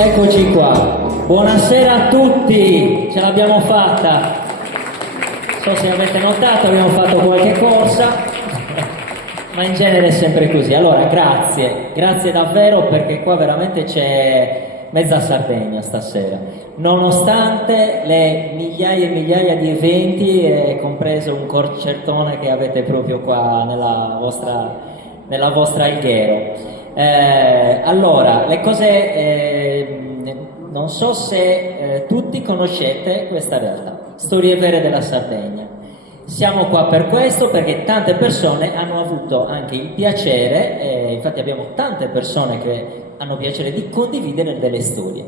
Eccoci qua, buonasera a tutti, ce l'abbiamo fatta. Non so se avete notato, abbiamo fatto qualche corsa, ma in genere è sempre così. Allora, grazie davvero, perché qua veramente c'è mezza Sardegna stasera. Nonostante le migliaia e migliaia di eventi, compreso un concertone che avete proprio qua nella vostra Alghero. Allora, le cose, non so se tutti conoscete questa realtà, Storie Vere della Sardegna. Siamo qua per questo, perché tante persone hanno avuto anche il piacere, infatti abbiamo tante persone che hanno piacere di condividere delle storie.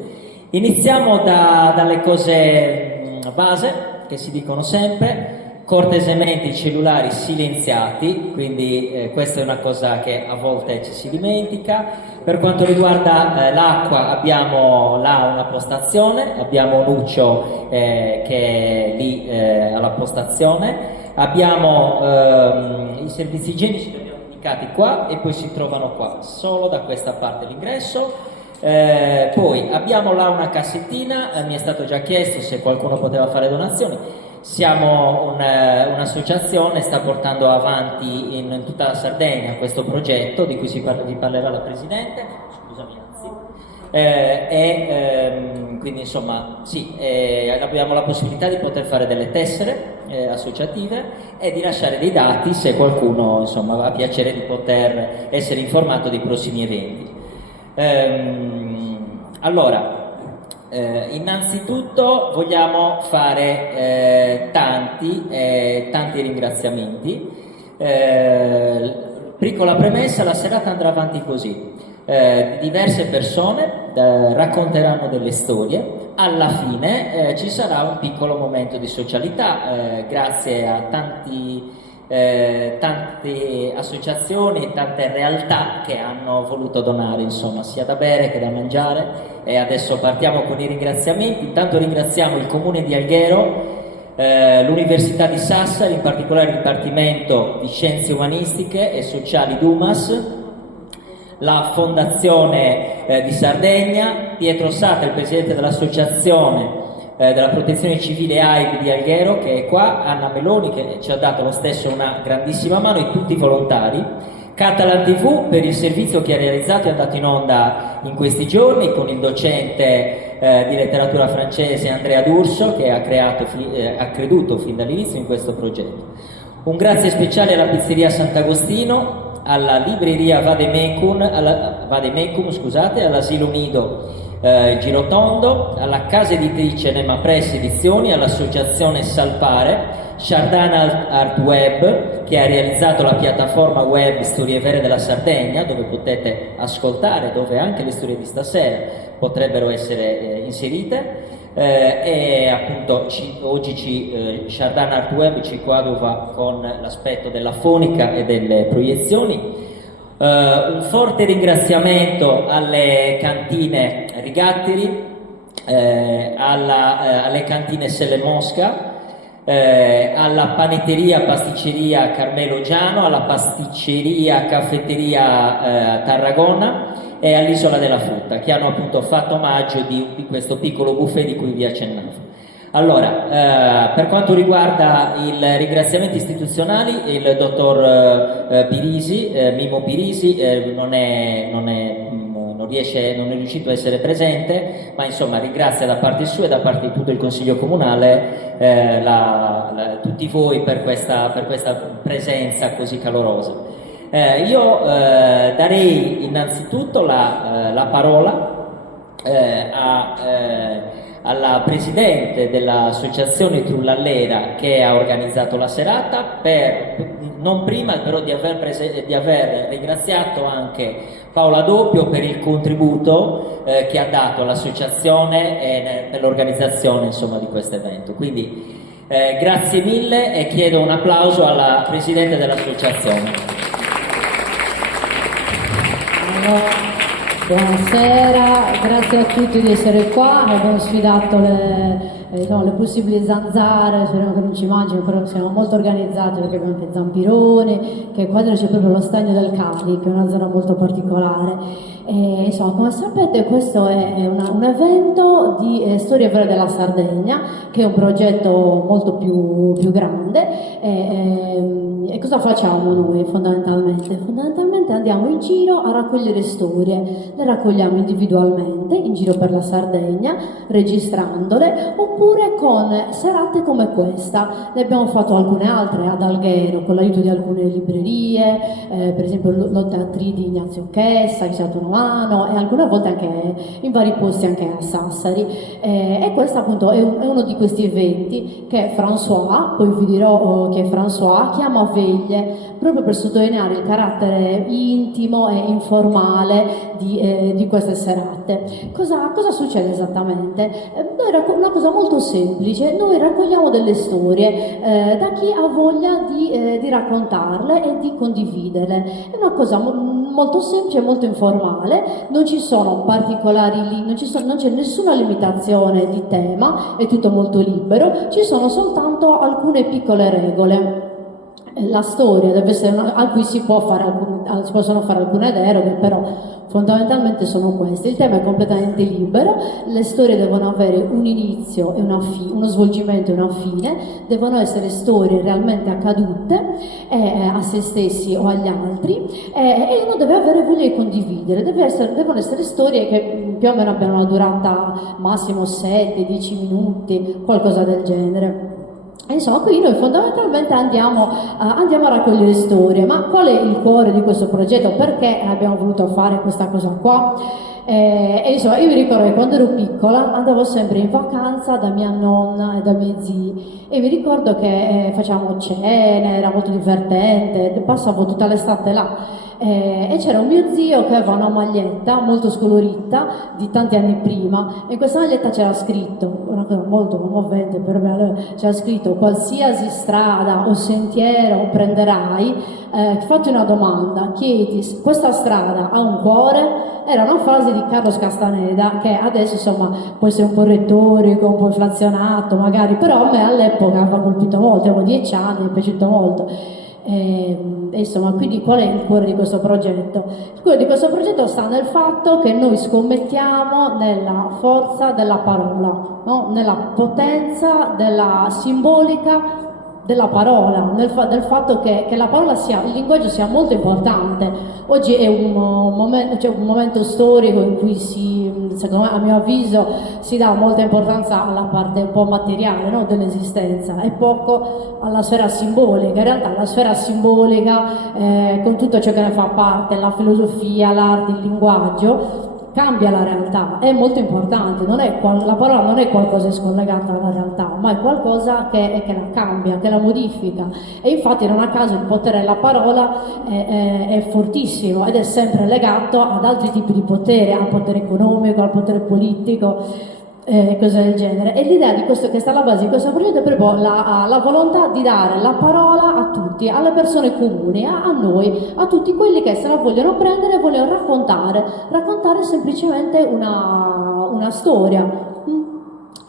Iniziamo dalle cose base, che si dicono sempre. Cortesemente i cellulari silenziati, quindi questa è una cosa che a volte ci si dimentica. Per quanto riguarda l'acqua, abbiamo là una postazione, abbiamo Nuccio che è lì alla postazione, abbiamo i servizi igienici che abbiamo indicati qua e poi si trovano qua, solo da questa parte l'ingresso. Poi abbiamo là una cassettina, mi è stato già chiesto se qualcuno poteva fare donazioni. Siamo un'associazione, sta portando avanti in tutta la Sardegna questo progetto di cui vi parlerà la Presidente, scusami Anzi, quindi insomma sì, abbiamo la possibilità di poter fare delle tessere associative e di lasciare dei dati se qualcuno insomma ha piacere di poter essere informato dei prossimi eventi. Allora, innanzitutto vogliamo fare tanti ringraziamenti. Piccola premessa, la serata andrà avanti così. Diverse persone racconteranno delle storie. Alla fine ci sarà un piccolo momento di socialità, grazie a tante associazioni e tante realtà che hanno voluto donare, insomma, sia da bere che da mangiare. E adesso partiamo con i ringraziamenti. Intanto ringraziamo il Comune di Alghero, l'Università di Sassari, in particolare il Dipartimento di Scienze Umanistiche e Sociali DUMAS, la Fondazione di Sardegna, Pietro Sata, il Presidente dell'Associazione della Protezione Civile AIB di Alghero, che è qua, Anna Meloni, che ci ha dato lo stesso una grandissima mano, e tutti i volontari, Catalan TV per il servizio che ha realizzato e è andato in onda in questi giorni con il docente di letteratura francese Andrea D'Urso, che ha creduto fin dall'inizio in questo progetto. Un grazie speciale alla pizzeria Sant'Agostino, alla libreria Vademecum, all'Asilo Nido Girotondo, alla casa editrice Nema Press Edizioni, all'associazione Salpare, Chardin Art Web, che ha realizzato la piattaforma web Storie Vere della Sardegna, dove potete ascoltare, dove anche le storie di stasera potrebbero essere inserite. E appunto oggi Chardin Art Web ci coadiuva con l'aspetto della fonica e delle proiezioni. Un forte ringraziamento alle cantine Rigatteri, alle cantine Selle Mosca, alla panetteria pasticceria Carmelo Giano, alla pasticceria caffetteria Tarragona e all'Isola della Frutta, che hanno appunto fatto omaggio di questo piccolo buffet di cui vi accennavo. Allora, per quanto riguarda i ringraziamenti istituzionali, il dottor Mimo Pirisi non è riuscito a essere presente, ma insomma ringrazia da parte sua e da parte di tutto il Consiglio Comunale tutti voi per questa presenza così calorosa. Io darei innanzitutto la parola alla Presidente dell'Associazione Trullallera, che ha organizzato la serata, non prima però di aver ringraziato anche Paola Doppio per il contributo che ha dato all'associazione per l'organizzazione insomma di questo evento. Quindi grazie mille e chiedo un applauso alla Presidente dell'associazione. Buonasera, grazie a tutti di essere qua. Abbiamo sfidato insomma, le possibili zanzare, speriamo che non ci mangino, però siamo molto organizzati perché abbiamo anche Zampironi, che qua c'è proprio lo Stagno del Cali, che è una zona molto particolare. E, insomma, come sapete, questo è un evento di storie vere della Sardegna, che è un progetto molto più grande. E cosa facciamo noi fondamentalmente? Fondamentalmente andiamo in giro a raccogliere storie, le raccogliamo individualmente in giro per la Sardegna, registrandole, oppure con serate come questa. Ne abbiamo fatto alcune altre ad Alghero con l'aiuto di alcune librerie, per esempio l'O-Teatri di Ignazio Chessa, che ci ha dato una mano, e alcune volte anche in vari posti anche a Sassari. E questo appunto è uno di questi eventi che François, poi vi dirò che François chiama veglie, proprio per sottolineare il carattere intimo e informale di queste serate. Cosa succede esattamente? Una cosa molto semplice: noi raccogliamo delle storie da chi ha voglia di raccontarle e di condividerle. È una cosa molto semplice, molto informale, non ci sono particolari non c'è nessuna limitazione di tema, è tutto molto libero, ci sono soltanto alcune piccole regole. La storia deve essere a cui si possono fare alcune deroghe, però fondamentalmente sono queste. Il tema è completamente libero, le storie devono avere un inizio e uno svolgimento e una fine, devono essere storie realmente accadute a se stessi o agli altri, e uno deve avere voglia di condividere. Devono essere storie che più o meno abbiano una durata massimo 7-10 minuti, qualcosa del genere. Insomma, qui noi fondamentalmente andiamo a raccogliere storie. Ma qual è il cuore di questo progetto? Perché abbiamo voluto fare questa cosa qua? E insomma, io mi ricordo che quando ero piccola andavo sempre in vacanza da mia nonna e dai miei zii, e mi ricordo che facevamo cene, era molto divertente, passavo tutta l'estate là. E c'era un mio zio che aveva una maglietta molto scolorita di tanti anni prima, e in questa maglietta c'era scritto, una cosa molto commovente per me, c'era scritto: qualsiasi strada o sentiero prenderai, fatti una domanda, chiedi: questa strada ha un cuore? Era una frase di Carlos Castaneda, che adesso insomma può essere un po' retorico, un po' inflazionato magari, però a me all'epoca aveva colpito molto, avevo 10 anni, mi è piaciuto molto. Insomma, quindi qual è il cuore di questo progetto? Il cuore di questo progetto sta nel fatto che noi scommettiamo nella forza della parola, no? Nella potenza della simbolica della parola, del fatto che la parola il linguaggio sia molto importante. Oggi è un momento storico in cui secondo me, a mio avviso, si dà molta importanza alla parte un po' materiale, no? Dell'esistenza, e poco alla sfera simbolica. In realtà la sfera simbolica, con tutto ciò che ne fa parte, la filosofia, l'arte, il linguaggio, cambia la realtà, è molto importante. La parola non è qualcosa di scollegato dalla realtà, ma è qualcosa che la cambia, che la modifica. E infatti non a caso il potere della parola è fortissimo ed è sempre legato ad altri tipi di potere, al potere economico, al potere politico, cose del genere. E l'idea di questo, che sta alla base di questo progetto, è proprio la volontà di dare la parola a tutti, alle persone comuni, a noi, a tutti quelli che se la vogliono prendere e vogliono raccontare semplicemente una storia.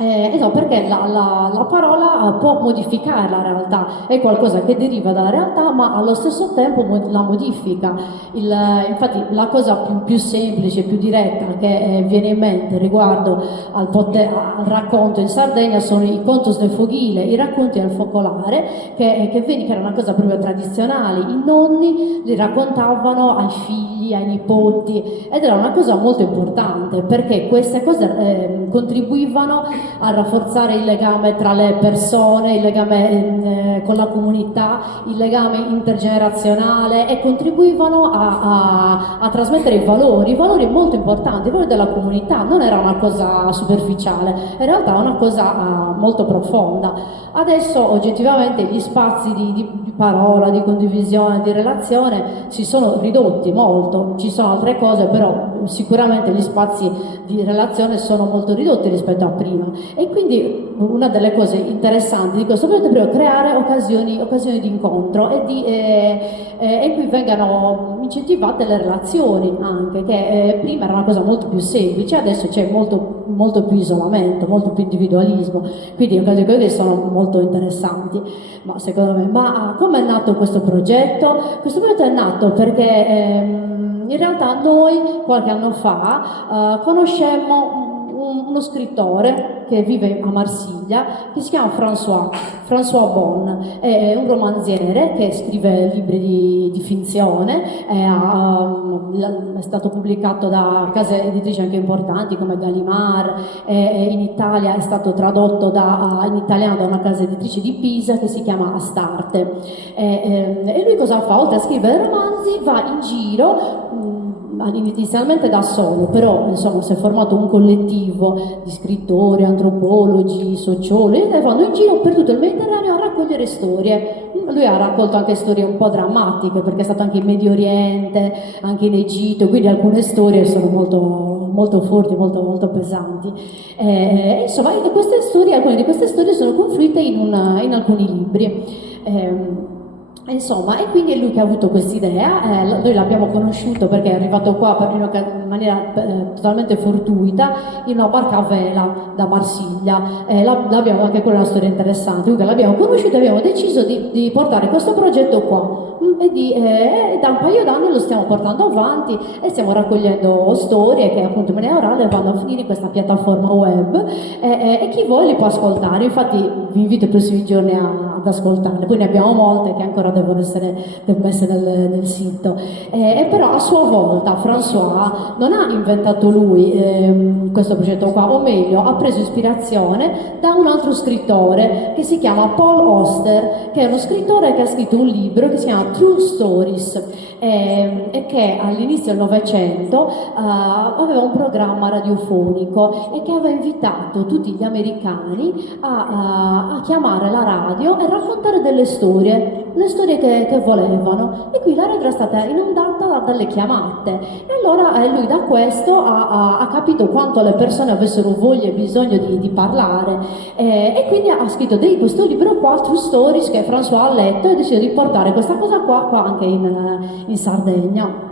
Esatto, perché la parola può modificare la realtà, è qualcosa che deriva dalla realtà, ma allo stesso tempo la modifica. Infatti la cosa più semplice, più diretta che viene in mente riguardo al racconto in Sardegna sono i contos del foghile, i racconti al focolare, che era una cosa proprio tradizionale. I nonni li raccontavano ai figli, ai nipoti, ed era una cosa molto importante, perché queste cose contribuivano a rafforzare il legame tra le persone, il legame con la comunità, il legame intergenerazionale, e contribuivano a trasmettere i valori molto importanti. I valori della comunità non era una cosa superficiale, in realtà è una cosa molto profonda. Adesso oggettivamente gli spazi di parola, di condivisione, di relazione si sono ridotti molto. Ci sono altre cose, però sicuramente gli spazi di relazione sono molto ridotti rispetto a prima, e quindi una delle cose interessanti di questo progetto è proprio creare occasioni di incontro e qui vengano incentivate le relazioni anche, che prima era una cosa molto più semplice, adesso c'è molto più isolamento, molto più individualismo, quindi occasioni che sono molto interessanti, ma secondo me. Ma come è nato questo progetto? Questo progetto è nato perché in realtà noi qualche anno fa conoscemmo uno scrittore che vive a Marsiglia, che si chiama François Bon, è un romanziere che scrive libri di finzione, è stato pubblicato da case editrici anche importanti come Gallimard, in Italia è stato tradotto in italiano da una casa editrice di Pisa che si chiama Astarte, e lui cosa fa? Oltre a scrivere romanzi va in giro, inizialmente da solo, però insomma si è formato un collettivo di scrittori, antropologi, sociologi, e vanno in giro per tutto il Mediterraneo a raccogliere storie. Lui ha raccolto anche storie un po' drammatiche, perché è stato anche in Medio Oriente, anche in Egitto, quindi alcune storie sono molto forti, molto pesanti. Insomma, alcune di queste storie sono confluite in alcuni libri. Insomma, e quindi è lui che ha avuto quest'idea, noi l'abbiamo conosciuto perché è arrivato qua in maniera totalmente fortuita in una barca a vela da Marsiglia, l'abbiamo, anche quella è una storia interessante, comunque l'abbiamo conosciuto e abbiamo deciso di portare questo progetto qua e da un paio d'anni lo stiamo portando avanti e stiamo raccogliendo storie che appunto in maniera orale vanno a finire in questa piattaforma web, e chi vuole li può ascoltare. Infatti vi invito i prossimi giorni ad ascoltarle, poi ne abbiamo molte che ancora devono essere messe nel sito, e però a sua volta François non ha inventato lui questo progetto qua, o meglio ha preso ispirazione da un altro scrittore che si chiama Paul Auster, che è uno scrittore che ha scritto un libro che si chiama True Stories, e che all'inizio del Novecento aveva un programma radiofonico e che aveva invitato tutti gli americani a chiamare la radio e raccontare delle storie, le storie che volevano, e qui la radio era stata inondata dalle chiamate, e allora lui da questo ha capito quanto le persone avessero voglia e bisogno di parlare, e quindi ha scritto questo libro qua, True Stories, che François ha letto e ha deciso di portare questa cosa qua anche in Sardegna.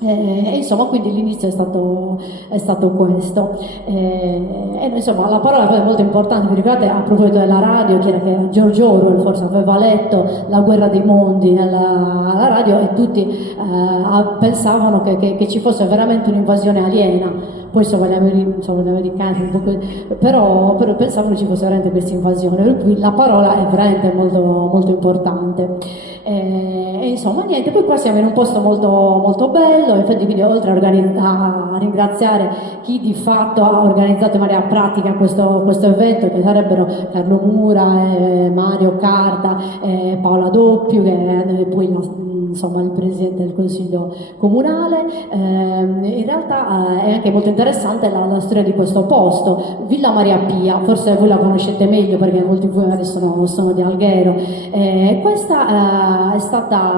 Insomma, quindi l'inizio è stato questo, insomma la parola è molto importante. Vi ricordate, a proposito della radio, che George Orwell forse aveva letto La guerra dei mondi alla radio, e tutti pensavano che ci fosse veramente un'invasione aliena. Poi insomma gli americani però pensavano ci fosse veramente questa invasione, per cui la parola è veramente molto importante. E insomma niente, poi qua siamo in un posto molto bello, infatti, quindi oltre a ringraziare chi di fatto ha organizzato in maniera pratica questo evento, che sarebbero Carlo Mura, Mario Carta, Paola Doppio, che è poi insomma il presidente del consiglio comunale, in realtà è anche molto interessante la storia di questo posto, Villa Maria Pia. Forse voi la conoscete meglio perché molti di voi magari sono di Alghero. Questa è stata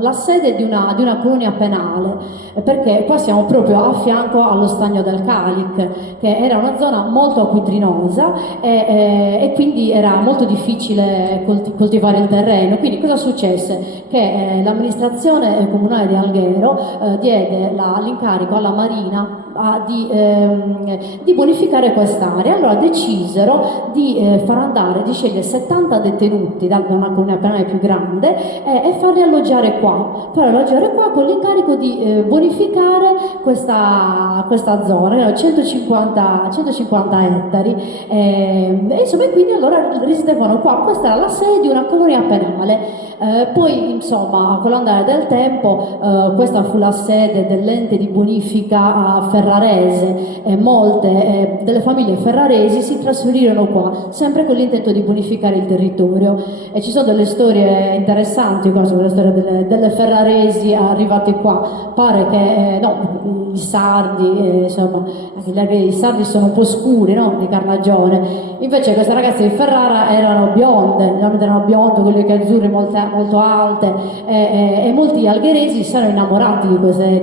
la sede di una colonia penale, perché qua siamo proprio a fianco allo stagno del Calic, che era una zona molto acquitrinosa, e quindi era molto difficile coltivare il terreno. Quindi cosa successe? Che l'amministrazione comunale di Alghero diede l'incarico alla Marina di bonificare quest'area. Allora decisero di scegliere 70 detenuti da una colonia penale più grande e farli alloggiare qua con l'incarico di bonificare questa zona, 150 ettari, e insomma, quindi allora risiedevano qua. Questa era la sede di una colonia penale. Poi insomma, con l'andare del tempo, questa fu la sede dell'ente di bonifica ferrarese, e molte delle famiglie ferraresi si trasferirono qua, sempre con l'intento di bonificare il territorio. E ci sono delle storie interessanti, la storia delle ferraresi arrivate qua. Pare che i sardi, insomma, anche i sardi sono un po' scuri, no? Di carnagione. Invece queste ragazze di Ferrara erano bionde, quelle che azzurre molto alte, e molti algheresi si erano innamorati di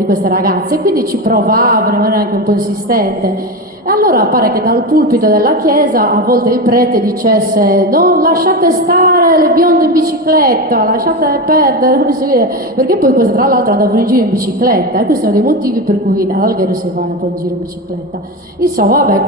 queste ragazze e quindi ci provavano in maniera anche un po' insistente. E allora pare che dal pulpito della chiesa a volte il prete dicesse: non lasciate stare le bionde in bicicletta, lasciate perdere, perché poi queste tra l'altro andavano in giro in bicicletta e questo è uno dei motivi per cui all'Alghero si va un po' in giro in bicicletta. Insomma, vabbè,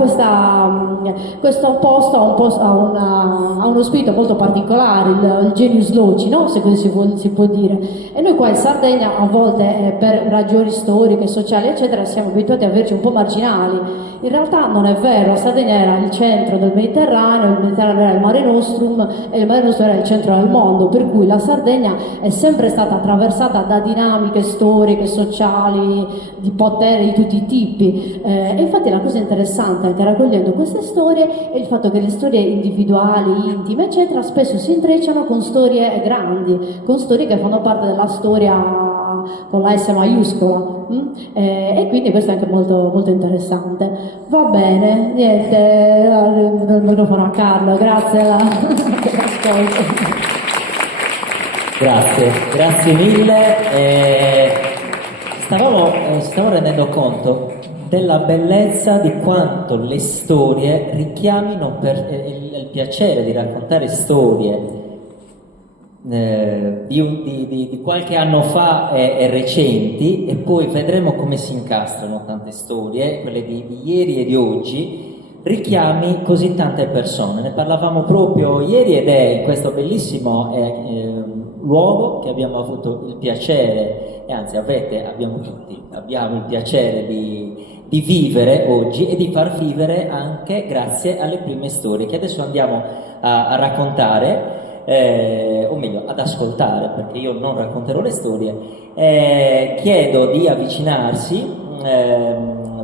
questo posto ha uno spirito molto particolare, il genius loci, no? Se così si può dire. E noi qua in Sardegna a volte per ragioni storiche, sociali eccetera siamo abituati a averci un po' marginali. In realtà non è vero, la Sardegna era il centro del Mediterraneo, il Mediterraneo era il Mare Nostrum e il Mare Nostrum era il centro del mondo, per cui la Sardegna è sempre stata attraversata da dinamiche storiche, sociali, di potere di tutti i tipi. E infatti la cosa interessante anche raccogliendo queste storie è il fatto che le storie individuali, intime, eccetera, spesso si intrecciano con storie grandi, con storie che fanno parte della storia con la S maiuscola. E quindi questo è anche molto, molto interessante. Va bene, niente, do il microfono a Carlo, grazie. Grazie mille. Stavo rendendo conto della bellezza di quanto le storie richiamino il piacere di raccontare storie di qualche anno fa e recenti, e poi vedremo come si incastrano tante storie, quelle di ieri e di oggi, richiami così tante persone. Ne parlavamo proprio ieri ed è in questo bellissimo luogo che abbiamo avuto il piacere, e anzi abbiamo il piacere di vivere oggi e di far vivere anche grazie alle prime storie che adesso andiamo a raccontare. O meglio ad ascoltare, perché io non racconterò le storie. Chiedo di avvicinarsi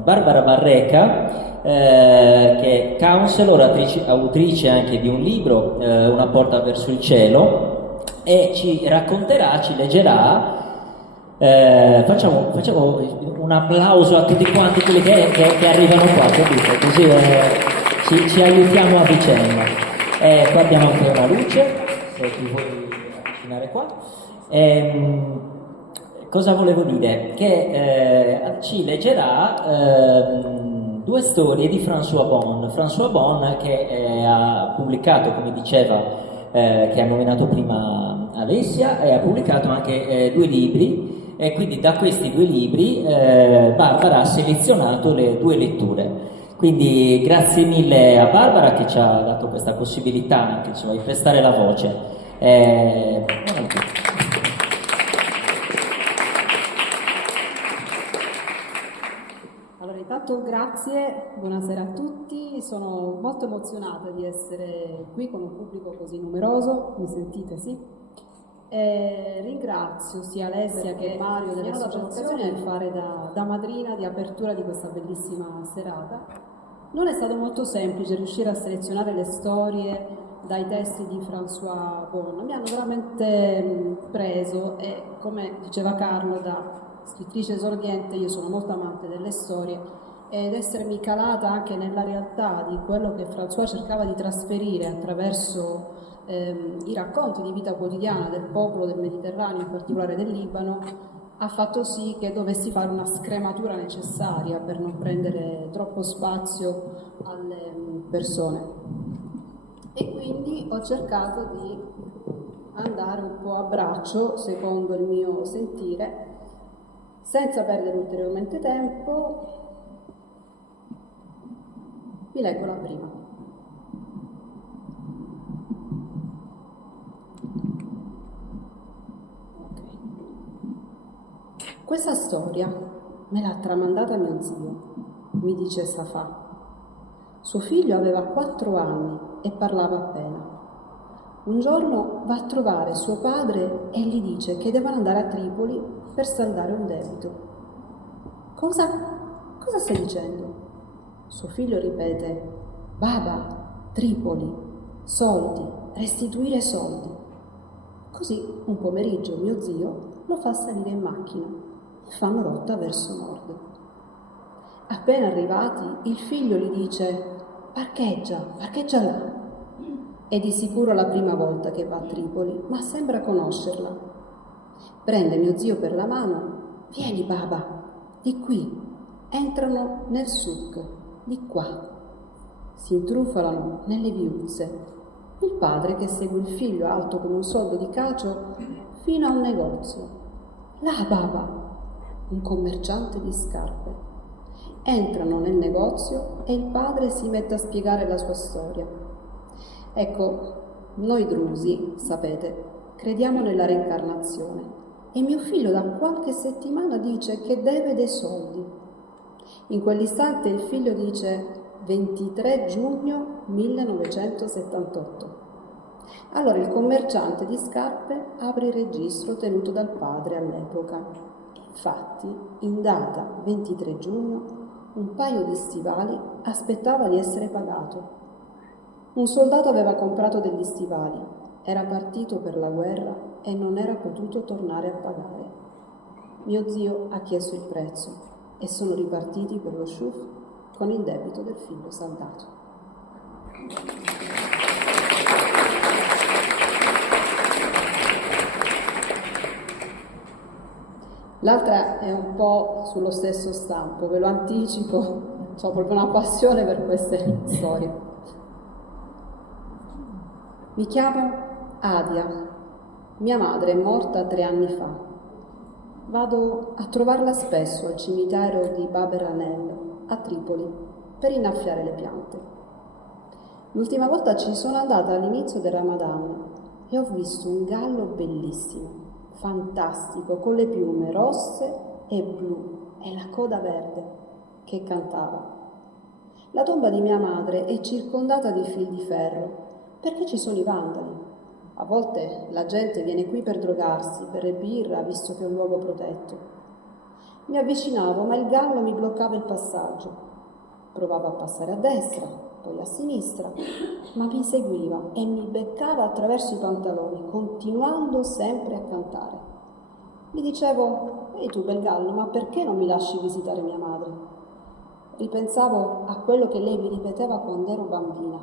Barbara Barreca, che è counselor, autrice anche di un libro, Una porta verso il cielo, e ci racconterà, ci leggerà. Facciamo un applauso a tutti quanti quelli che arrivano qua, capito? Così ci aiutiamo a vicenda. Qua abbiamo anche una luce, se ti vuoi avvicinare qua. Cosa volevo dire? Che ci leggerà due storie di François Bon. François Bon che ha pubblicato, come diceva, che ha nominato prima Alessia, e ha pubblicato anche due libri, e quindi da questi due libri Barbara ha selezionato le due letture. Quindi grazie mille a Barbara che ci ha dato questa possibilità anche, insomma, di prestare la voce. Allora, intanto grazie, buonasera a tutti, sono molto emozionata di essere qui con un pubblico così numeroso, mi sentite, sì? Ringrazio sia Alessia che Mario dell'associazione per fare da madrina di apertura di questa bellissima serata. Non è stato molto semplice riuscire a selezionare le storie dai testi di François Bon, mi hanno veramente preso, e come diceva Carlo, da scrittrice esordiente io sono molto amante delle storie, ed essermi calata anche nella realtà di quello che François cercava di trasferire attraverso i racconti di vita quotidiana del popolo del Mediterraneo, in particolare del Libano, ha fatto sì che dovessi fare una scrematura necessaria per non prendere troppo spazio alle persone. E quindi ho cercato di andare un po' a braccio, secondo il mio sentire, senza perdere ulteriormente tempo. Vi leggo la prima. Questa storia me l'ha tramandata mio zio, mi dice Safà. Suo figlio aveva 4 anni e parlava appena. Un giorno va a trovare suo padre e gli dice che devono andare a Tripoli per saldare un debito. Cosa stai dicendo? Suo figlio ripete: Baba, Tripoli, soldi, restituire soldi. Così un pomeriggio mio zio lo fa salire in macchina e fanno rotta verso nord. Appena arrivati, il figlio gli dice: parcheggia là. È di sicuro la prima volta che va a Tripoli, ma sembra conoscerla. Prende mio zio per la mano, vieni baba, di qui. Entrano nel souk, di qua. Si intrufalano nelle viuzze. Il padre che segue il figlio alto come un soldo di cacio fino a un negozio. Là baba, un commerciante di scarpe. Entrano nel negozio e il padre si mette a spiegare la sua storia. Ecco, noi drusi, sapete, crediamo nella reincarnazione e mio figlio da qualche settimana dice che deve dei soldi. In quell'istante il figlio dice 23 giugno 1978. Allora il commerciante di scarpe apre il registro tenuto dal padre all'epoca. Infatti, in data 23 giugno, un paio di stivali aspettava di essere pagato. Un soldato aveva comprato degli stivali, era partito per la guerra e non era potuto tornare a pagare. Mio zio ha chiesto il prezzo e sono ripartiti per lo shuf con il debito del figlio saldato. L'altra è un po' sullo stesso stampo, ve lo anticipo, ho proprio una passione per queste storie. Mi chiamo Adia, mia madre è morta 3 anni fa. Vado a trovarla spesso al cimitero di Bab el-Anel, a Tripoli, per innaffiare le piante. L'ultima volta ci sono andata all'inizio del Ramadan e ho visto un gallo bellissimo, fantastico, con le piume rosse e blu e la coda verde, che cantava. La tomba di mia madre è circondata di fil di ferro, perché ci sono i vandali. A volte la gente viene qui per drogarsi, per birra, visto che è un luogo protetto. Mi avvicinavo, ma il gallo mi bloccava il passaggio. Provavo a passare a destra, poi a sinistra, ma mi seguiva e mi beccava attraverso i pantaloni, continuando sempre a cantare. Mi dicevo, ehi tu bel gallo, ma perché non mi lasci visitare mia madre? Ripensavo a quello che lei mi ripeteva quando ero bambina.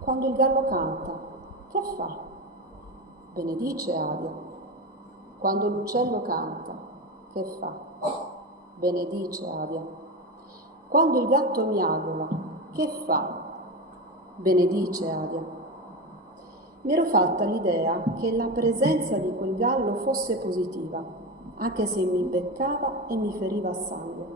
Quando il gallo canta, che fa? Benedice Adia. Quando l'uccello canta, che fa? Benedice Adia. Quando il gatto miagola, che fa? Benedice Adia. Mi ero fatta l'idea che la presenza di quel gallo fosse positiva, anche se mi beccava e mi feriva a sangue.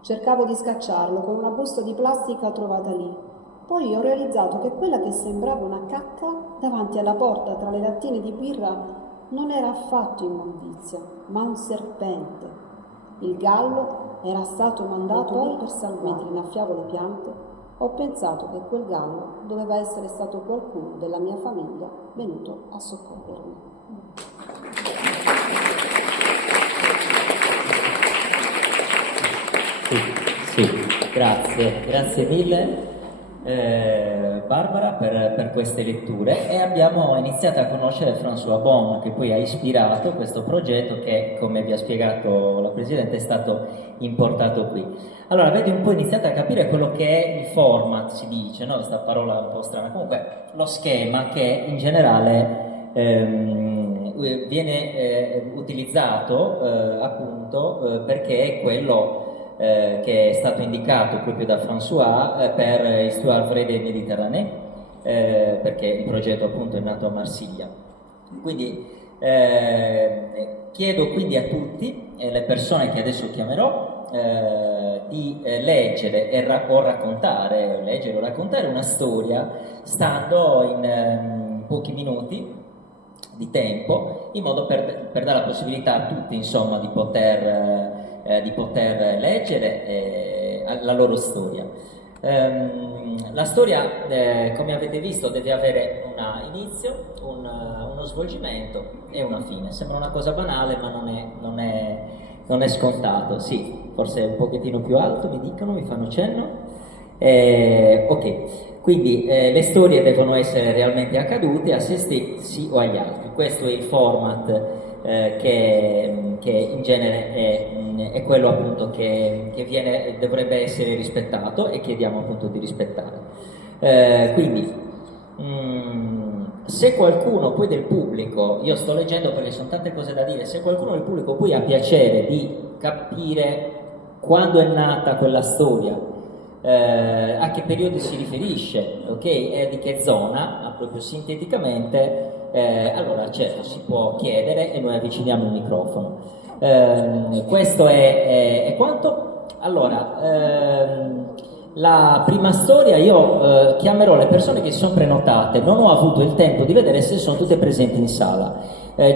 Cercavo di scacciarlo con una busta di plastica trovata lì. Poi ho realizzato che quella che sembrava una cacca davanti alla porta tra le lattine di birra non era affatto immondizia, ma un serpente. Il gallo era stato mandato lì per salvarmi. Mentre innaffiavo le piante, ho pensato che quel gallo doveva essere stato qualcuno della mia famiglia venuto a soccorrermi. Sì, grazie mille. Barbara per queste letture, e abbiamo iniziato a conoscere François Bon, che poi ha ispirato questo progetto che, come vi ha spiegato la Presidente, è stato importato qui. Allora avete un po' iniziato a capire quello che è il format, si dice, no? Questa parola un po' strana, comunque lo schema che in generale viene utilizzato appunto perché è quello che è stato indicato proprio da François per Histoire vraie des Méditerranée, perché il progetto appunto è nato a Marsiglia. Quindi chiedo quindi a tutti, le persone che adesso chiamerò, di leggere o raccontare una storia stando in pochi minuti di tempo, in modo per dare la possibilità a tutti, insomma, di poter leggere la loro storia. La storia, come avete visto, deve avere un inizio, uno svolgimento e una fine. Sembra una cosa banale, ma non è scontato. Sì, forse un pochettino più alto, mi dicono, mi fanno cenno. Ok, quindi le storie devono essere realmente accadute a se stessi o agli altri. Questo è il format che in genere è quello appunto che dovrebbe essere rispettato e chiediamo appunto di rispettare. Quindi se qualcuno poi del pubblico, io sto leggendo perché sono tante cose da dire, se qualcuno del pubblico poi ha piacere di capire quando è nata quella storia, a che periodo si riferisce, ok? E di che zona, proprio sinteticamente, allora certo si può chiedere e noi avviciniamo il microfono. Questo è quanto. Allora, la prima storia io chiamerò le persone che si sono prenotate, non ho avuto il tempo di vedere se sono tutte presenti in sala.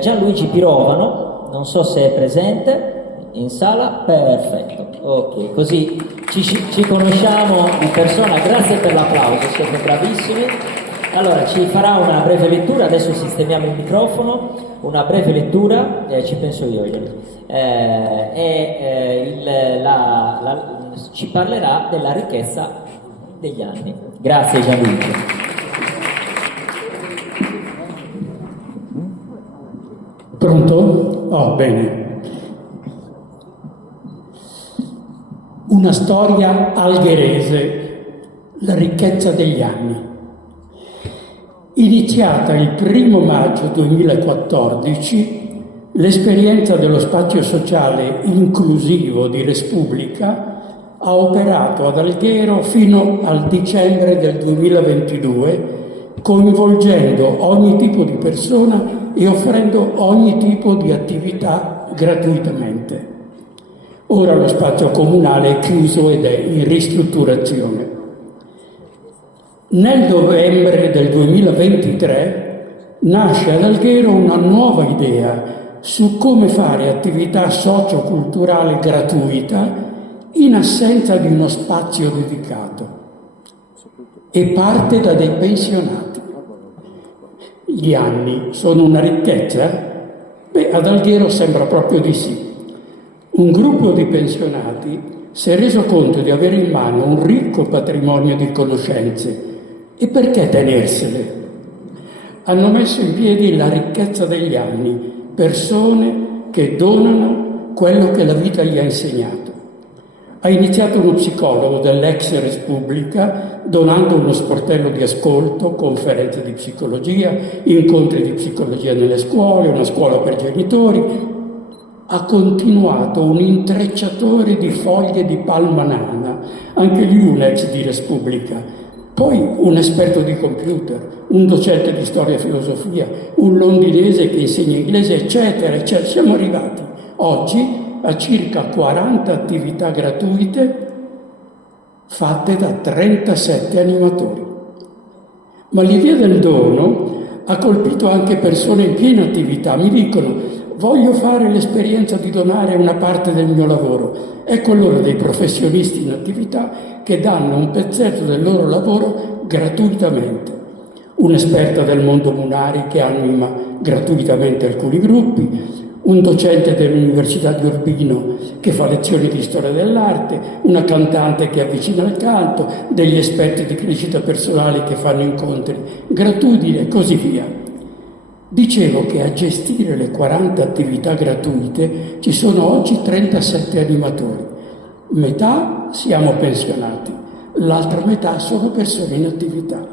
Gianluigi Pirovano, non so se è presente in sala, perfetto, ok, così ci conosciamo di persona, grazie per l'applauso, siete bravissimi. Allora ci farà una breve lettura, adesso sistemiamo il microfono, una breve lettura, ci penso io, ci parlerà della ricchezza degli anni. Grazie Gianluigi. Pronto? Oh, bene. Una storia algherese, la ricchezza degli anni. Iniziata il 1 maggio 2014, l'esperienza dello spazio sociale inclusivo di Respubblica ha operato ad Alghero fino al dicembre del 2022, coinvolgendo ogni tipo di persona e offrendo ogni tipo di attività gratuitamente. Ora lo spazio comunale è chiuso ed è in ristrutturazione. Nel novembre del 2023 nasce ad Alghero una nuova idea su come fare attività socioculturale gratuita in assenza di uno spazio dedicato, e parte da dei pensionati. Gli anni sono una ricchezza? Beh, ad Alghero sembra proprio di sì. Un gruppo di pensionati si è reso conto di avere in mano un ricco patrimonio di conoscenze, e perché tenersele? Hanno messo in piedi la ricchezza degli anni, persone che donano quello che la vita gli ha insegnato. Ha iniziato uno psicologo dell'ex Respubblica donando uno sportello di ascolto, conferenze di psicologia, incontri di psicologia nelle scuole, una scuola per genitori. Ha continuato un intrecciatore di foglie di palma nana, anche lui un ex di Respubblica. Poi un esperto di computer, un docente di storia e filosofia, un londinese che insegna inglese, eccetera, eccetera. Siamo arrivati oggi a circa 40 attività gratuite fatte da 37 animatori. Ma l'idea del dono ha colpito anche persone in piena attività. Mi dicono: voglio fare l'esperienza di donare una parte del mio lavoro. Ecco allora dei professionisti in attività che danno un pezzetto del loro lavoro gratuitamente. Un'esperta del mondo Munari che anima gratuitamente alcuni gruppi, un docente dell'Università di Urbino che fa lezioni di storia dell'arte, una cantante che avvicina al canto, degli esperti di crescita personale che fanno incontri gratuiti e così via. Dicevo che a gestire le 40 attività gratuite ci sono oggi 37 animatori. Metà siamo pensionati, l'altra metà sono persone in attività.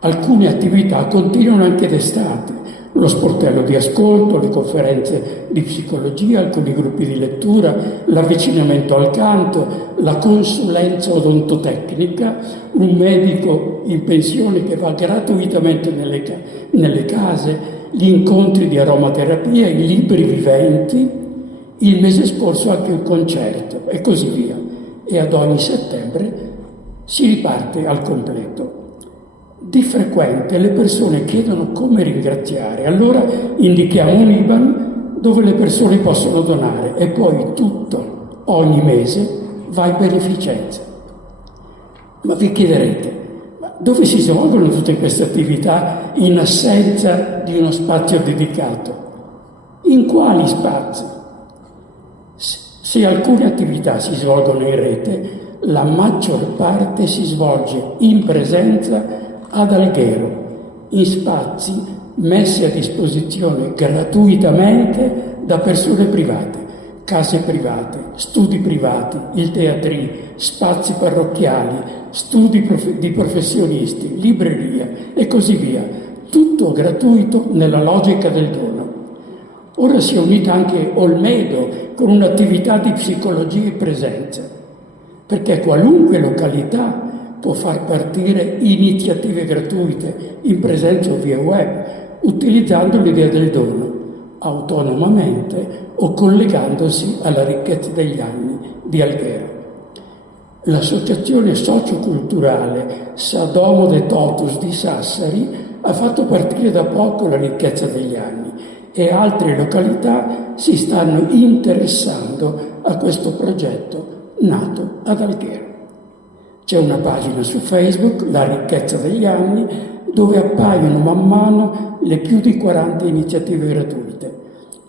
Alcune attività continuano anche d'estate. Lo sportello di ascolto, le conferenze di psicologia, alcuni gruppi di lettura, l'avvicinamento al canto, la consulenza odontotecnica, un medico in pensione che va gratuitamente nelle case, gli incontri di aromaterapia, i libri viventi, il mese scorso anche un concerto e così via. E ad ogni settembre si riparte al completo. Di frequente le persone chiedono come ringraziare, allora indichiamo un IBAN dove le persone possono donare e poi tutto, ogni mese, va in beneficenza. Ma vi chiederete, ma dove si svolgono tutte queste attività in assenza di uno spazio dedicato? In quali spazi? Se alcune attività si svolgono in rete, la maggior parte si svolge in presenza ad Alghero, in spazi messi a disposizione gratuitamente da persone private, case private, studi privati, il teatrino, spazi parrocchiali, studi di professionisti, libreria e così via. tutto gratuito nella logica del dono. Ora si è unita anche Olmedo con un'attività di psicologia e presenza, perché qualunque località può far partire iniziative gratuite in presenza o via web, utilizzando l'idea del dono, autonomamente o collegandosi alla ricchezza degli anni di Alghero. L'associazione socioculturale Sadomo de Totus di Sassari ha fatto partire da poco la ricchezza degli anni e altre località si stanno interessando a questo progetto nato ad Alghero. C'è una pagina su Facebook, La ricchezza degli anni, dove appaiono man mano le più di 40 iniziative gratuite.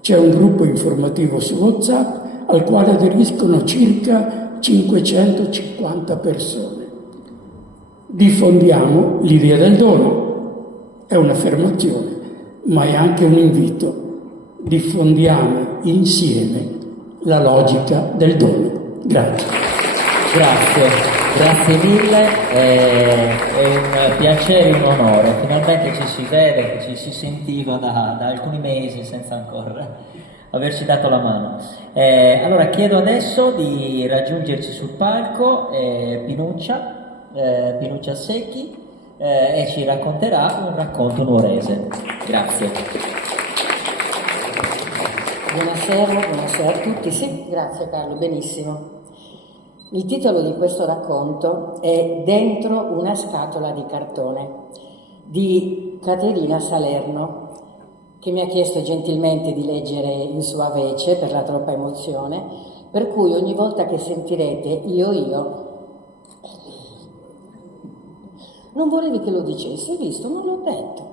C'è un gruppo informativo su WhatsApp al quale aderiscono circa 550 persone. Diffondiamo l'idea del dono. È un'affermazione, ma è anche un invito. Diffondiamo insieme la logica del dono. Grazie. Grazie mille, è un piacere e un onore, finalmente ci si vede, ci si sentiva da alcuni mesi senza ancora averci dato la mano. Allora chiedo adesso di raggiungerci sul palco Pinuccia Secchi e ci racconterà un racconto nuorese. Grazie. Buonasera a tutti. Sì, grazie Carlo, benissimo. Il titolo di questo racconto è Dentro una scatola di cartone di Caterina Salerno, che mi ha chiesto gentilmente di leggere in sua vece per la troppa emozione, per cui ogni volta che sentirete io, non volevi che lo dicessi, hai visto? Non l'ho detto.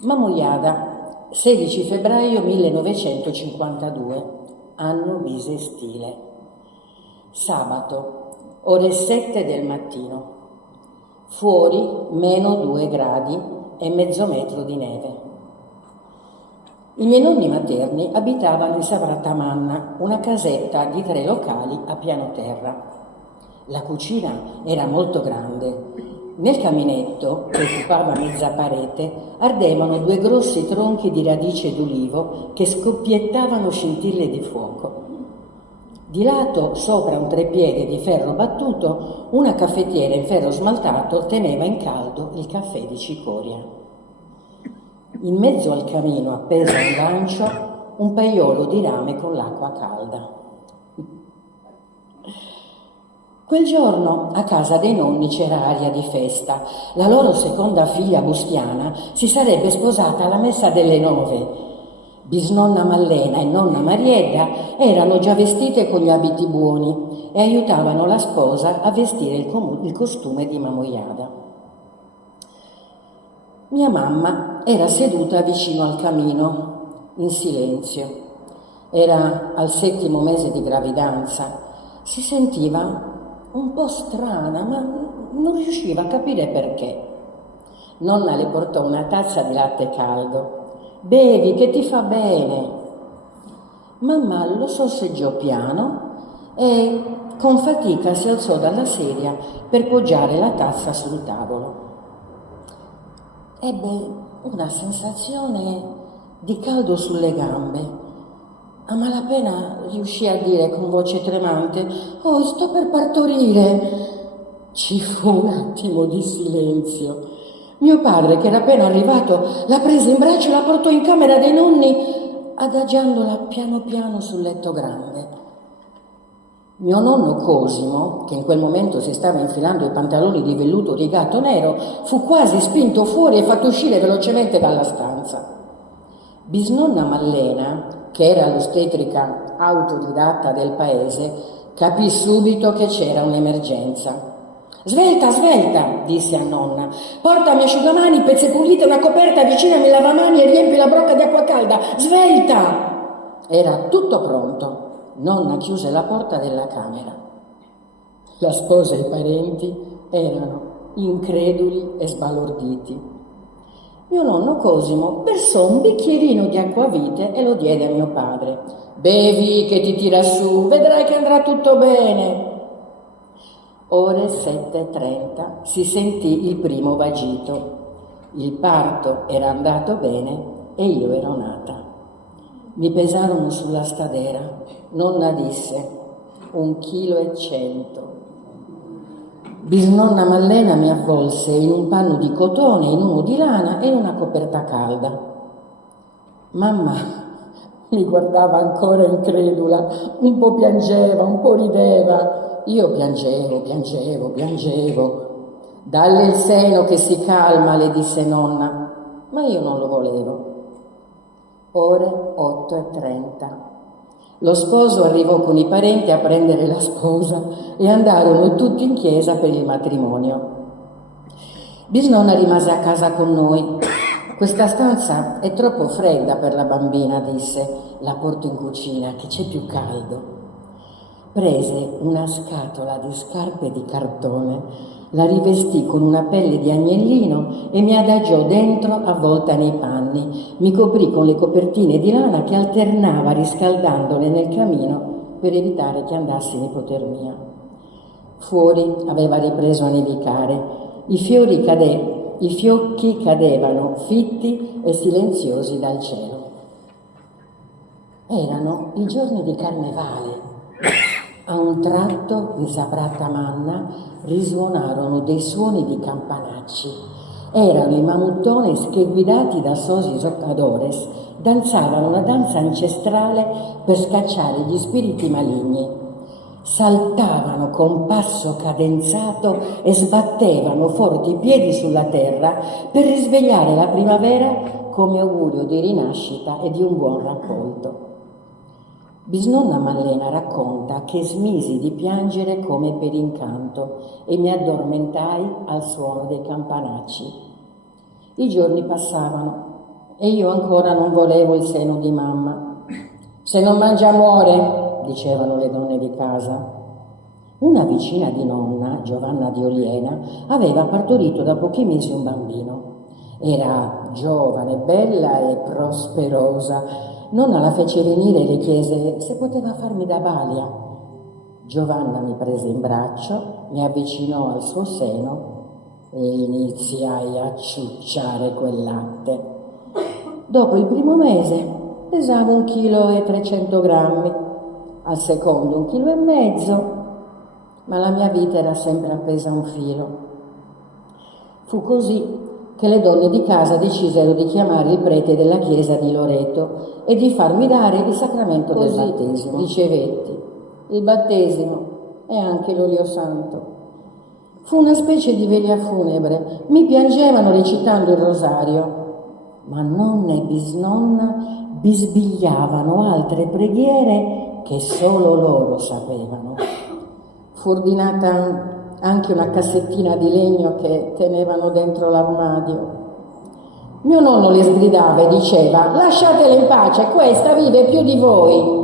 Mamoiada, 16 febbraio 1952, anno bisestile. Sabato, ore 7 del mattino. Fuori -2 gradi e mezzo metro di neve. I miei nonni materni abitavano in Savratamanna, una casetta di 3 locali a piano terra. La cucina era molto grande. Nel caminetto, che occupava mezza parete, ardevano 2 grossi tronchi di radice d'ulivo che scoppiettavano scintille di fuoco. Di lato, sopra un trepiede di ferro battuto, una caffettiera in ferro smaltato teneva in caldo il caffè di cicoria. In mezzo al camino, appeso a un gancio, un paiolo di rame con l'acqua calda. Quel giorno a casa dei nonni c'era aria di festa. La loro seconda figlia Bustiana si sarebbe sposata alla messa delle 9. Bisnonna Mallena e nonna Marietta erano già vestite con gli abiti buoni e aiutavano la sposa a vestire il costume di Mamoiada. Mia mamma era seduta vicino al camino, in silenzio. Era al 7° mese di gravidanza. Si sentiva un po' strana, ma non riusciva a capire perché. Nonna le portò una tazza di latte caldo. «Bevi, che ti fa bene!» Mamma lo sorseggiò piano e con fatica si alzò dalla sedia per poggiare la tazza sul tavolo. Ebbe una sensazione di caldo sulle gambe. A malapena riuscì a dire con voce tremante: «Oh, sto per partorire!» Ci fu un attimo di silenzio. Mio padre, che era appena arrivato, la prese in braccio e la portò in camera dei nonni, adagiandola piano piano sul letto grande. Mio nonno Cosimo, che in quel momento si stava infilando i pantaloni di velluto rigato nero, fu quasi spinto fuori e fatto uscire velocemente dalla stanza. Bisnonna Mallena, che era l'ostetrica autodidatta del paese, capì subito che c'era un'emergenza. «Svelta, svelta!» disse a nonna. «Portami asciugamani, pezze pulite, una coperta, avvicinami il lavamani e riempi la brocca di acqua calda! Svelta!» Era tutto pronto. Nonna chiuse la porta della camera. La sposa e i parenti erano increduli e sbalorditi. Mio nonno Cosimo versò un bicchierino di acquavite e lo diede a mio padre. «Bevi che ti tira su, vedrai che andrà tutto bene!» Ore 7:30 si sentì il primo vagito. Il parto era andato bene e io ero nata. Mi pesarono sulla stadera. Nonna disse: 1,1 kg. Bisnonna Mallena mi avvolse in un panno di cotone, in uno di lana e in una coperta calda. Mamma mi guardava ancora incredula, un po' piangeva, un po' rideva. Io piangevo. Dalle il seno che si calma, le disse nonna, ma io non lo volevo. Ore 8:30. Lo sposo arrivò con i parenti a prendere la sposa e andarono tutti in chiesa per il matrimonio. Bisnonna rimase a casa con noi. Questa stanza è troppo fredda per la bambina, disse. La porto in cucina che c'è più caldo. Prese una scatola di scarpe di cartone, la rivestì con una pelle di agnellino e mi adagiò dentro avvolta nei panni. Mi coprì con le copertine di lana che alternava riscaldandole nel camino per evitare che andassi in ipotermia. Fuori aveva ripreso a nevicare. I fiocchi cadevano fitti e silenziosi dal cielo. Erano i giorni di Carnevale. A un tratto, in Saprata Manna, risuonarono dei suoni di campanacci. Erano i mamuttones che, guidati da sosi giocadores, danzavano una danza ancestrale per scacciare gli spiriti maligni. Saltavano con passo cadenzato e sbattevano forti i piedi sulla terra per risvegliare la primavera come augurio di rinascita e di un buon raccolto. Bisnonna Mallena racconta che smisi di piangere come per incanto e mi addormentai al suono dei campanacci. I giorni passavano e io ancora non volevo il seno di mamma. Se non mangia muore, dicevano le donne di casa. Una vicina di nonna, Giovanna di Oliena, aveva partorito da pochi mesi un bambino. Era giovane, bella e prosperosa. Nonna la fece venire e le chiese se poteva farmi da balia. Giovanna mi prese in braccio, mi avvicinò al suo seno e iniziai a ciucciare quel latte. Dopo il primo mese pesavo 1,3 kg, al secondo 1,5 kg, ma la mia vita era sempre appesa a un filo. Fu così che le donne di casa decisero di chiamare il prete della chiesa di Loreto e di farmi dare il sacramento del battesimo. Ricevetti il battesimo e anche l'olio santo. Fu una specie di veglia funebre. Mi piangevano recitando il rosario, ma nonna e bisnonna bisbigliavano altre preghiere che solo loro sapevano. Fu ordinata anche una cassettina di legno che tenevano dentro l'armadio. Mio nonno le sgridava e diceva: lasciatela in pace, questa vive più di voi.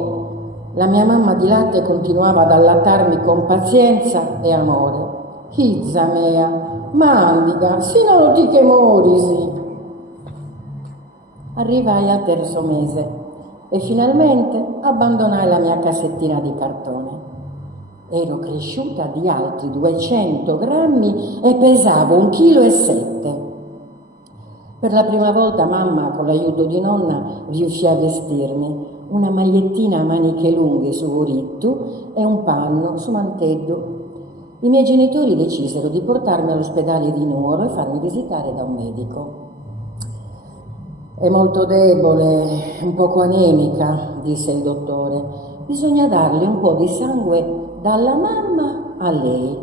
La mia mamma di latte continuava ad allattarmi con pazienza e amore. Chizza mea, mandiga, sino ti che morisi. Arrivai al terzo mese e finalmente abbandonai la mia cassettina di cartone. Ero cresciuta di altri 200 grammi e pesavo 1,7 kg. Per la prima volta mamma, con l'aiuto di nonna, riuscì a vestirmi una magliettina a maniche lunghe su Urittu e un panno su Manteddu. I miei genitori decisero di portarmi all'ospedale di Nuoro e farmi visitare da un medico. È molto debole, un poco anemica, disse il dottore. Bisogna darle un po' di sangue dalla mamma a lei.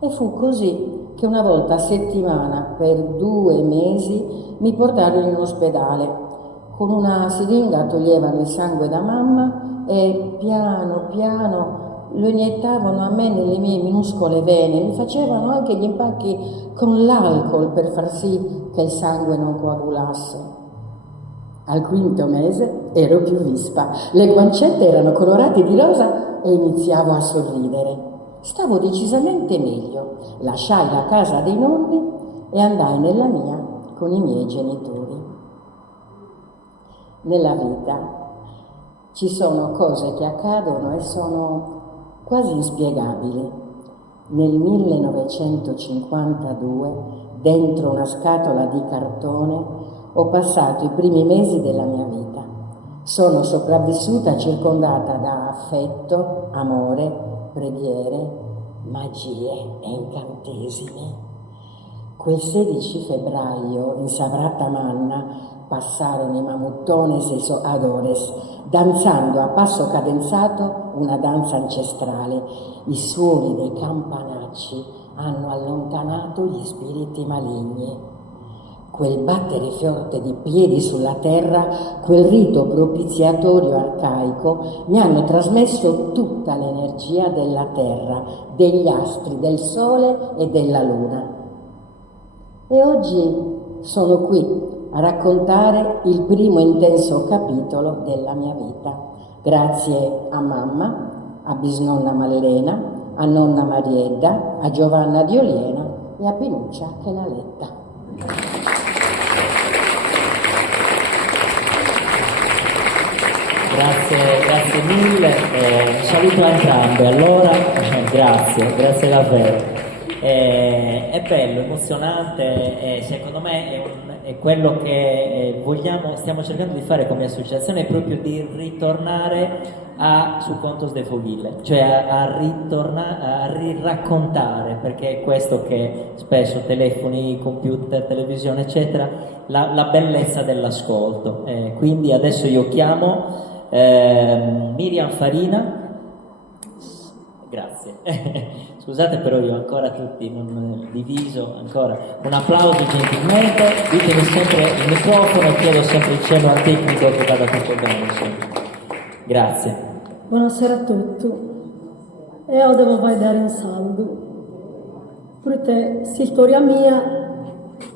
E fu così che una volta a settimana per 2 mesi mi portarono in ospedale. Con una siringa toglievano il sangue da mamma e piano piano lo iniettavano a me nelle mie minuscole vene. Mi facevano anche gli impacchi con l'alcol per far sì che il sangue non coagulasse. Al 5° mese ero più vispa, le guancette erano colorate di rosa e iniziavo a sorridere. Stavo decisamente meglio. Lasciai la casa dei nonni e andai nella mia con i miei genitori. Nella vita ci sono cose che accadono e sono quasi inspiegabili. Nel 1952, dentro una scatola di cartone, ho passato i primi mesi della mia vita. Sono sopravvissuta circondata da affetto, amore, preghiere, magie e incantesimi. Quel 16 febbraio in Savrata Manna passarono i mamuttones e adores, danzando a passo cadenzato una danza ancestrale. I suoni dei campanacci hanno allontanato gli spiriti maligni. Quel battere forte di piedi sulla terra, quel rito propiziatorio arcaico mi hanno trasmesso tutta l'energia della terra, degli astri, del sole e della luna. E oggi sono qui a raccontare il primo intenso capitolo della mia vita, grazie a mamma, a bisnonna Mallena, a nonna Mariedda, a Giovanna di Oliena e a Pinuccia che l'ha letta. Grazie mille, un saluto a entrambe, allora, grazie davvero. È bello, emozionante, e secondo me è quello che stiamo cercando di fare come associazione, proprio di ritornare su Contos de Fogille, cioè a riraccontare, perché è questo che spesso telefoni, computer, televisione eccetera, la bellezza dell'ascolto. Quindi adesso io chiamo Miriam Farina. Grazie. Scusate però io ancora tutti non diviso ancora. Un applauso gentilmente, ditemi sempre il microfono e chiedo sempre il cenno al tecnico che vada tutto bene, insomma. Grazie. Buonasera a tutti. Io devo dare un saluto. Perché questa storia mia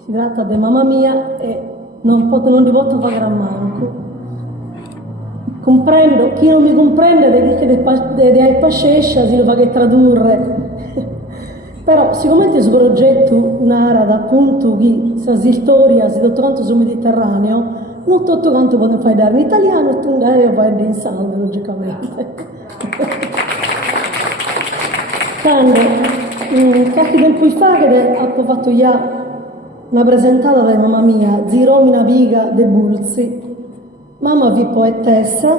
si tratta di mamma mia e non di voto pagare manco. Comprendo, chi non mi comprende vedi che dei pascescia si lo va che tradurre. Però siccome questo progetto narra appunto che questa storia si tutto quanto sul Mediterraneo, non tutto quanto potete fare dare in italiano e tu vai in saldo logicamente. Quando qualche tempo fa che ho fatto già una presentata da mamma mia, Ziromina Viga de Bulzi. Mamma vi poetessa,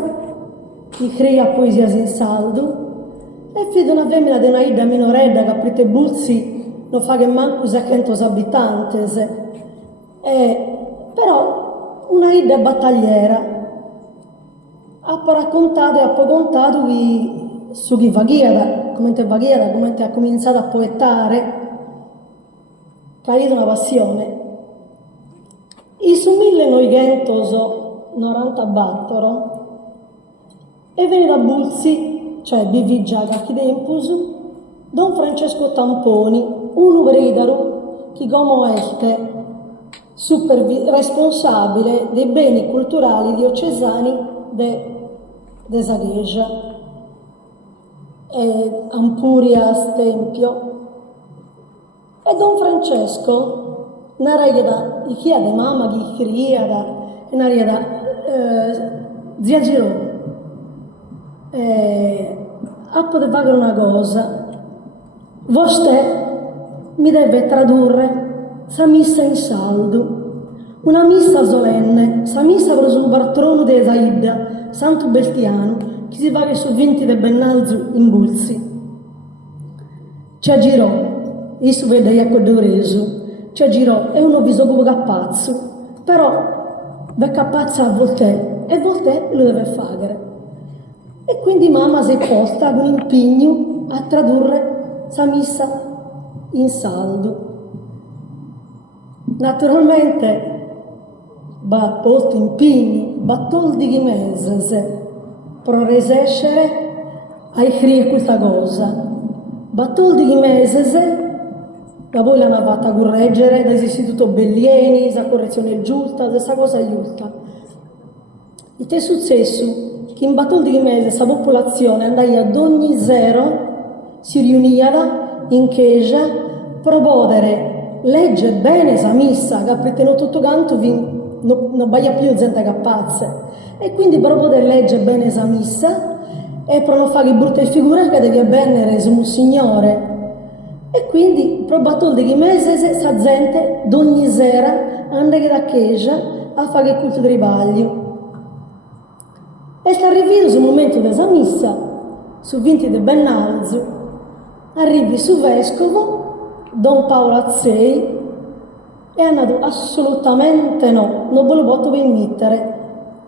che crea poesia in saldo, e figlio di una femmina di una ida minoredda che a Prite Bulzi non fa che manco 600 abitanti. Però una ida battagliera ha raccontato e ha contato su chi vaghiera, come ha cominciato a poetare, che ha avuto una passione. E su 1994 e venne da Bulzi, cioè vivi già da chi tempus, Don Francesco Tamponi, un ubridaro che come este responsabile dei beni culturali diocesani de Saghegia e Ampurias Tempio. E Don Francesco narra chi ha de mamma chi cria e narra zia Girò a poter fare una cosa, vostè mi deve tradurre sa missa in saldo, una missa solenne, sa missa per un patrono di Esaida, Santo Beltiano, che si fa che su 20 de Bennalzu in Bulzi. Ci aggirò, isso vede ecco d'oreso, ci aggirò, è uno bisogno capazzo, però ve capazza a volte e volte lo deve fare. E quindi mamma si è posta con impegno a tradurre sa missa in saldo. Naturalmente va posto impegno, va tolti di mese per resistere a scrivere questa cosa. Va tolti di mese la poi l'hanno fatta correggere dall'istituto Bellieni, la correzione giusta, questa cosa giusta. Il che è successo? Che in battoldi di mese questa popolazione andava ad ogni zero, si riuniva in chiesa per poter leggere bene questa missa, che perché tutto canto non baia più gente capace. E quindi per poter leggere bene questa missa e per non fare brutte figure che devi bene resimo Signore. E quindi, pro battol di mese, sa gente d'ogni sera andare da chiesa a fare il culto di ribaglio. E sta arrivando sul momento della missa, su 20 di Bennalzo, arrivi su vescovo, Don Paolo Azzei, e hanno detto assolutamente no, non ve lo posso mettere.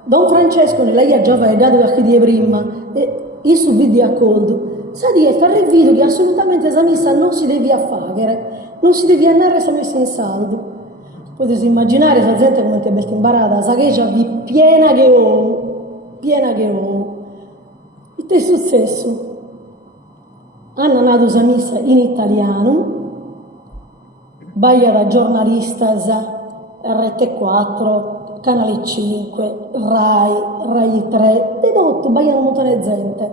Don Francesco, lei ha già dato da chi di prima, e io su video accolto, sa di sta arrivando che assolutamente questa missa non si deve fare, non si deve andare questa messa in saldo. Potete immaginare la gente come è bella imbarata, sa che già vi piena che ho. Il che è successo? Hanno nato questa missa in italiano, baia da giornalistas, RT4, Canale 5, Rai 3, e tutto, baia un montone di gente.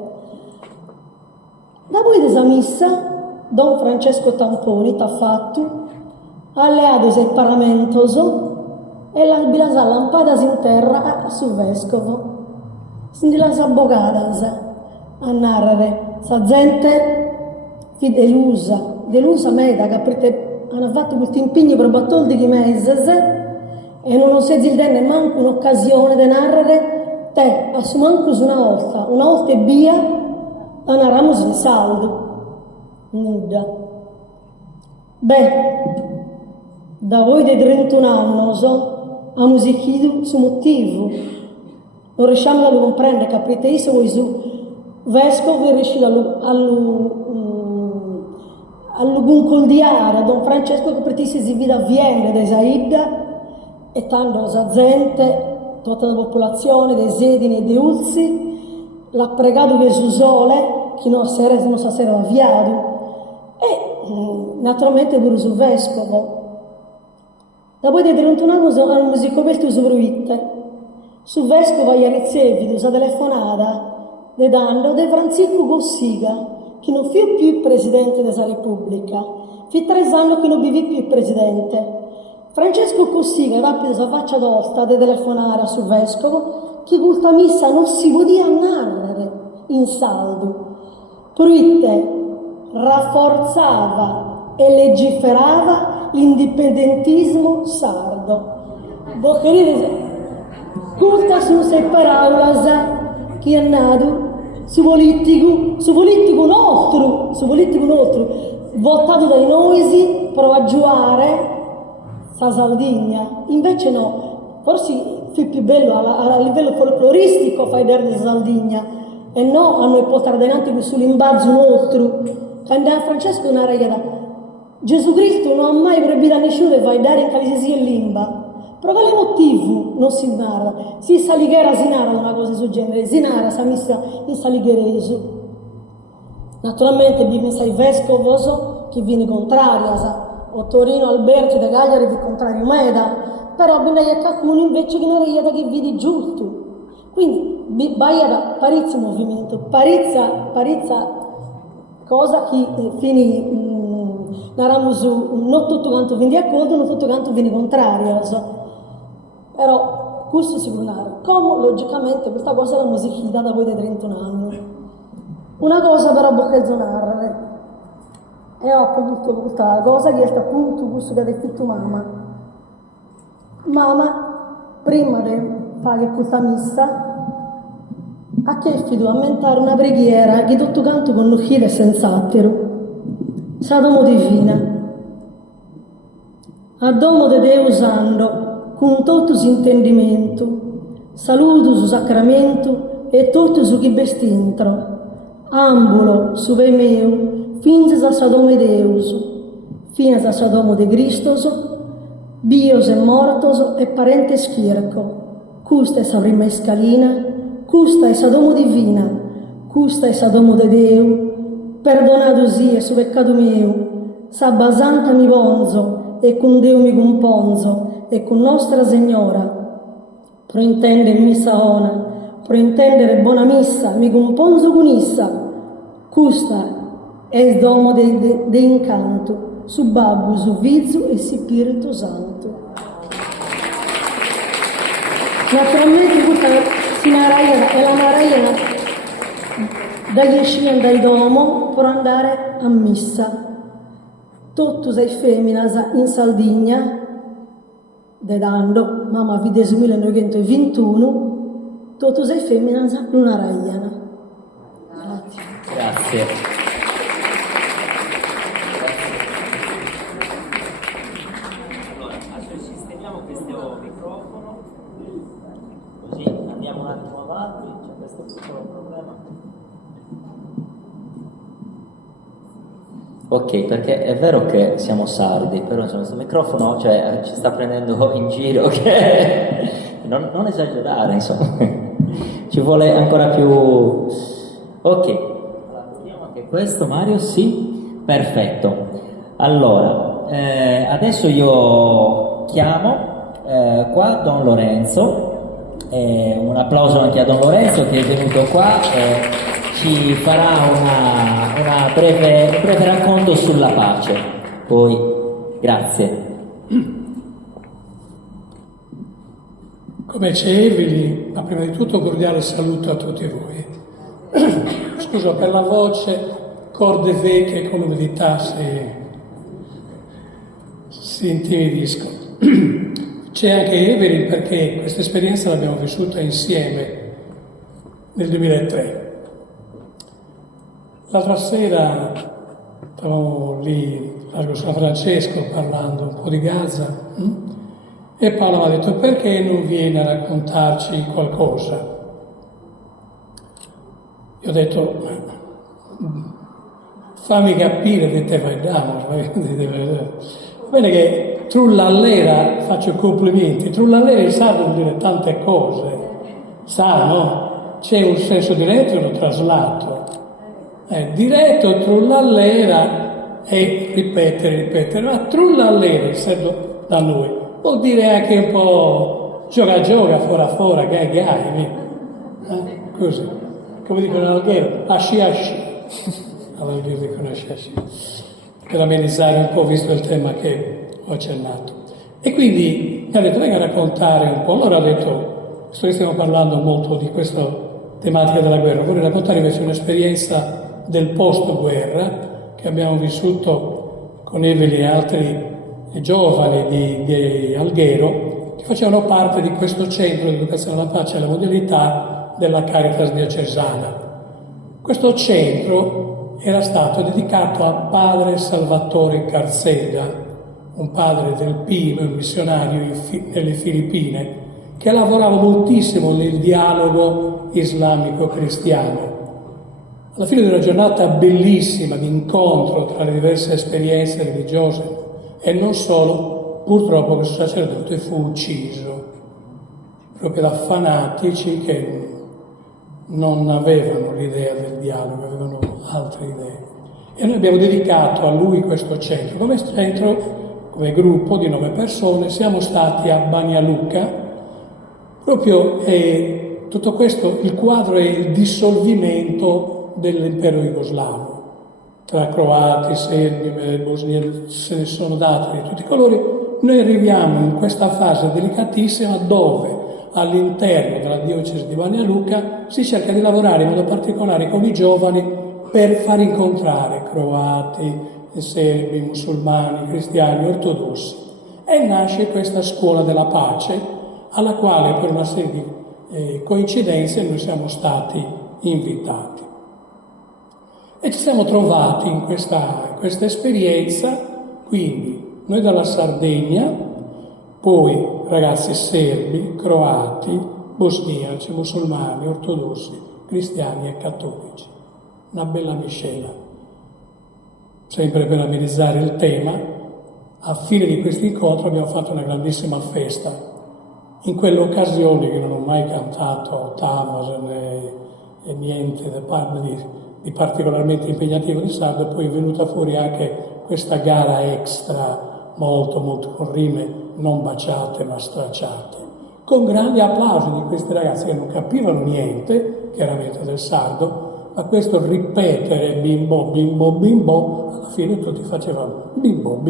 Da poi di questa missa, Don Francesco Tamponi t'ha fatto, alleados e paramentoso, e la bilasa lampadas in terra sul vescovo. Senti las abogadas a narrare, sa gente delusa meda, che hanno fatto questi impegni per battoldi di mesi e non si è manco un'occasione di narrare, te, assumanco una volta e via, la narramos in saldo. Nuda. Beh, da voi dei 31 anni, a musichido su motivo. Non riusciamo a comprendere, capite? Io voi su vescovo è riuscito a guncoldiare a Don Francesco che pretese si vide a Vienna da Isaida e tanto la gente, tutta la popolazione, dei sedini e dei uzzi, l'ha pregato che su sole, che non si era avviato, e naturalmente pure sul vescovo. Dopo di 31 anni hanno musicoperto su Bruitte. Sul vescovo ha ricevuto una telefonata di Dando di Francisco Cossiga, che non fu più presidente della Repubblica, fu 3 anni che non vive più presidente. Francesco Cossiga rapido la faccia d'osta di telefonare sul vescovo che questa missa non si poteva narrare in saldo. Pruitte rafforzava e legiferava l'indipendentismo sardo. Boccherite culta su sei paraulas che è nato su politico nostro, votato dai noisi per aggiuare sa Sardegna. Invece no, forse fu più bello a livello folcloristico fai dare di Sardegna e no a noi portare davanti sull'imbazzo nostro. Quando Francesco non era Gesù Cristo non ha mai proibito a nessuno di fai dare in qualsiasi lingua. Per quale motivo non si narra? Si salighera si narra una cosa del genere, si narra sa messa in saligherese. Naturalmente vive sei vescovoso che viene contraria, o Torino Alberto da Cagliari di contrario Meda, però bisogna qualcuno invece che non era che vedi giusto. Quindi vai da parizio movimento, parizza cosa che finì narramo su non tutto quanto viene d'accordo, non tutto quanto viene contrario. Però questo si può narrare. Come logicamente questa cosa è la musichità da voi dei 31 anni. Una cosa però bocchezzo narrare. E ho potuto questa cosa che è appunto questo che ha detto mamma. Mamma, prima di fare questa missa, ha chiesto a mentare una preghiera che tutto canto conoscete senz'altro. Sa domo divina. A domo de Deo usando con tutto s'intendimento, saluto su sacramento e tutto su chi bestintro, ambulo su ve meu, fins a Sadome Deus, fines a Sadome de Cristos, bios e mortos e parentes chirco, custa è sa prima scalina, custa è Sadomo divina, custa è Sadomo de Deu, perdonato sia su peccato meu, sa basanta mi bonzo e con Deo mi componzo, e con Nostra Signora, pro intendere missa ona, pro intendere buona missa, mi componzo con issa, custa è il domo de incanto, su Babbo, su Vizio e Spirito Santo. Naturalmente questa si narraia, è la narraia dagli escien dai domo per andare a missa. totus ai feminas in Sardegna, dedando, mamma vides 1921, totus ai feminas non araiana. Grazie. Grazie. Allora, adesso sistemiamo questo microfono, così andiamo un attimo avanti, c'è questo piccolo problema. Ok, perché è vero che siamo sardi, però insomma questo microfono ci sta prendendo in giro, che non esagerare, insomma, ci vuole ancora più. Ok, allora, vediamo anche questo, Mario, sì, perfetto. Allora, adesso io chiamo qua Don Lorenzo, un applauso anche a Don Lorenzo che è venuto qua. Ci farà un breve racconto sulla pace. Poi, grazie. Come c'è Eveli, ma prima di tutto un cordiale saluto a tutti voi. Scusa per la voce, corde vecchie con l'umidità si intimidiscono. C'è anche Eveli perché questa esperienza l'abbiamo vissuta insieme nel 2003. L'altra sera stavamo lì a San Francesco parlando un po' di Gaza e Paolo mi ha detto: perché non vieni a raccontarci qualcosa? Io ho detto: fammi capire che te vai da. Va bene che trullallera, faccio complimenti, trullallera in sardo vuol dire tante cose, sa, no? C'è un senso diretto e uno traslato. Diretto, trullallera e ripetere, ma trullallera, essendo da noi, vuol dire anche un po' gioca, fora, gai, così, come dicono in alghero, asci, allora dicono asci, per amenizzare un po', visto il tema che ho accennato. E quindi mi ha detto: venga a raccontare un po', allora ho detto, stiamo parlando molto di questa tematica della guerra, vorrei raccontare invece un'esperienza del post-guerra che abbiamo vissuto con Eveli e altri giovani di Alghero che facevano parte di questo centro di educazione alla pace e alla mondialità della Caritas diocesana. Questo centro era stato dedicato a padre Salvatore Carceda, un padre del Pino, un missionario nelle Filippine, che lavorava moltissimo nel dialogo islamico-cristiano. Alla fine di una giornata bellissima di incontro tra le diverse esperienze religiose e non solo, purtroppo questo sacerdote fu ucciso proprio da fanatici che non avevano l'idea del dialogo, avevano altre idee. E noi abbiamo dedicato a lui questo centro. Come centro, come gruppo di 9 persone, siamo stati a Banja proprio tutto questo, il quadro è il dissolvimento dell'impero jugoslavo. Tra croati, serbi, bosniani, se ne sono dati di tutti i colori. Noi arriviamo in questa fase delicatissima dove all'interno della diocesi di Banja Luka si cerca di lavorare in modo particolare con i giovani per far incontrare croati, serbi, musulmani, cristiani, ortodossi. E nasce questa scuola della pace alla quale per una serie di coincidenze noi siamo stati invitati. E ci siamo trovati in questa esperienza, quindi noi dalla Sardegna, poi ragazzi serbi, croati, bosniaci, musulmani, ortodossi, cristiani e cattolici. Una bella miscela. Sempre per amenizzare il tema, a fine di questo incontro abbiamo fatto una grandissima festa. In quell'occasione che non ho mai cantato Tamas e niente di particolarmente impegnativo di sardo, e poi è venuta fuori anche questa gara extra, molto con rime non baciate ma stracciate, con grandi applausi di questi ragazzi che non capivano niente, chiaramente del sardo, ma questo ripetere bimbo, alla fine tutti facevano bimbo.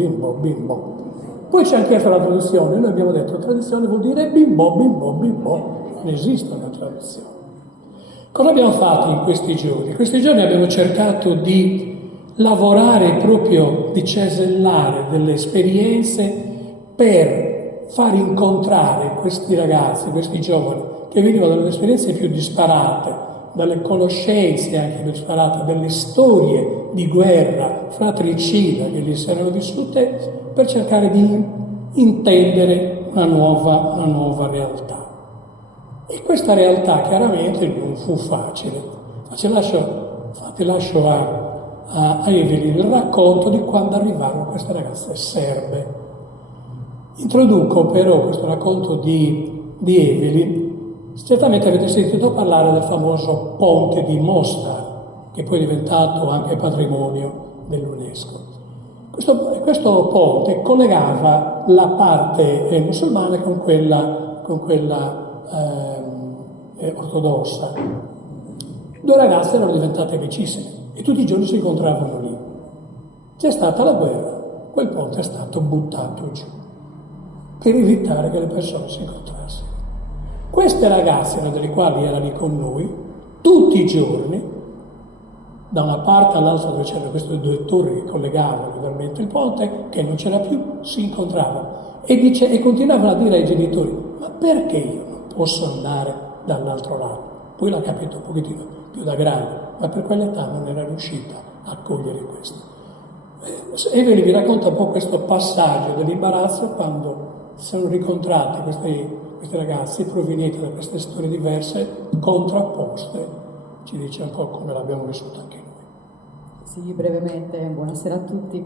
Poi c'è anche la traduzione, noi abbiamo detto traduzione vuol dire bimbo, non esiste una traduzione. Cosa abbiamo fatto in questi giorni? In questi giorni abbiamo cercato di lavorare proprio di cesellare delle esperienze per far incontrare questi ragazzi, questi giovani, che venivano dalle esperienze più disparate, dalle conoscenze anche più disparate, delle storie di guerra fratricida che gli si erano vissute, per cercare di intendere una nuova realtà. E questa realtà chiaramente non fu facile. Infatti lascio a Evelyn il racconto di quando arrivarono queste ragazze serbe. Introduco però questo racconto di Evelyn. Certamente avete sentito parlare del famoso ponte di Mostar, che poi è diventato anche patrimonio dell'UNESCO. Questo ponte collegava la parte musulmana con quella ortodossa. Due ragazze erano diventate amicissime e tutti i giorni si incontravano lì. C'è stata la guerra, quel ponte è stato buttato giù per evitare che le persone si incontrassero. Queste ragazze, una delle quali era lì con noi, tutti i giorni, da una parte all'altra dove c'erano queste due torri che collegavano veramente il ponte, che non c'era più, si incontravano e continuavano a dire ai genitori: ma perché io non posso andare dall'altro lato? Poi l'ha capito un pochettino più da grande, ma per quell'età non era riuscita a cogliere questo. Evelyn vi racconta un po' questo passaggio dell'imbarazzo quando si sono rincontrati questi ragazzi provenienti da queste storie diverse, contrapposte. Ci dice un po' come l'abbiamo vissuta anche noi. Sì, brevemente, buonasera a tutti.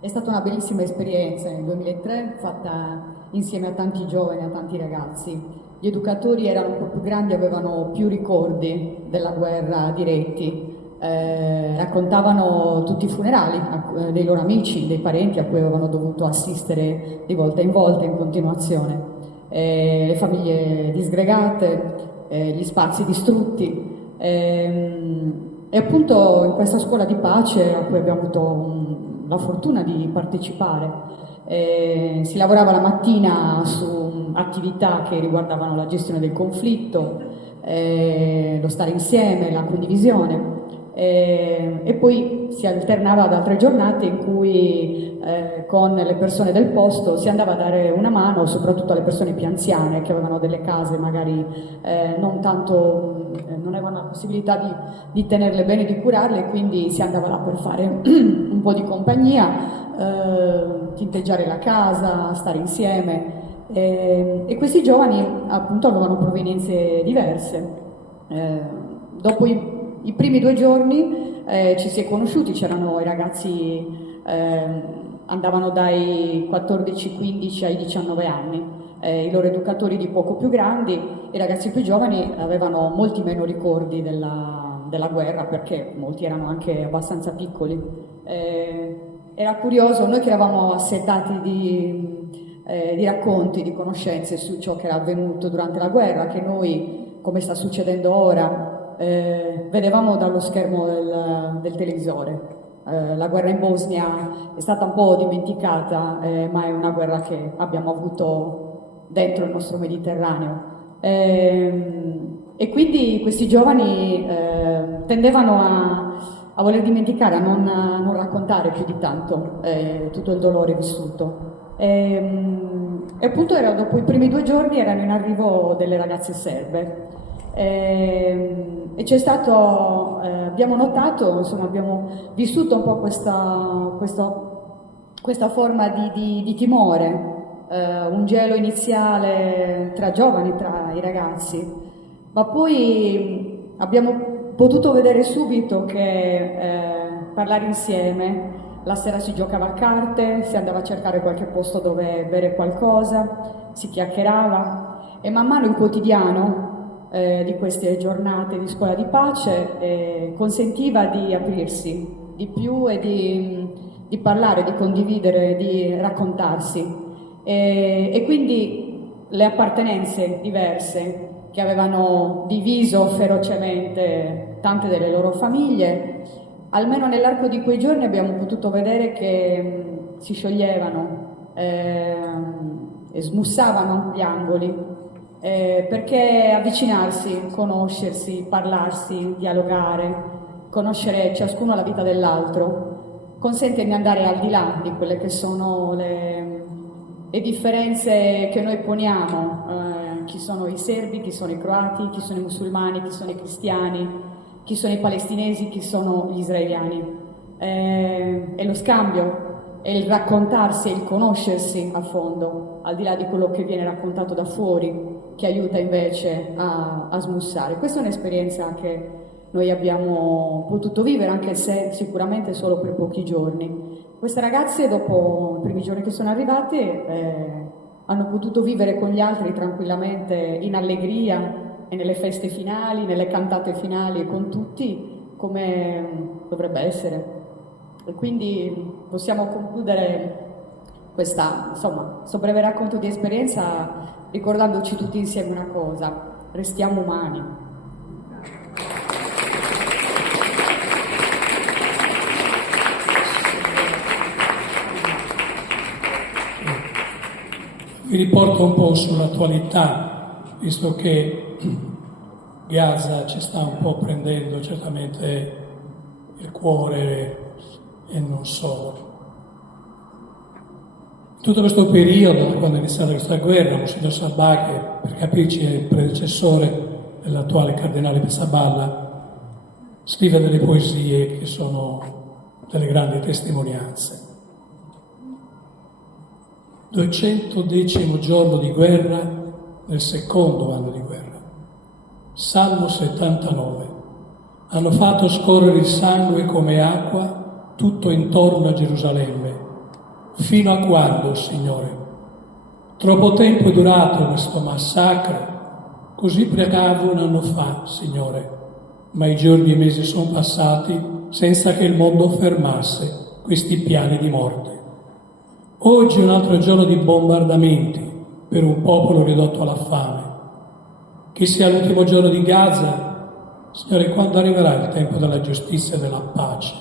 È stata una bellissima esperienza nel 2003, fatta insieme a tanti giovani, a tanti ragazzi. Gli educatori erano un po' più grandi, avevano più ricordi della guerra diretti, raccontavano tutti i funerali dei loro amici, dei parenti a cui avevano dovuto assistere di volta in volta in continuazione, le famiglie disgregate, gli spazi distrutti. E appunto in questa scuola di pace a cui abbiamo avuto la fortuna di partecipare, si lavorava la mattina su attività che riguardavano la gestione del conflitto, lo stare insieme, la condivisione, e poi si alternava ad altre giornate in cui con le persone del posto si andava a dare una mano soprattutto alle persone più anziane che avevano delle case magari non avevano la possibilità di tenerle bene, di curarle, quindi si andava là per fare un po' di compagnia, tinteggiare la casa, stare insieme, e questi giovani appunto avevano provenienze diverse. Dopo i primi 2 giorni ci si è conosciuti, c'erano i ragazzi, andavano dai 14-15 ai 19 anni, i loro educatori di poco più grandi, i ragazzi più giovani avevano molti meno ricordi della guerra perché molti erano anche abbastanza piccoli. Era curioso, noi che eravamo assetati di racconti, di conoscenze su ciò che era avvenuto durante la guerra, che noi, come sta succedendo ora, vedevamo dallo schermo del televisore. La guerra in Bosnia è stata un po' dimenticata, ma è una guerra che abbiamo avuto dentro il nostro Mediterraneo. E quindi questi giovani tendevano a voler dimenticare, a non raccontare più di tanto tutto il dolore vissuto. E appunto dopo i primi 2 giorni erano in arrivo delle ragazze serbe. E c'è stato, abbiamo notato, insomma, abbiamo vissuto un po' questa forma di timore, un gelo iniziale tra giovani, tra i ragazzi, ma poi abbiamo potuto vedere subito che parlare insieme, la sera si giocava a carte, si andava a cercare qualche posto dove bere qualcosa, si chiacchierava, e man mano il quotidiano di queste giornate di scuola di pace consentiva di aprirsi di più e di parlare, di condividere, di raccontarsi, e quindi le appartenenze diverse che avevano diviso ferocemente tante delle loro famiglie, almeno nell'arco di quei giorni abbiamo potuto vedere che si scioglievano e smussavano gli angoli. Perché avvicinarsi, conoscersi, parlarsi, dialogare, conoscere ciascuno la vita dell'altro consente di andare al di là di quelle che sono le differenze che noi poniamo, chi sono i serbi, chi sono i croati, chi sono i musulmani, chi sono i cristiani, chi sono i palestinesi, chi sono gli israeliani. È lo scambio, è il raccontarsi e il conoscersi a fondo, al di là di quello che viene raccontato da fuori, che aiuta invece a smussare. Questa è un'esperienza che noi abbiamo potuto vivere, anche se sicuramente solo per pochi giorni. Queste ragazze, dopo i primi giorni che sono arrivate, hanno potuto vivere con gli altri tranquillamente in allegria e nelle feste finali, nelle cantate finali con tutti, come dovrebbe essere. E quindi possiamo concludere questo breve racconto di esperienza ricordandoci tutti insieme una cosa: restiamo umani. Vi riporto un po' sull'attualità, visto che Gaza ci sta un po' prendendo certamente il cuore e non solo. In tutto questo periodo, quando è iniziata questa guerra, Monsignor Sabà, che per capirci è il predecessore dell'attuale cardinale Pizzaballa, scrive delle poesie che sono delle grandi testimonianze. 210° giorno di guerra nel secondo anno di guerra. Salmo 79. Hanno fatto scorrere il sangue come acqua tutto intorno a Gerusalemme. Fino a quando, Signore? Troppo tempo è durato questo massacro, così pregavo un anno fa, Signore, ma i giorni e i mesi sono passati senza che il mondo fermasse questi piani di morte. Oggi è un altro giorno di bombardamenti per un popolo ridotto alla fame. Che sia l'ultimo giorno di Gaza, Signore, quando arriverà il tempo della giustizia e della pace?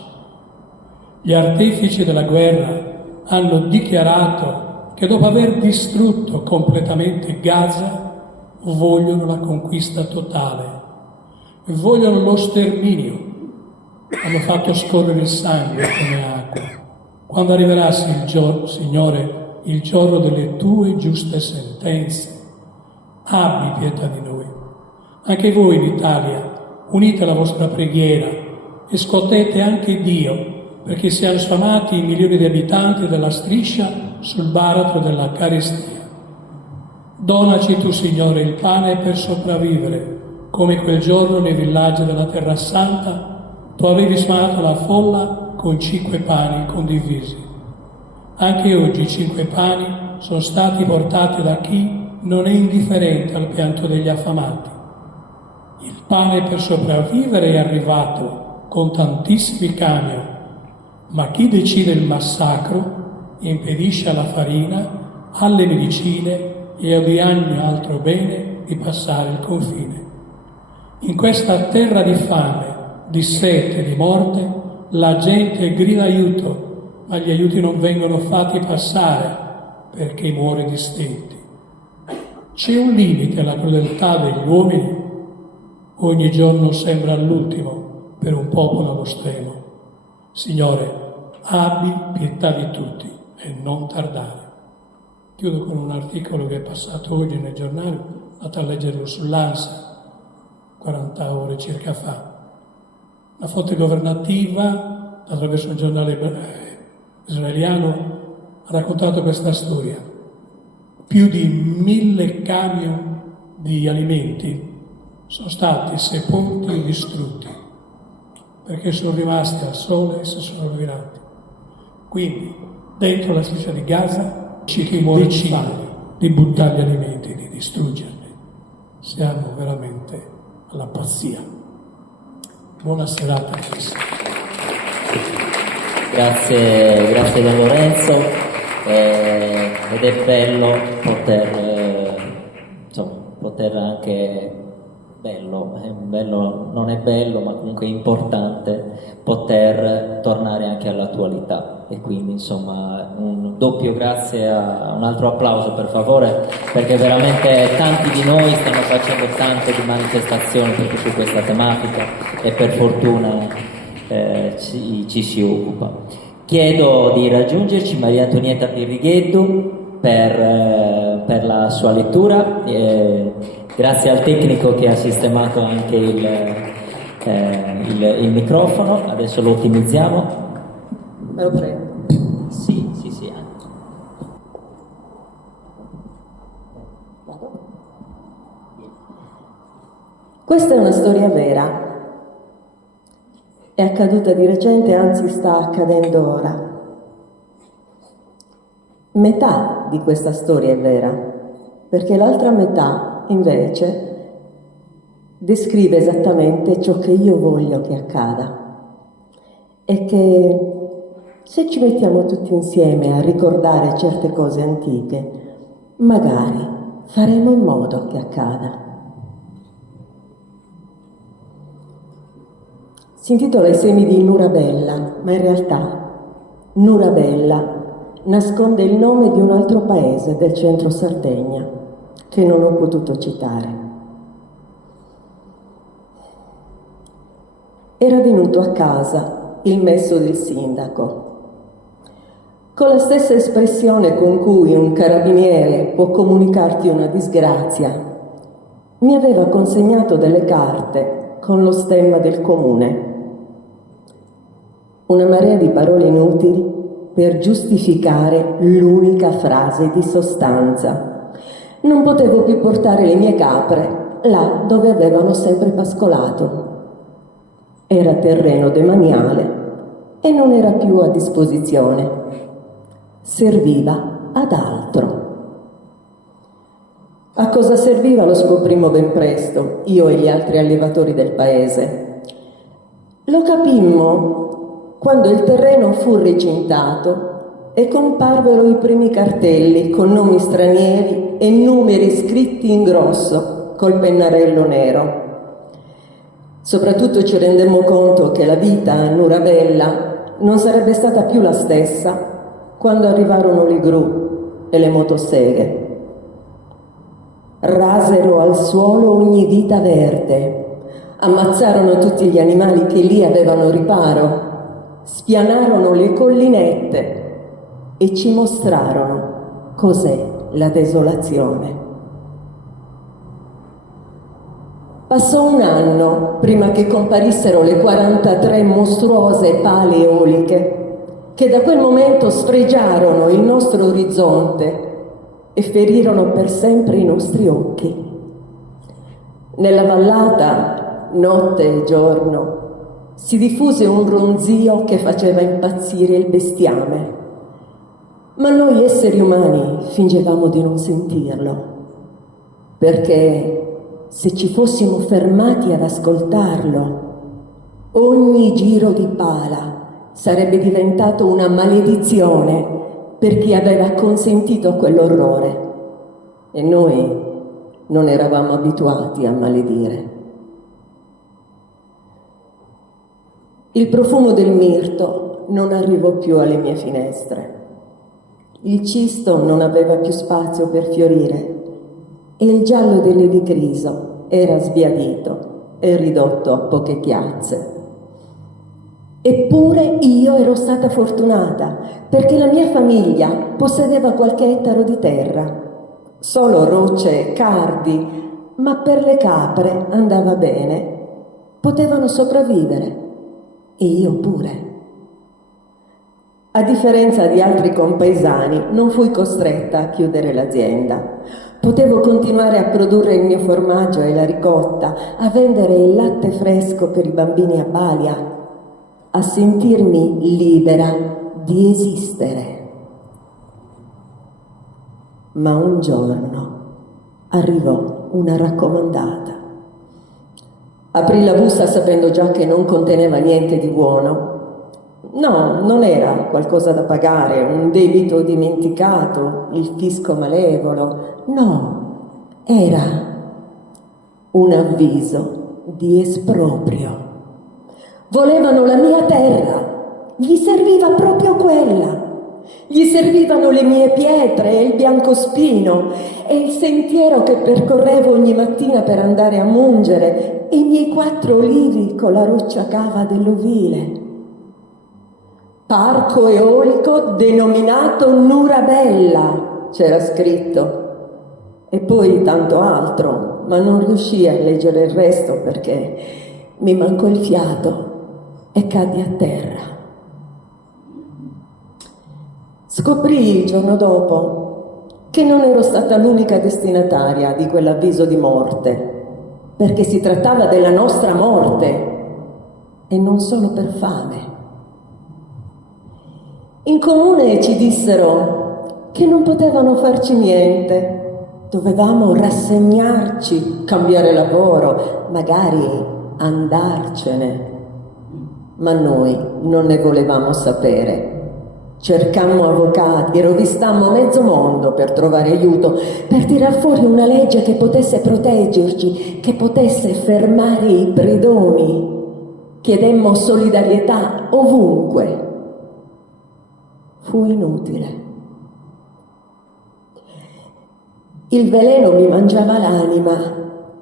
Gli artefici della guerra hanno dichiarato che dopo aver distrutto completamente Gaza vogliono la conquista totale, vogliono lo sterminio, hanno fatto scorrere il sangue come acqua. Quando arriverà, Signore, il giorno delle tue giuste sentenze, abbi pietà di noi. Anche voi in Italia unite la vostra preghiera e scotete anche Dio, perché siano sfamati i milioni di abitanti della striscia sul baratro della carestia. Donaci tu, Signore, il pane per sopravvivere, come quel giorno nei villaggi della Terra Santa tu avevi sfamato la folla con 5 pani condivisi. Anche oggi i 5 pani sono stati portati da chi non è indifferente al pianto degli affamati. Il pane per sopravvivere è arrivato con tantissimi camion, ma chi decide il massacro impedisce alla farina, alle medicine e ad ogni altro bene di passare il confine. In questa terra di fame, di sete e di morte, la gente grida aiuto, ma gli aiuti non vengono fatti passare perché muore di stenti. C'è un limite alla crudeltà degli uomini? Ogni giorno sembra l'ultimo per un popolo allo stremo. Signore, abbi pietà di tutti e non tardare. Chiudo con un articolo che è passato oggi nel giornale, andate a leggerlo sull'ANSA, 40 ore circa fa. La fonte governativa, attraverso un giornale israeliano, ha raccontato questa storia. Più di 1000 camion di alimenti sono stati sepolti e distrutti perché sono rimasti al sole e si sono rovinati. Quindi, dentro la striscia di Gaza c'è chi muore di fame, di buttare gli alimenti, di distruggerli. Siamo veramente alla pazzia. Buona serata a tutti. Grazie Don Lorenzo, ed è bello poter anche bello, non è bello, ma comunque è importante poter tornare anche all'attualità, e quindi insomma un doppio grazie, un altro applauso per favore, perché veramente tanti di noi stanno facendo tante di manifestazioni proprio su questa tematica e per fortuna ci si occupa. Chiedo di raggiungerci Maria Antonietta Pirrighetto per la sua lettura. Grazie al tecnico che ha sistemato anche il microfono, adesso lo ottimizziamo. Me lo prego. Sì. Questa è una storia vera. È accaduta di recente, anzi sta accadendo ora. Metà di questa storia è vera, perché l'altra metà, invece, descrive esattamente ciò che io voglio che accada. E che se ci mettiamo tutti insieme a ricordare certe cose antiche, magari faremo in modo che accada. Si intitola I semi di Nurabella, ma in realtà Nurabella nasconde il nome di un altro paese del centro Sardegna che non ho potuto citare. Era venuto a casa il messo del sindaco. Con la stessa espressione con cui un carabiniere può comunicarti una disgrazia, mi aveva consegnato delle carte con lo stemma del comune. Una marea di parole inutili per giustificare l'unica frase di sostanza. Non potevo più portare le mie capre là dove avevano sempre pascolato. Era terreno demaniale e non era più a disposizione. Serviva ad altro. A cosa serviva lo scoprimmo ben presto, io e gli altri allevatori del paese. Lo capimmo quando il terreno fu recintato e comparvero i primi cartelli con nomi stranieri e numeri scritti in grosso col pennarello nero. Soprattutto ci rendemmo conto che la vita a Nurabella non sarebbe stata più la stessa quando arrivarono le gru e le motoseghe. Rasero al suolo ogni vita verde, ammazzarono tutti gli animali che lì avevano riparo, spianarono le collinette e ci mostrarono cos'è la desolazione. Passò un anno prima che comparissero le 43 mostruose pale eoliche che da quel momento sfregiarono il nostro orizzonte e ferirono per sempre i nostri occhi. Nella vallata, notte e giorno, si diffuse un ronzio che faceva impazzire il bestiame, ma noi esseri umani fingevamo di non sentirlo, perché se ci fossimo fermati ad ascoltarlo, ogni giro di pala sarebbe diventato una maledizione per chi aveva consentito a quell'orrore, e noi non eravamo abituati a maledire. Il profumo del mirto non arrivò più alle mie finestre. Il cisto non aveva più spazio per fiorire e il giallo dell'elicriso era sbiadito e ridotto a poche chiazze. Eppure io ero stata fortunata perché la mia famiglia possedeva qualche ettaro di terra, solo rocce e cardi, ma per le capre andava bene, potevano sopravvivere. E io pure. A differenza di altri compaesani, non fui costretta a chiudere l'azienda. Potevo continuare a produrre il mio formaggio e la ricotta, a vendere il latte fresco per i bambini a Balia, a sentirmi libera di esistere. Ma un giorno arrivò una raccomandata. Aprì la busta sapendo già che non conteneva niente di buono. No, non era qualcosa da pagare, un debito dimenticato, il fisco malevolo. No, era un avviso di esproprio. Volevano la mia terra, gli serviva proprio quella. Gli servivano le mie pietre e il biancospino e il sentiero che percorrevo ogni mattina per andare a mungere e i miei 4 olivi con la roccia cava dell'ovile. parco eolico denominato Nurabella, c'era scritto, e poi tanto altro, ma non riuscii a leggere il resto perché mi mancò il fiato e caddi a terra. Scoprì il giorno dopo che non ero stata l'unica destinataria di quell'avviso di morte, perché si trattava della nostra morte e non solo per fame. In comune ci dissero che non potevano farci niente, dovevamo rassegnarci, cambiare lavoro, magari andarcene. Ma noi non ne volevamo sapere. Cercammo avvocati, rovistammo mezzo mondo per trovare aiuto, per tirar fuori una legge che potesse proteggerci, che potesse fermare i predoni. Chiedemmo solidarietà ovunque. Fu inutile. Il veleno mi mangiava l'anima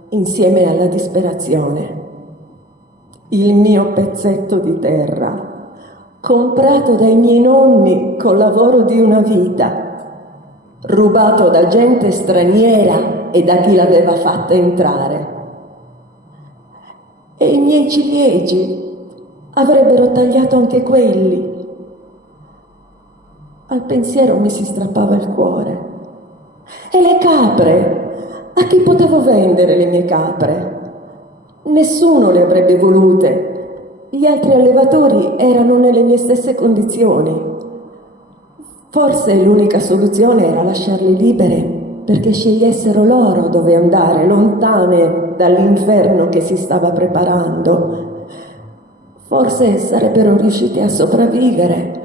insieme alla disperazione. Il mio pezzetto di terra, comprato dai miei nonni col lavoro di una vita, rubato da gente straniera e da chi l'aveva fatta entrare. E i miei ciliegi avrebbero tagliato anche quelli. Al pensiero mi si strappava il cuore. E le capre? A chi potevo vendere le mie capre? Nessuno le avrebbe volute. Gli altri allevatori erano nelle mie stesse condizioni. Forse l'unica soluzione era lasciarle libere perché scegliessero loro dove andare, lontane dall'inferno che si stava preparando. Forse sarebbero riusciti a sopravvivere,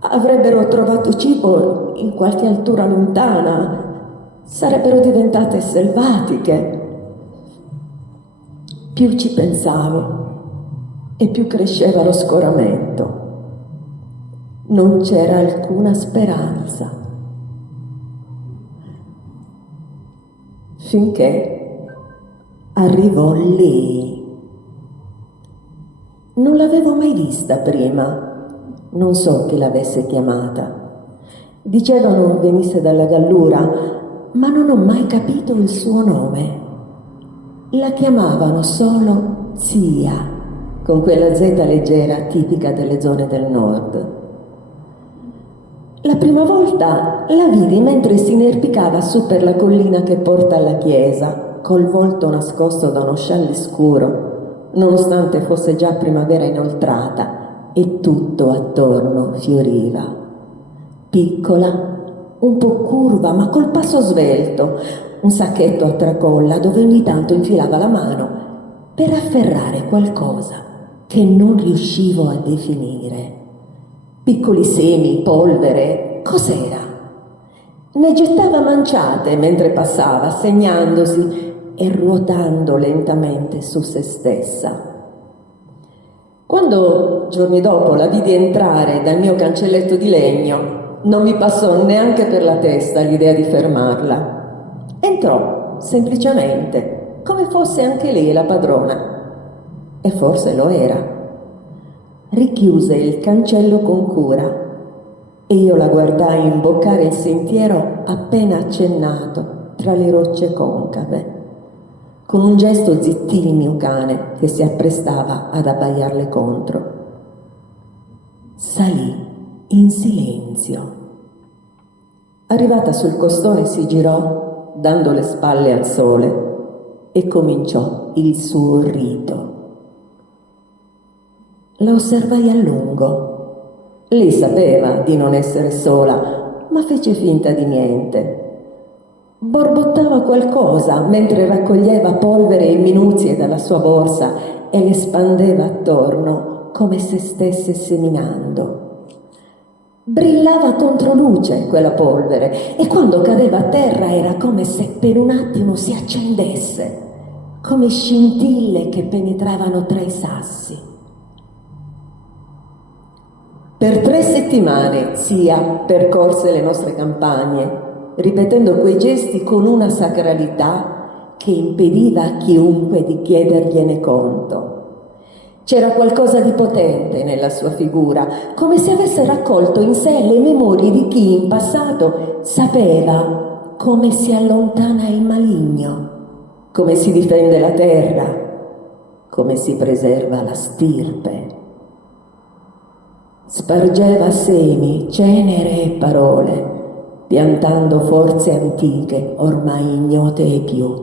avrebbero trovato cibo in qualche altura lontana, sarebbero diventate selvatiche. Più ci pensavo e più cresceva lo scoramento. Non c'era alcuna speranza. Finché arrivò lei. Non l'avevo mai vista prima, non so chi l'avesse chiamata. Dicevano venisse dalla Gallura, ma non ho mai capito il suo nome. La chiamavano solo Zia, con quella Z leggera tipica delle zone del nord. La prima volta la vidi mentre si inerpicava su per la collina che porta alla chiesa, col volto nascosto da uno scialle scuro, nonostante fosse già primavera inoltrata e tutto attorno fioriva. Piccola, un po' curva, ma col passo svelto, un sacchetto a tracolla dove ogni tanto infilava la mano per afferrare qualcosa che non riuscivo a definire. Piccoli semi, polvere, cos'era? Ne gettava manciate mentre passava, segnandosi e ruotando lentamente su se stessa. Quando, giorni dopo, la vidi entrare dal mio cancelletto di legno, non mi passò neanche per la testa l'idea di fermarla. Entrò, semplicemente, come fosse anche lei la padrona. E forse lo era. Richiuse il cancello con cura e io la guardai imboccare il sentiero appena accennato tra le rocce concave. Con un gesto zittì il mio cane che si apprestava ad abbaiarle contro. Salì in silenzio. Arrivata sul costone si girò, dando le spalle al sole, e cominciò il suo rito. La osservai a lungo. Lei sapeva di non essere sola, ma fece finta di niente. Borbottava qualcosa mentre raccoglieva polvere e minuzie dalla sua borsa e le spandeva attorno come se stesse seminando. Brillava controluce quella polvere e quando cadeva a terra era come se per un attimo si accendesse, come scintille che penetravano tra i sassi. Per 3 settimane Zia percorse le nostre campagne, ripetendo quei gesti con una sacralità che impediva a chiunque di chiedergliene conto. C'era qualcosa di potente nella sua figura, come se avesse raccolto in sé le memorie di chi in passato sapeva come si allontana il maligno, come si difende la terra, come si preserva la stirpe. Spargeva semi, cenere e parole, piantando forze antiche ormai ignote ai più.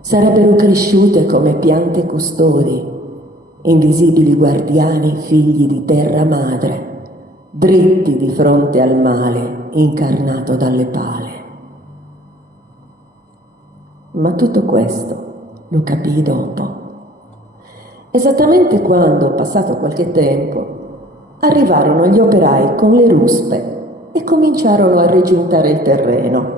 Sarebbero cresciute come piante custodi, invisibili guardiani figli di terra madre, dritti di fronte al male incarnato dalle pale. Ma tutto questo lo capii dopo. Esattamente quando, passato qualche tempo, arrivarono gli operai con le ruspe e cominciarono a regiuntare il terreno,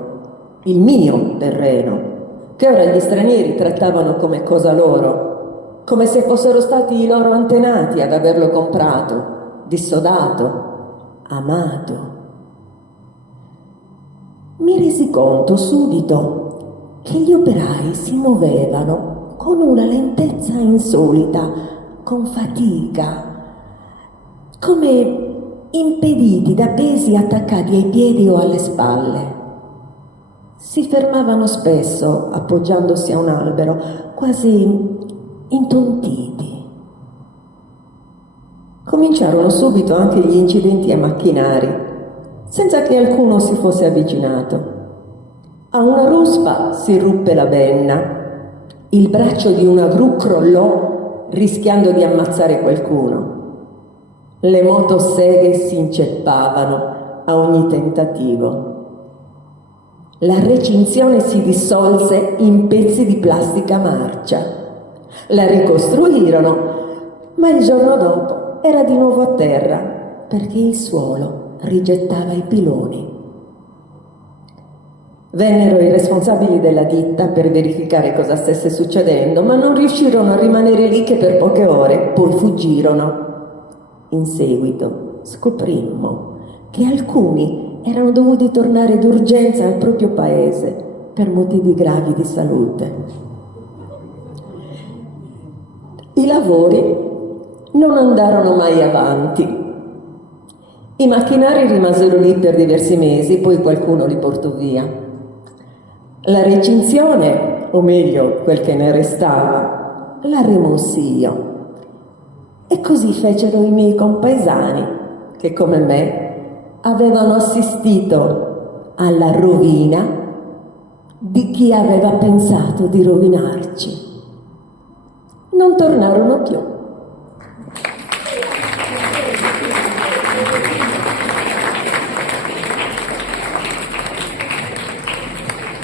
il mio terreno, che ora gli stranieri trattavano come cosa loro, come se fossero stati i loro antenati ad averlo comprato, dissodato, amato. Mi resi conto subito che gli operai si muovevano con una lentezza insolita, con fatica, come impediti da pesi attaccati ai piedi o alle spalle. Si fermavano spesso appoggiandosi a un albero, quasi intontiti. Cominciarono subito anche gli incidenti ai macchinari, senza che alcuno si fosse avvicinato. A una ruspa si ruppe la benna, il braccio di una gru crollò rischiando di ammazzare qualcuno. Le motoseghe si inceppavano a ogni tentativo. La recinzione si dissolse in pezzi di plastica marcia. La ricostruirono, ma il giorno dopo era di nuovo a terra perché il suolo rigettava i piloni. Vennero i responsabili della ditta per verificare cosa stesse succedendo, ma non riuscirono a rimanere lì che per poche ore, poi fuggirono. In seguito scoprimmo che alcuni erano dovuti tornare d'urgenza al proprio paese per motivi gravi di salute. I lavori non andarono mai avanti. I macchinari rimasero lì per diversi mesi, poi qualcuno li portò via. La recinzione, o meglio quel che ne restava, la rimossi io. E così fecero i miei compaesani, che come me avevano assistito alla rovina di chi aveva pensato di rovinarci. Non tornarono più.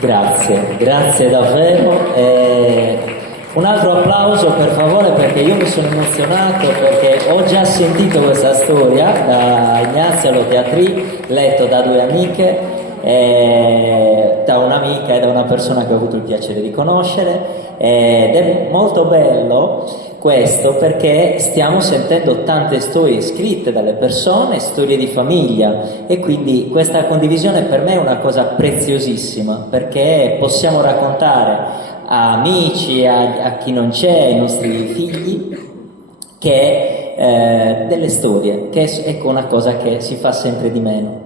Grazie davvero. Un altro applauso per favore, perché io mi sono emozionato, perché ho già sentito questa storia da Ignazia Lo Teatri, letto da due amiche, da un'amica e da una persona che ho avuto il piacere di conoscere, ed è molto bello questo perché stiamo sentendo tante storie scritte dalle persone, storie di famiglia, e quindi questa condivisione per me è una cosa preziosissima, perché possiamo raccontare a amici, a chi non c'è, ai nostri figli, che delle storie, che è una cosa che si fa sempre di meno.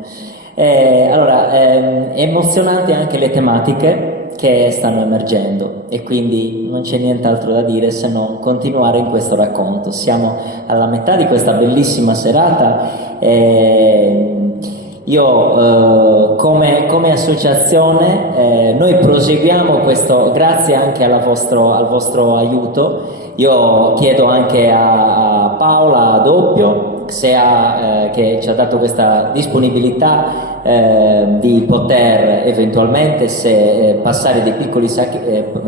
Allora, è emozionante anche le tematiche che stanno emergendo, e quindi non c'è nient'altro da dire se non continuare in questo racconto. Siamo alla metà di questa bellissima serata. Io come associazione noi proseguiamo questo grazie anche al vostro aiuto. Io chiedo anche a Paola Doppio che ci ha dato questa disponibilità di poter eventualmente passare dei piccoli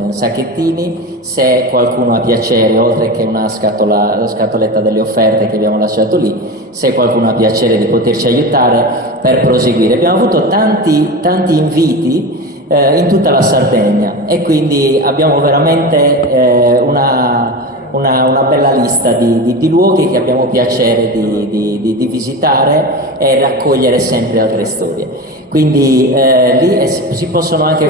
sacchettini, se qualcuno ha piacere, oltre che la scatoletta delle offerte che abbiamo lasciato lì, se qualcuno ha piacere di poterci aiutare per proseguire. Abbiamo avuto tanti inviti in tutta la Sardegna, e quindi abbiamo veramente una bella lista di luoghi che abbiamo piacere di visitare e raccogliere sempre altre storie. Quindi lì si possono anche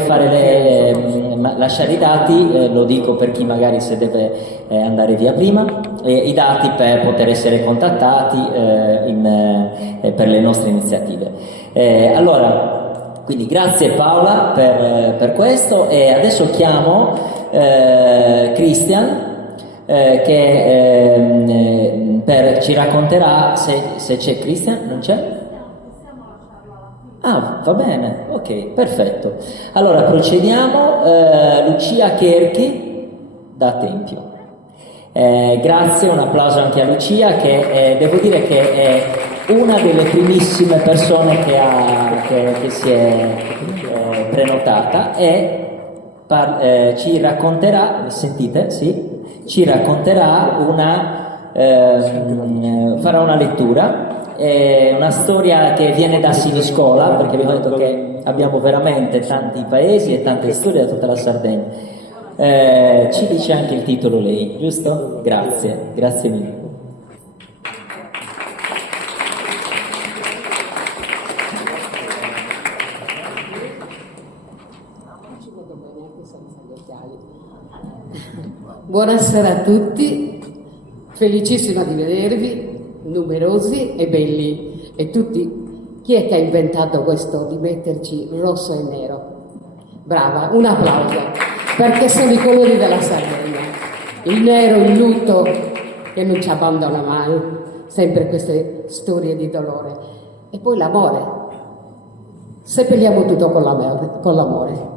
lasciare i dati, lo dico per chi magari se deve andare via prima, i dati per poter essere contattati per le nostre iniziative. Quindi grazie Paola per questo, e adesso chiamo Christian che ci racconterà, se c'è Christian, non c'è? Ah, va bene, ok, perfetto. Allora procediamo. Lucia Cherchi da Tempio. Grazie, un applauso anche a Lucia, che devo dire che è una delle primissime persone che si è prenotata, e ci racconterà, sentite? Sì? Ci racconterà farà una lettura. È una storia che viene da Siniscola, perché abbiamo detto che abbiamo veramente tanti paesi e tante storie da tutta la Sardegna. Ci dice anche il titolo lei, giusto? Grazie, grazie mille. Buonasera a tutti, felicissima di vedervi, numerosi e belli. E tutti, chi è che ha inventato questo di metterci rosso e nero? Brava, un applauso, perché sono i colori della Sardegna. Il nero, il lutto, che non ci abbandona mai, sempre queste storie di dolore. E poi l'amore, seppelliamo tutto con l'amore.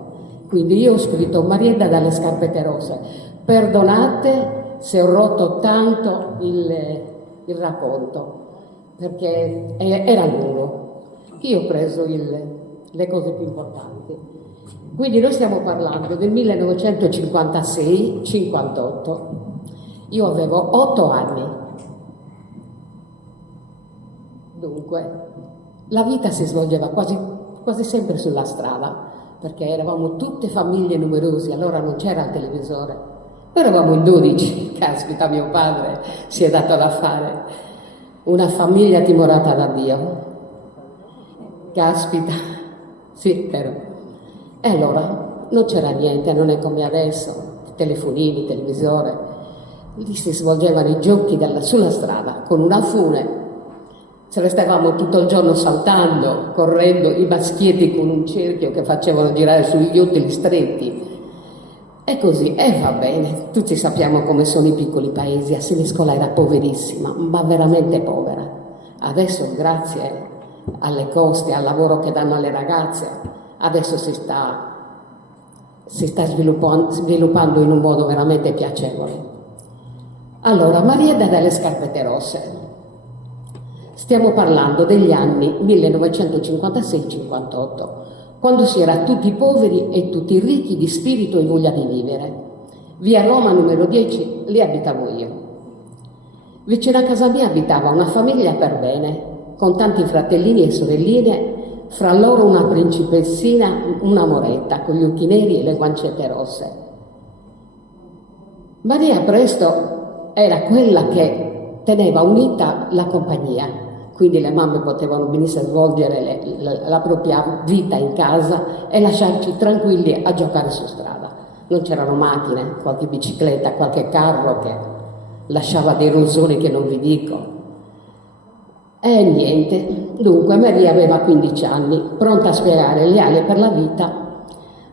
Quindi io ho scritto Marietta dalle scarpette rosse. Perdonate se ho rotto tanto il racconto, perché era lungo. Io ho preso le cose più importanti. Quindi noi stiamo parlando del 1956-58. Io avevo 8 anni. Dunque, la vita si svolgeva quasi sempre sulla strada, perché eravamo tutte famiglie numerose, allora non c'era il televisore. Eravamo in 12, caspita, mio padre si è dato da fare. Una famiglia timorata da Dio. Caspita, sì, però. E allora non c'era niente, non è come adesso, telefonini, televisore. Lì si svolgevano i giochi sulla strada, con una fune. Ce ne stavamo tutto il giorno saltando, correndo, i maschietti con un cerchio che facevano girare sugli utili stretti. E così, va bene, tutti sappiamo come sono i piccoli paesi. A Siniscola era poverissima, ma veramente povera. Adesso, grazie alle coste, al lavoro che danno alle ragazze, adesso si sta sviluppando in un modo veramente piacevole. Allora, Marietta dalle scarpette rosse. Stiamo parlando degli anni 1956-58, quando si era tutti poveri e tutti ricchi di spirito e voglia di vivere. Via Roma numero 10, lì abitavo io. Vicino a casa mia abitava una famiglia per bene, con tanti fratellini e sorelline, fra loro una principessina, una moretta, con gli occhi neri e le guancette rosse. Maria presto era quella che teneva unita la compagnia. Quindi le mamme potevano benissimo svolgere la propria vita in casa e lasciarci tranquilli a giocare su strada. Non c'erano macchine, qualche bicicletta, qualche carro che lasciava dei rosoni che non vi dico. E niente, dunque Maria aveva 15 anni, pronta a spiegare le ali per la vita.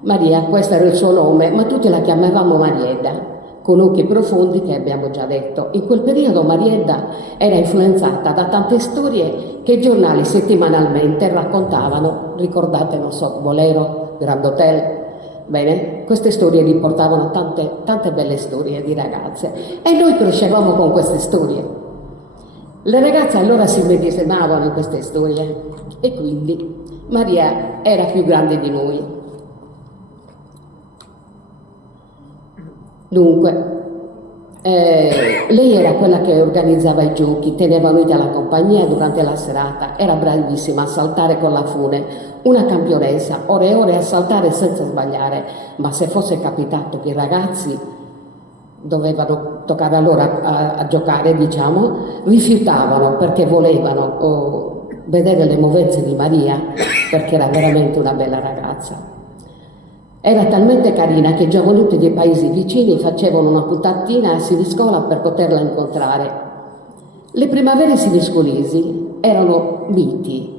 Maria, questo era il suo nome, ma tutti la chiamavamo Marietta, con occhi profondi che abbiamo già detto. In quel periodo Marietta era influenzata da tante storie che i giornali settimanalmente raccontavano. Ricordate, non so, Bolero, Grand Hotel? Bene, queste storie riportavano tante belle storie di ragazze e noi crescevamo con queste storie. Le ragazze allora si medesimavano in queste storie e quindi Maria era più grande di noi. Dunque, lei era quella che organizzava i giochi, teneva unita la compagnia durante la serata, era bravissima a saltare con la fune, una campionessa, ore e ore a saltare senza sbagliare, ma se fosse capitato che i ragazzi dovevano toccare a loro a giocare, diciamo, rifiutavano perché volevano vedere le movenze di Maria, perché era veramente una bella ragazza. Era talmente carina che i giovanotti dei paesi vicini facevano una puntatina a Siniscola per poterla incontrare. Le primavere siniscolesi erano miti.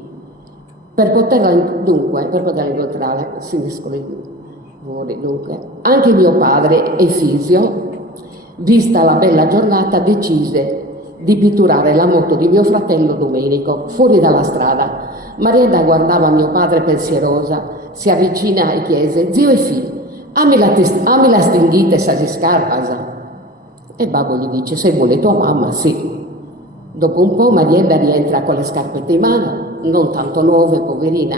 Per poterla incontrare, dunque, anche mio padre, Efisio, vista la bella giornata, decise di pitturare la moto di mio fratello Domenico fuori dalla strada. Marietta guardava mio padre pensierosa, si avvicina e chiese: zio Efi, ami la stinghite sa di scarpasa? E babbo gli dice: se vuole tua mamma, sì. Dopo un po' Marietta rientra con le scarpette in mano, non tanto nuove, poverina,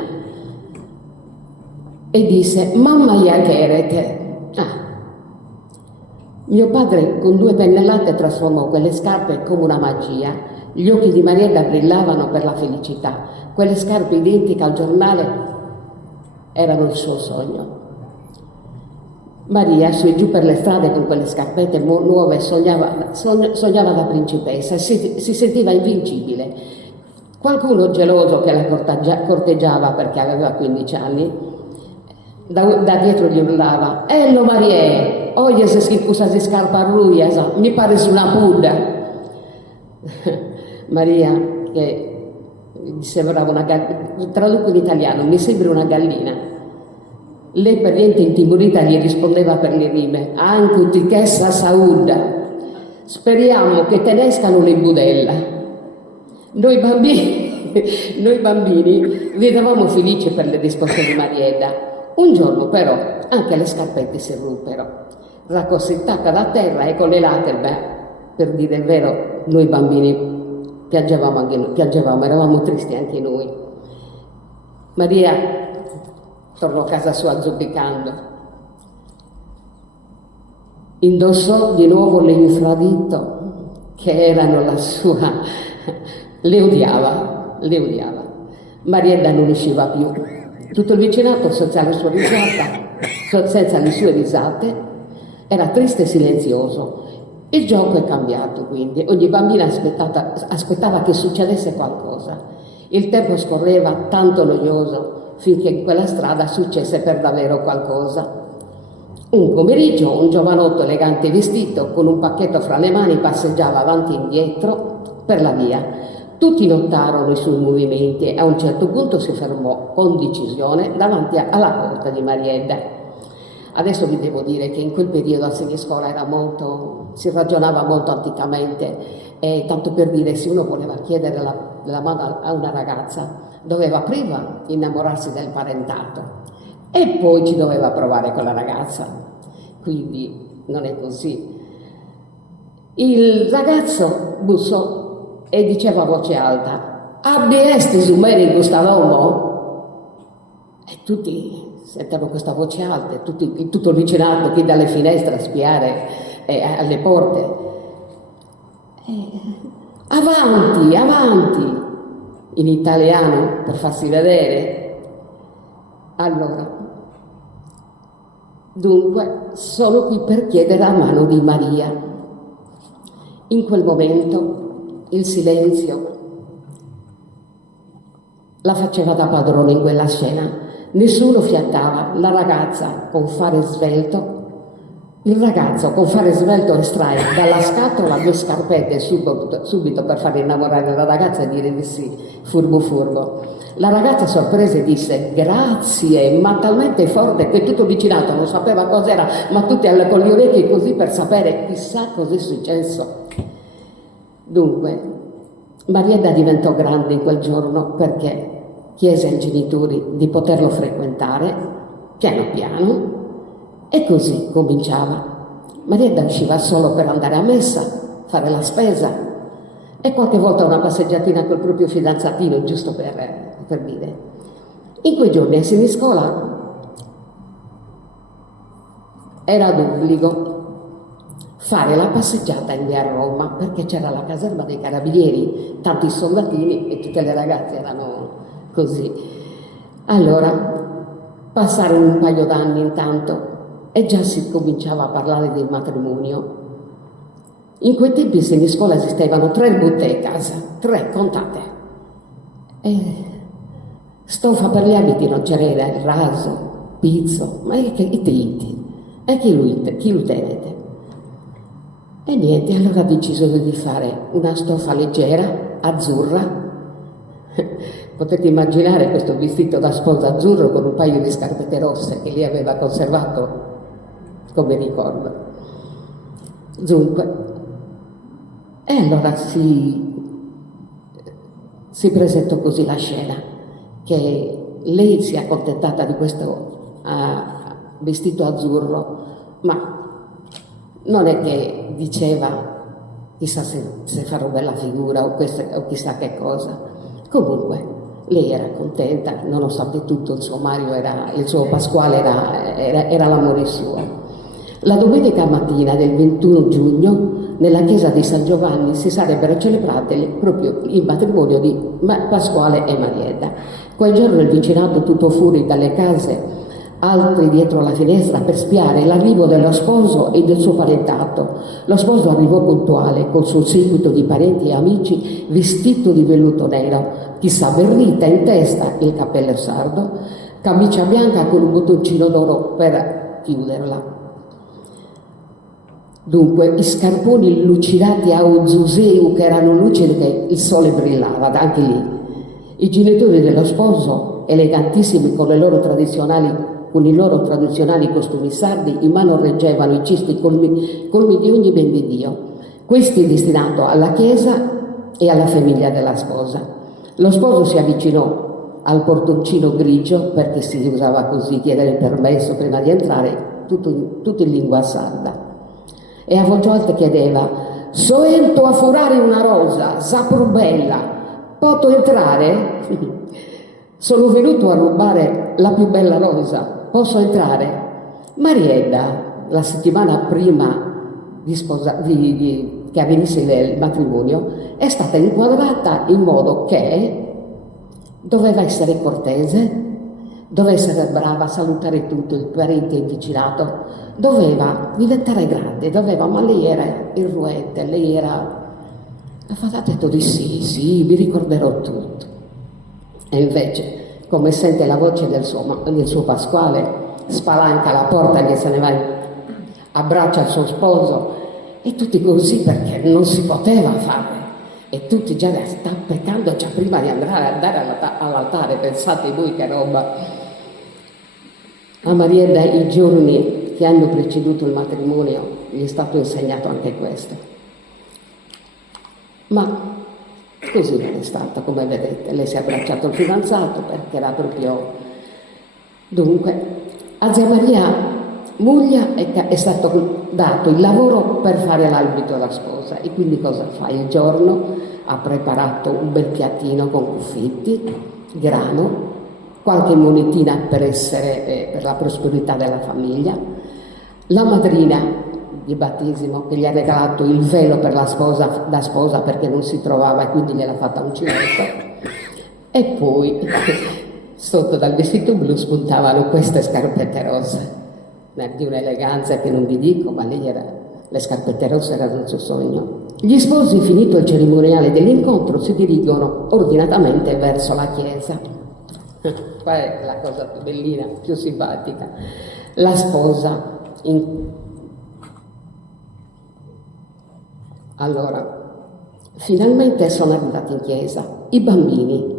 e disse: mamma ya cherete. Mio padre con 2 pennellate trasformò quelle scarpe come una magia. Gli occhi di Marietta brillavano per la felicità. Quelle scarpe identiche al giornale erano il suo sogno. Maria, su e giù per le strade con quelle scarpette nuove, sognava da principessa e si sentiva invincibile. Qualcuno geloso che la corteggiava perché aveva 15 anni, da dietro gli urlava: «Ello Marie, oye se schifusa si scarpa ruiasa, mi pare su una Buddha». Maria, che mi sembrava una gallina, traduco in italiano, mi sembra una gallina. Lei per niente intimorita gli rispondeva per le rime: «Anche utichessa saudda, speriamo che te ne escano le budella». Noi bambini ridevamo felici per le risposte di Marietta. Un giorno però anche le scarpette si ruppero, raccossitata da terra e con le lacrime, per dire il vero, noi bambini piangevamo, eravamo tristi anche noi. Maria tornò a casa sua zoppicando. Indossò di nuovo le infradito che erano la sua. Le odiava. Marietta non usciva più. Tutto il vicinato, senza le sue risate, era triste e silenzioso. Il gioco è cambiato, quindi. Ogni bambina aspettava che succedesse qualcosa. Il tempo scorreva tanto noioso finché in quella strada successe per davvero qualcosa. Un pomeriggio un giovanotto elegante vestito con un pacchetto fra le mani passeggiava avanti e indietro per la via. Tutti notarono i suoi movimenti e a un certo punto si fermò con decisione davanti alla porta di Marietta. Adesso vi devo dire che in quel periodo a Siniscola si ragionava molto anticamente, e tanto per dire, se uno voleva chiedere la mano a una ragazza doveva prima innamorarsi del parentato e poi ci doveva provare con la ragazza. Quindi non è così. Il ragazzo bussò e diceva a voce alta: «Abbi este su me in questo uomo?» E tutti sentono questa voce alta, tutto il vicinato qui dalle finestre a spiare alle porte. Avanti, in italiano per farsi vedere. Allora, dunque, sono qui per chiedere la mano di Maria. In quel momento il silenzio la faceva da padrone in quella scena. Nessuno fiatava. Il ragazzo con fare svelto estrae dalla scatola 2 scarpette subito per far innamorare la ragazza e dire di sì, furbo. La ragazza sorpresa e disse: «Grazie», ma talmente forte che tutto il vicinato non sapeva cos'era, ma tutti con le orecchie così per sapere chissà cos'è successo. Dunque, Marietta diventò grande in quel giorno perché chiese ai genitori di poterlo frequentare piano piano e così cominciava. Marietta usciva solo per andare a messa, fare la spesa e qualche volta una passeggiatina col proprio fidanzatino, giusto per dire. In quei giorni a Siniscola era d'obbligo fare la passeggiata in via Roma perché c'era la caserma dei carabinieri, tanti soldatini e tutte le ragazze erano così. Allora passarono un paio d'anni intanto e già si cominciava a parlare del matrimonio. In quei tempi in Siniscola esistevano 3 bottegas, 3, contate. E stoffa per gli abiti non c'era, il raso. pizzo, ma è che iti, e chi lo tenete? E niente, allora ha deciso di fare una stoffa leggera, azzurra. Potete immaginare questo vestito da sposa azzurro con un paio di scarpette rosse che lei aveva conservato come ricordo. Dunque, e allora si presentò così la scena, che lei si è accontentata di questo vestito azzurro, ma non è che diceva chissà se farò bella figura o chissà che cosa. Comunque lei era contenta, nonostante tutto il suo Pasquale era l'amore suo. La domenica mattina del 21 giugno nella chiesa di San Giovanni si sarebbero celebrate proprio il matrimonio di Pasquale e Marietta. Quel giorno il vicinato tutto fuori dalle case, altri dietro la finestra per spiare l'arrivo dello sposo e del suo parentato. Lo sposo arrivò puntuale col suo seguito di parenti e amici, vestito di velluto nero, chissà berrita in testa, il cappello sardo, camicia bianca con un bottoncino d'oro per chiuderla. Dunque, i scarponi lucidati a Ozuseu, che erano lucidi che il sole brillava, anche lì. I genitori dello sposo, elegantissimi con i loro tradizionali costumi sardi, in mano reggevano i cesti colmi di ogni ben di Dio. Questi destinato alla chiesa e alla famiglia della sposa. Lo sposo si avvicinò al portoncino grigio, perché si usava così chiedere il permesso prima di entrare, tutto in lingua sarda. E a voce alta chiedeva: «Soento a furare una rosa, sapro bella, poto entrare?» «Sono venuto a rubare la più bella rosa, posso entrare?» Marietta, la settimana prima che avvenisse il matrimonio, è stata inquadrata in modo che doveva essere cortese, doveva essere brava a salutare tutto il parente e il vicinato, doveva diventare grande, ma lei era irruente, ha detto di sì, vi ricorderò tutto. E invece, come sente la voce del suo Pasquale, spalanca la porta che se ne va, abbraccia il suo sposo, e tutti così perché non si poteva fare. E tutti già sta peccando già prima di andare all'altare, pensate voi che roba. A Marietta i giorni che hanno preceduto il matrimonio gli è stato insegnato anche questo. Ma così non è stato, come vedete. Lei si è abbracciato il fidanzato perché era proprio... Dunque, a zia Maria Muglia è stato dato il lavoro per fare l'abito alla sposa, e quindi cosa fa? Il giorno ha preparato un bel piattino con confetti, grano, qualche monetina per la prosperità della famiglia, la madrina di battesimo che gli ha regalato il velo per la sposa perché non si trovava, e quindi gliel'ha fatta uncinetto, e poi sotto dal vestito blu spuntavano queste scarpette rosse, di un'eleganza che non vi dico, ma le scarpette rosse erano il suo sogno. Gli sposi, finito il cerimoniale dell'incontro, si dirigono ordinatamente verso la chiesa. Qua è la cosa più bellina, più simpatica. La sposa Allora, finalmente sono arrivati in chiesa. I bambini,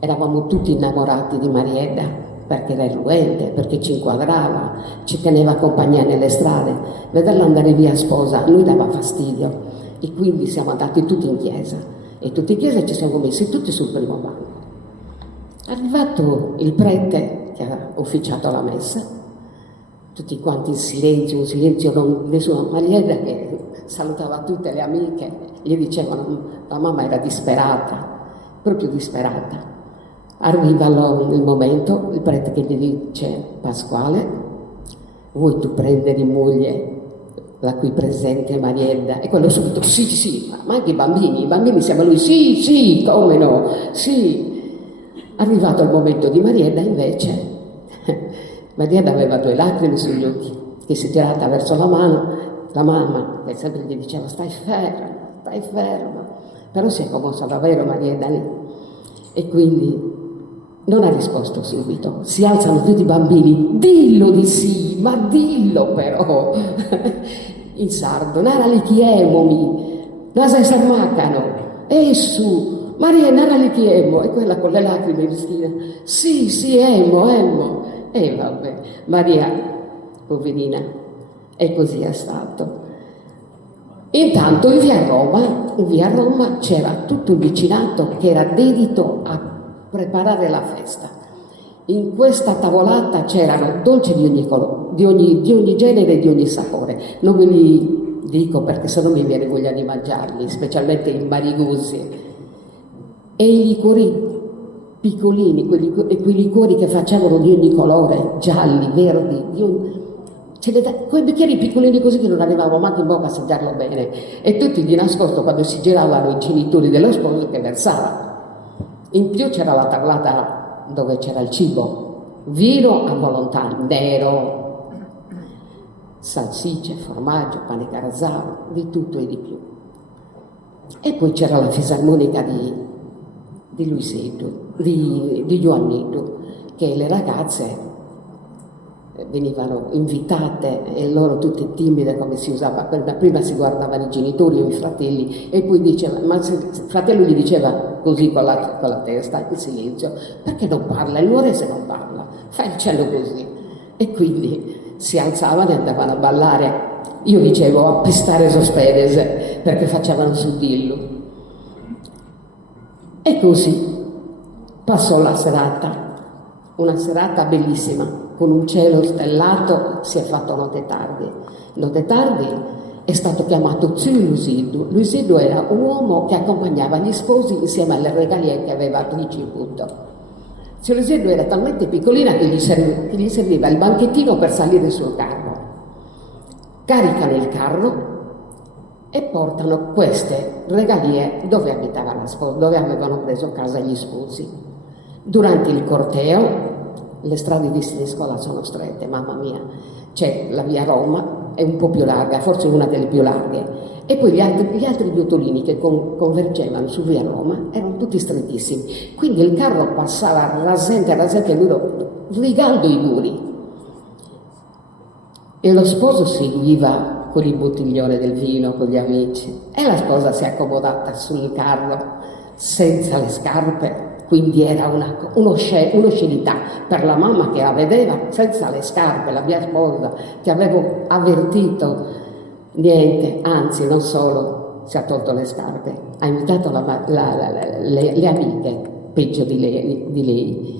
eravamo tutti innamorati di Marietta, perché era irruente, perché ci inquadrava, ci teneva compagnia nelle strade. Vederla andare via sposa a noi dava fastidio, e quindi siamo andati tutti in chiesa, e tutti in chiesa ci siamo messi tutti sul primo banco. Arrivato il prete che ha ufficiato la messa, tutti quanti in silenzio, un silenzio non nessuno, Marietta che salutava tutte le amiche, gli dicevano, la mamma era disperata, proprio disperata. Arriva il momento, il prete che gli dice: Pasquale, vuoi tu prendere in moglie la qui presente Marietta? E quello subito, sì, ma anche i bambini siamo lui, sì, come no, sì. Arrivato il momento di Marietta, invece, Marietta aveva 2 lacrime sugli occhi, che si è tirata verso la mamma, che sempre gli diceva stai ferma, però si è commossa davvero Marietta lì. E quindi Non ha risposto subito. Si alzano tutti i bambini. Dillo di sì, ma dillo però. In sardo, nara li chiemomi, nasa e sarmacano, e su, Maria nara li chiemo, e quella con le lacrime vestita, sì, emo, e vabbè, Maria, poverina, e così è stato. Intanto in via Roma c'era tutto il vicinato che era dedito a preparare la festa. In questa tavolata c'erano dolci di ogni colore, di ogni genere e di ogni sapore. Non ve li dico perché sennò mi viene voglia di mangiarli, specialmente i marigusi. E i liquori piccolini, quei liquori che facevano di ogni colore, gialli, verdi, quei bicchieri piccolini così che non arrivavamo mai in bocca a assaggiarlo bene. E tutti di nascosto, quando si giravano i genitori dello sposo, che versavano. In più c'era la tavolata dove c'era il cibo, vino a volontà, nero, salsicce, formaggio, pane carazao, di tutto e di più. E poi c'era la fisarmonica di Luisetto, di Ioannito, che le ragazze venivano invitate e loro tutte timide, come si usava prima si guardavano i genitori o i fratelli e poi diceva, ma il fratello gli diceva così con la testa in silenzio, perché non parla? Il nuorese non parla, fa il cenno così, e quindi si alzavano e andavano a ballare. Io dicevo a pestare sospedes perché facevano sudillo. E così passò la serata, una serata bellissima, con un cielo stellato. Si è fatto notte tardi. Notte tardi è stato chiamato zio Luisiddu. Luisiddu era un uomo che accompagnava gli sposi insieme alle regalie che aveva ricevuto. Zio Luisiddu era talmente piccolina che gli serviva il banchettino per salire sul carro. Caricano il carro e portano queste regalie dove abitava la sposa, dove avevano preso casa gli sposi. Durante il corteo, le strade di Siniscola sono strette, mamma mia, c'è la via Roma, è un po' più larga, forse una delle più larghe, e poi gli altri biotolini che convergevano su via Roma erano tutti strettissimi, quindi il carro passava rasente duro, rigando i muri, e lo sposo seguiva con il bottiglione del vino con gli amici, e la sposa si è accomodata sul carro senza le scarpe. Quindi era un'oscenità per la mamma che la vedeva senza le scarpe, la mia sposa, che avevo avvertito niente, anzi non solo si è tolto le scarpe, ha invitato le amiche, peggio di lei,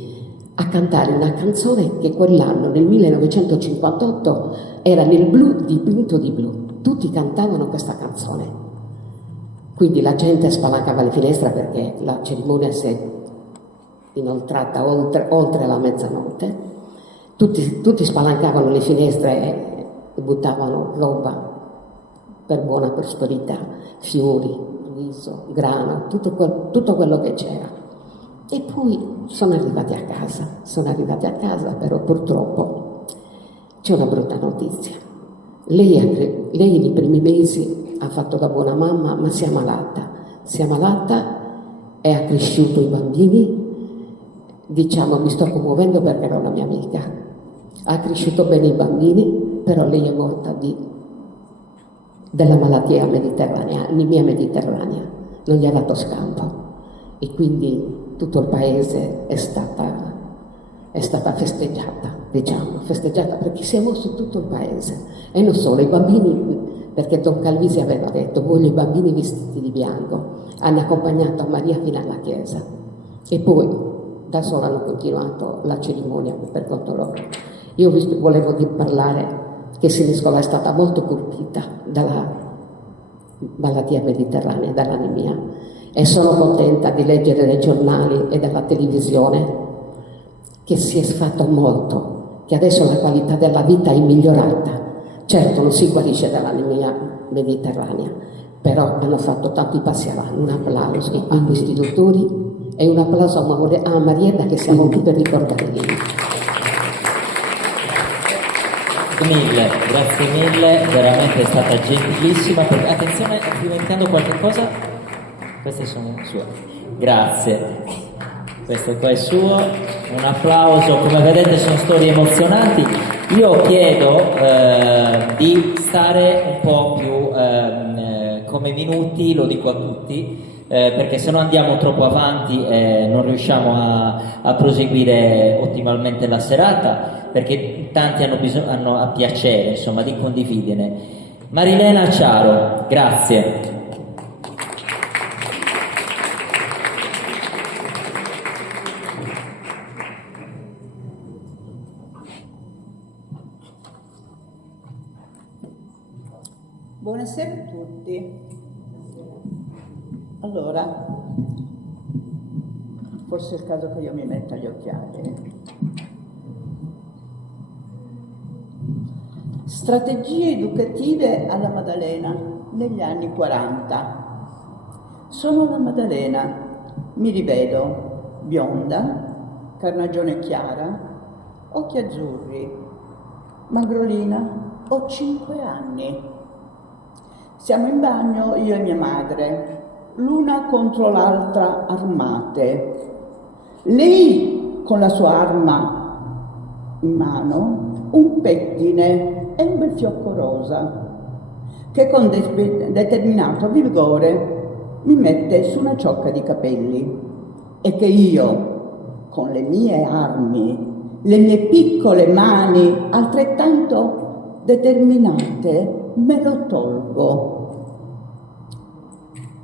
a cantare una canzone che quell'anno, nel 1958, era nel blu dipinto di blu. Tutti cantavano questa canzone. Quindi la gente spalancava le finestre perché la cerimonia si è inoltrata oltre la mezzanotte, tutti spalancavano le finestre e buttavano roba per buona prosperità, fiori, riso, grano, tutto quello che c'era. E poi sono arrivati a casa, però purtroppo c'è una brutta notizia. Lei nei primi mesi ha fatto da buona mamma, ma si è ammalata e ha cresciuto i bambini. Diciamo, mi sto commuovendo perché era una mia amica, ha cresciuto bene i bambini, però lei è morta della malattia mediterranea, anemia mediterranea, non gli ha dato scampo, e quindi tutto il paese è stata festeggiata, festeggiata perché si è mosso tutto il paese, e non solo, i bambini, perché Don Calvisi aveva detto voglio i bambini vestiti di bianco, hanno accompagnato Maria fino alla chiesa, e poi da sola hanno continuato la cerimonia per conto loro. Io volevo parlare che Siniscola è stata molto colpita dalla malattia mediterranea, dall'anemia, e sono contenta di leggere nei giornali e dalla televisione che si è fatto molto, che adesso la qualità della vita è migliorata. Certo non si guarisce dall'anemia mediterranea, però hanno fatto tanti passi avanti. Un applauso a questi dottori e un applauso a Marietta, che siamo qui per ricordare lì. Grazie mille, veramente è stata gentilissima. Attenzione, dimenticando qualche cosa? Queste sono sue. Grazie. questo qua è suo, un applauso, come vedete sono storie emozionanti. Io chiedo di stare un po' più come minuti, lo dico a tutti, perché se no andiamo troppo avanti e non riusciamo a proseguire ottimalmente la serata, perché tanti hanno a piacere, insomma, di condividere. Marilena Ciaro, grazie. Buonasera a tutti. Allora, forse è il caso che io mi metta gli occhiali. Strategie educative alla Maddalena negli anni 40. Sono la Maddalena, mi rivedo bionda, carnagione chiara, occhi azzurri, magrolina, ho 5 anni. Siamo in bagno io e mia madre, l'una contro l'altra armate. Lei con la sua arma in mano, un pettine e un bel fiocco rosa, che con determinato vigore mi mette su una ciocca di capelli e che io, con le mie armi, le mie piccole mani altrettanto determinate, me lo tolgo.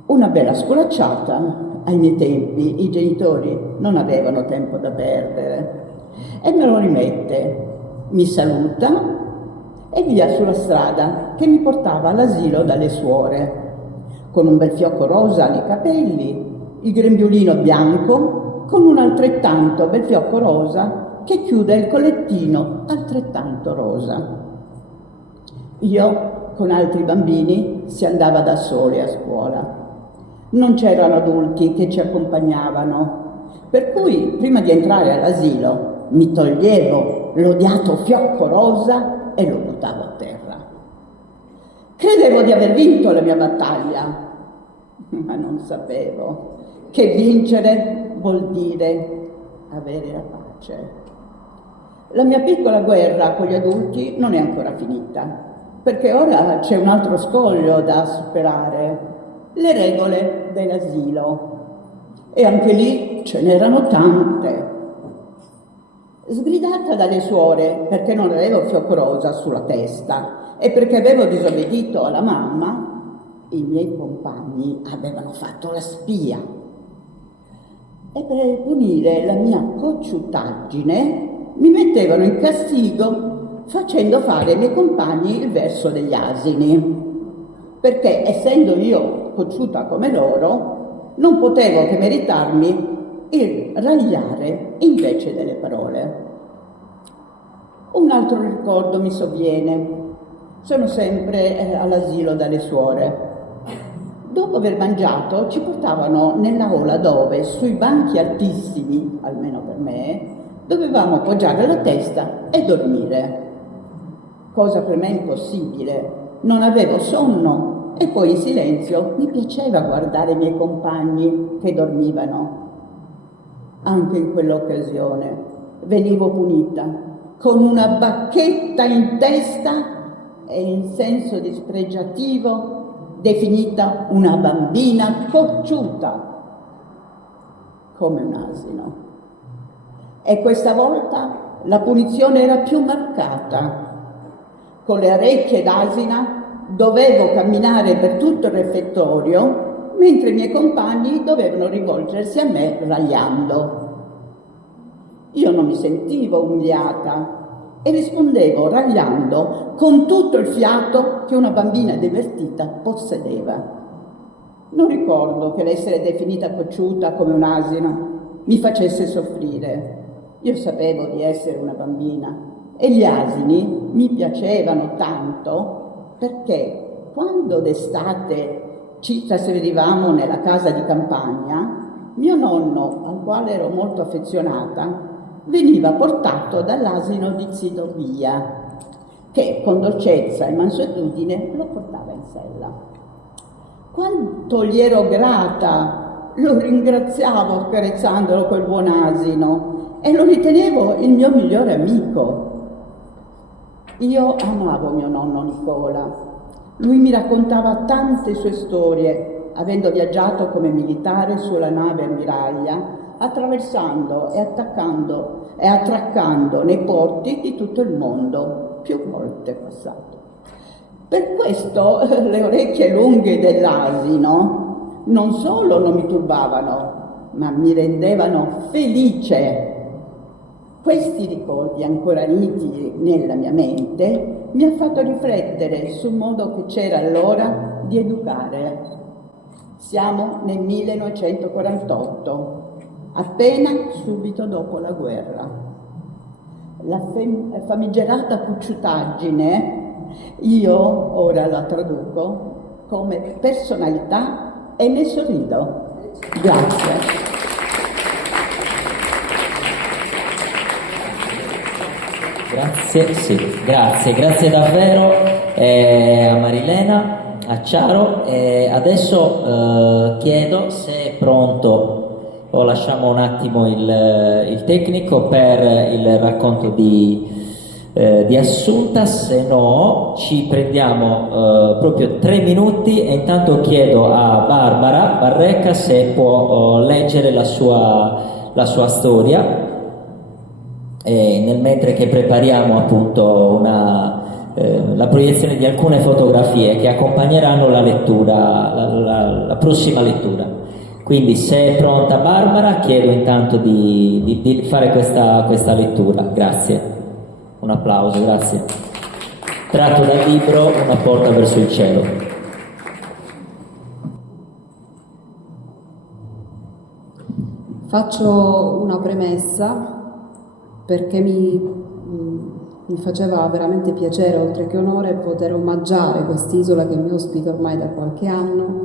Una bella sculacciata. Ai miei tempi i genitori non avevano tempo da perdere e me lo rimette, mi saluta e via sulla strada che mi portava all'asilo dalle suore, con un bel fiocco rosa nei capelli, il grembiulino bianco con un altrettanto bel fiocco rosa che chiude il collettino altrettanto rosa. Io con altri bambini si andava da soli a scuola. Non c'erano adulti che ci accompagnavano, per cui prima di entrare all'asilo mi toglievo l'odiato fiocco rosa e lo buttavo a terra. Credevo di aver vinto la mia battaglia, ma non sapevo che vincere vuol dire avere la pace. La mia piccola guerra con gli adulti non è ancora finita, perché ora c'è un altro scoglio da superare. Le regole dell'asilo, e anche lì ce n'erano tante. Sgridata dalle suore perché non avevo fiocco rosa sulla testa e perché avevo disobbedito alla mamma, i miei compagni avevano fatto la spia. E per punire la mia cocciutaggine mi mettevano in castigo facendo fare ai miei compagni il verso degli asini, perché essendo io cocciuta come loro, non potevo che meritarmi il ragliare invece delle parole. Un altro ricordo mi sovviene. Sono sempre all'asilo dalle suore. Dopo aver mangiato ci portavano nell'aula dove, sui banchi altissimi, almeno per me, dovevamo appoggiare la testa e dormire. Cosa per me impossibile. Non avevo sonno. E poi in silenzio mi piaceva guardare i miei compagni che dormivano. Anche in quell'occasione venivo punita con una bacchetta in testa e in senso dispregiativo definita una bambina cocciuta, come un asino. E questa volta la punizione era più marcata. Con le orecchie d'asina dovevo camminare per tutto il refettorio, mentre i miei compagni dovevano rivolgersi a me ragliando. Io non mi sentivo umiliata e rispondevo ragliando con tutto il fiato che una bambina divertita possedeva. Non ricordo che l'essere definita cocciuta come un asino mi facesse soffrire. Io sapevo di essere una bambina e gli asini mi piacevano tanto perché quando d'estate ci trasferivamo nella casa di campagna, mio nonno, al quale ero molto affezionata, veniva portato dall'asino di Zidovia, che con dolcezza e mansuetudine lo portava in sella. Quanto gli ero grata lo ringraziavo accarezzandolo quel buon asino e lo ritenevo il mio migliore amico. Io amavo mio nonno Nicola. Lui mi raccontava tante sue storie, avendo viaggiato come militare sulla nave ammiraglia, attraversando e attaccando e attraccando nei porti di tutto il mondo, più volte passato. Per questo le orecchie lunghe dell'asino non solo non mi turbavano, ma mi rendevano felice. Questi ricordi ancora nitidi nella mia mente mi ha fatto riflettere sul modo che c'era allora di educare. Siamo nel 1948, appena subito dopo la guerra. La famigerata cucciutaggine, io ora la traduco come personalità e ne sorrido. Grazie. Grazie, sì, grazie davvero a Marilena, a Ciaro. Adesso chiedo se è pronto, o lasciamo un attimo il tecnico per il racconto di Assunta, se no ci prendiamo proprio 3 minuti e intanto chiedo a Barbara Barrecca se può leggere la sua storia. Mentre che prepariamo appunto la proiezione di alcune fotografie che accompagneranno la lettura, la prossima lettura. Quindi se è pronta Barbara, chiedo intanto di fare questa lettura. Grazie. Un applauso, grazie. Tratto dal libro Una porta verso il cielo. Faccio una premessa perché mi faceva veramente piacere, oltre che onore, poter omaggiare quest'isola che mi ospita ormai da qualche anno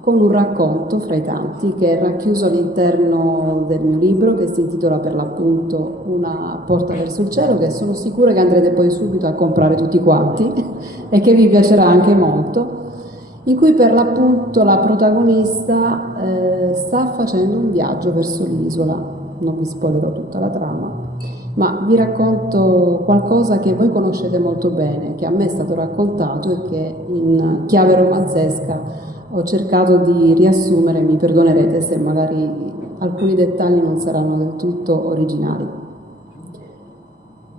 con un racconto fra i tanti che è racchiuso all'interno del mio libro, che si intitola per l'appunto Una porta verso il cielo, che sono sicura che andrete poi subito a comprare tutti quanti e che vi piacerà anche molto, in cui per l'appunto la protagonista sta facendo un viaggio verso l'isola. Non vi spoilerò tutta la trama, ma vi racconto qualcosa che voi conoscete molto bene, che a me è stato raccontato e che in chiave romanzesca ho cercato di riassumere. Mi perdonerete se magari alcuni dettagli non saranno del tutto originali.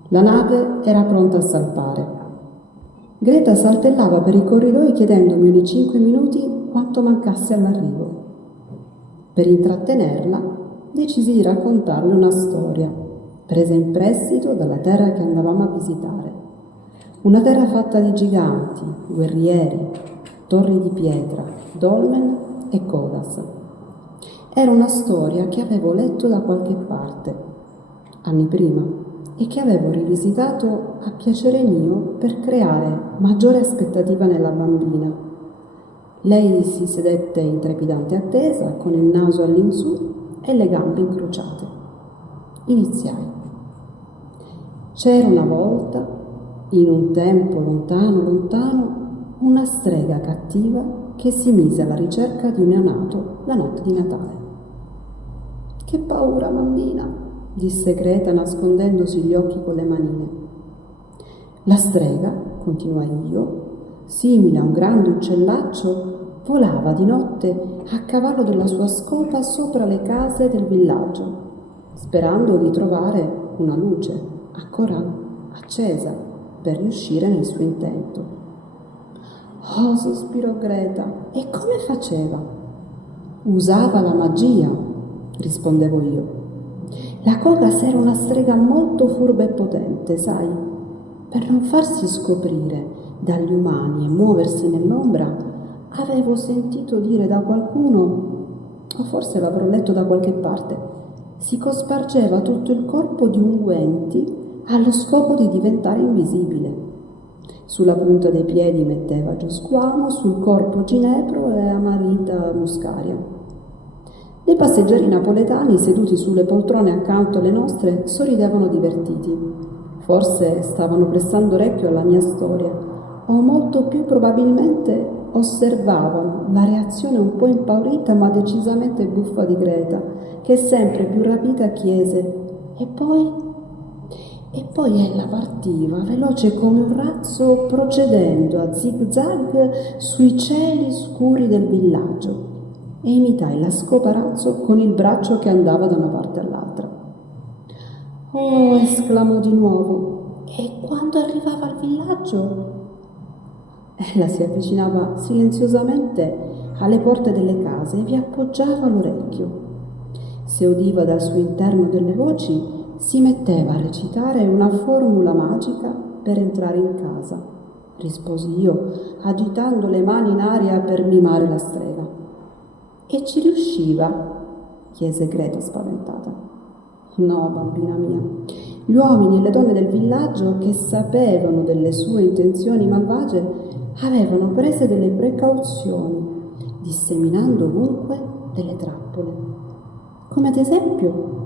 La nave era pronta a salpare. Greta saltellava per i corridoi chiedendomi ogni 5 minuti quanto mancasse all'arrivo. Per intrattenerla decisi di raccontarle una storia, presa in prestito dalla terra che andavamo a visitare. Una terra fatta di giganti, guerrieri, torri di pietra, dolmen e codas. Era una storia che avevo letto da qualche parte, anni prima, e che avevo rivisitato a piacere mio per creare maggiore aspettativa nella bambina. Lei si sedette in trepidante attesa, con il naso all'insù e le gambe incrociate. Iniziai. C'era una volta, in un tempo lontano, lontano, una strega cattiva che si mise alla ricerca di un neonato la notte di Natale. Che paura, mammina, disse Greta nascondendosi gli occhi con le manine. La strega, continuai io, simile a un grande uccellaccio, volava di notte a cavallo della sua scopa sopra le case del villaggio, sperando di trovare una luce ancora accesa per riuscire nel suo intento. Oh, sospirò Greta, e come faceva? Usava la magia, rispondevo io. La Kogas era una strega molto furba e potente, sai? Per non farsi scoprire dagli umani e muoversi nell'ombra, avevo sentito dire da qualcuno, o forse l'avrò letto da qualche parte, si cospargeva tutto il corpo di unguenti allo scopo di diventare invisibile. Sulla punta dei piedi metteva giosquamo, sul corpo ginepro e amarita muscaria. Dei passeggeri napoletani seduti sulle poltrone accanto alle nostre sorridevano divertiti. Forse stavano prestando orecchio alla mia storia, o molto più probabilmente osservavano la reazione un po' impaurita ma decisamente buffa di Greta, che sempre più rapita chiese: e poi? E poi ella partiva, veloce come un razzo, procedendo a zig-zag sui cieli scuri del villaggio, e imitai la scoparazzo con il braccio che andava da una parte all'altra. «Oh!» esclamò di nuovo. «E quando arrivava al villaggio?» Ella si avvicinava silenziosamente alle porte delle case e vi appoggiava l'orecchio. Se udiva dal suo interno delle voci, si metteva a recitare una formula magica per entrare in casa. Risposi io, agitando le mani in aria per mimare la strega. «E ci riusciva?» chiese Greta spaventata. «No, bambina mia. Gli uomini e le donne del villaggio, che sapevano delle sue intenzioni malvagie, avevano prese delle precauzioni, disseminando ovunque delle trappole. Come ad esempio?»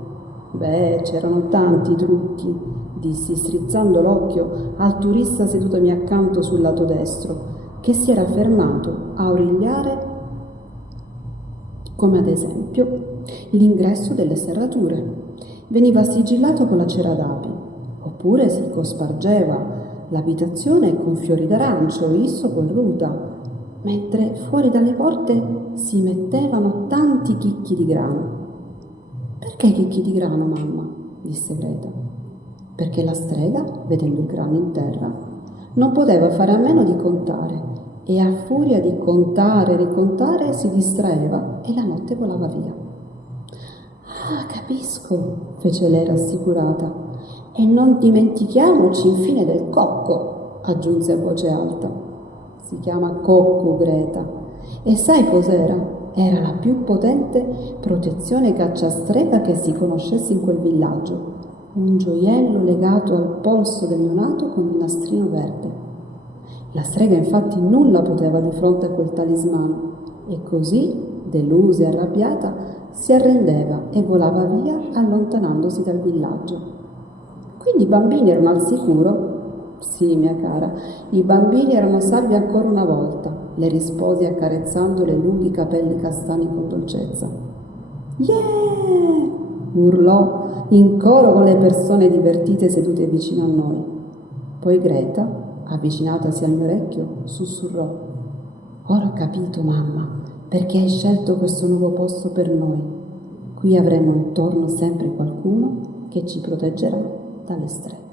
«Beh, c'erano tanti trucchi», dissi strizzando l'occhio al turista sedutomi accanto sul lato destro, che si era fermato a origliare, come ad esempio l'ingresso delle serrature. Veniva sigillato con la cera d'api, oppure si cospargeva l'abitazione con fiori d'arancio, isso con ruta, mentre fuori dalle porte si mettevano tanti chicchi di grano. «Perché chicchi di grano, mamma?» disse Greta. «Perché la strega, vedendo il grano in terra, non poteva fare a meno di contare, e a furia di contare e ricontare si distraeva e la notte volava via». «Ah, capisco», fece lei rassicurata. «E non dimentichiamoci infine del cocco», aggiunse a voce alta. «Si chiama cocco, Greta. E sai cos'era? Era la più potente protezione cacciastrega che si conoscesse in quel villaggio. Un gioiello legato al polso del neonato con un nastrino verde. La strega infatti nulla poteva di fronte a quel talismano, e così, delusa e arrabbiata, si arrendeva e volava via allontanandosi dal villaggio. Quindi i bambini erano al sicuro?» «Sì, mia cara, i bambini erano salvi ancora una volta», le risposi accarezzando le lunghi capelli castani con dolcezza. «Yeah!» urlò in coro con le persone divertite sedute vicino a noi. Poi Greta, avvicinatasi al mio orecchio, sussurrò: «Ora ho capito, mamma, perché hai scelto questo nuovo posto per noi. Qui avremo intorno sempre qualcuno che ci proteggerà dalle streghe».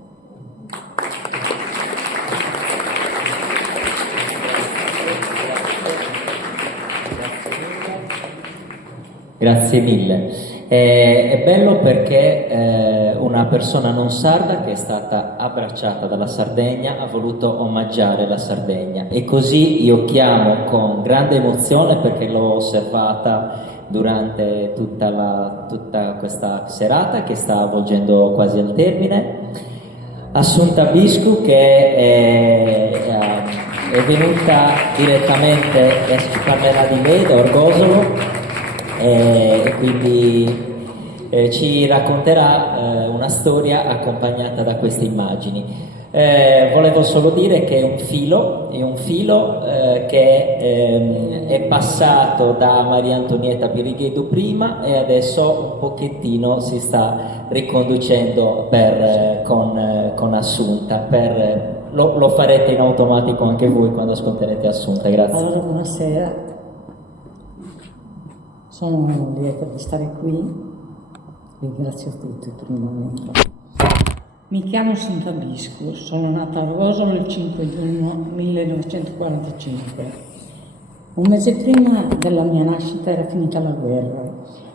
Grazie mille. È bello perché una persona non sarda che è stata abbracciata dalla Sardegna ha voluto omaggiare la Sardegna, e così io chiamo con grande emozione, perché l'ho osservata durante tutta questa serata che sta avvolgendo quasi al termine, Assunta Biscu, che è venuta direttamente, ci parlerà di lei, da Orgosolo, e quindi ci racconterà una storia accompagnata da queste immagini. Volevo solo dire che è un filo che è passato da Maria Antonietta Birighedo prima, e adesso un pochettino si sta riconducendo con Assunta. Lo farete in automatico anche voi quando ascolterete Assunta. Grazie. Allora, buonasera. Sono lieta di stare qui, ringrazio tutti per il momento. Mi chiamo Assunta Biscu, sono nata a Orgosolo il 5 giugno 1945. Un mese prima della mia nascita era finita la guerra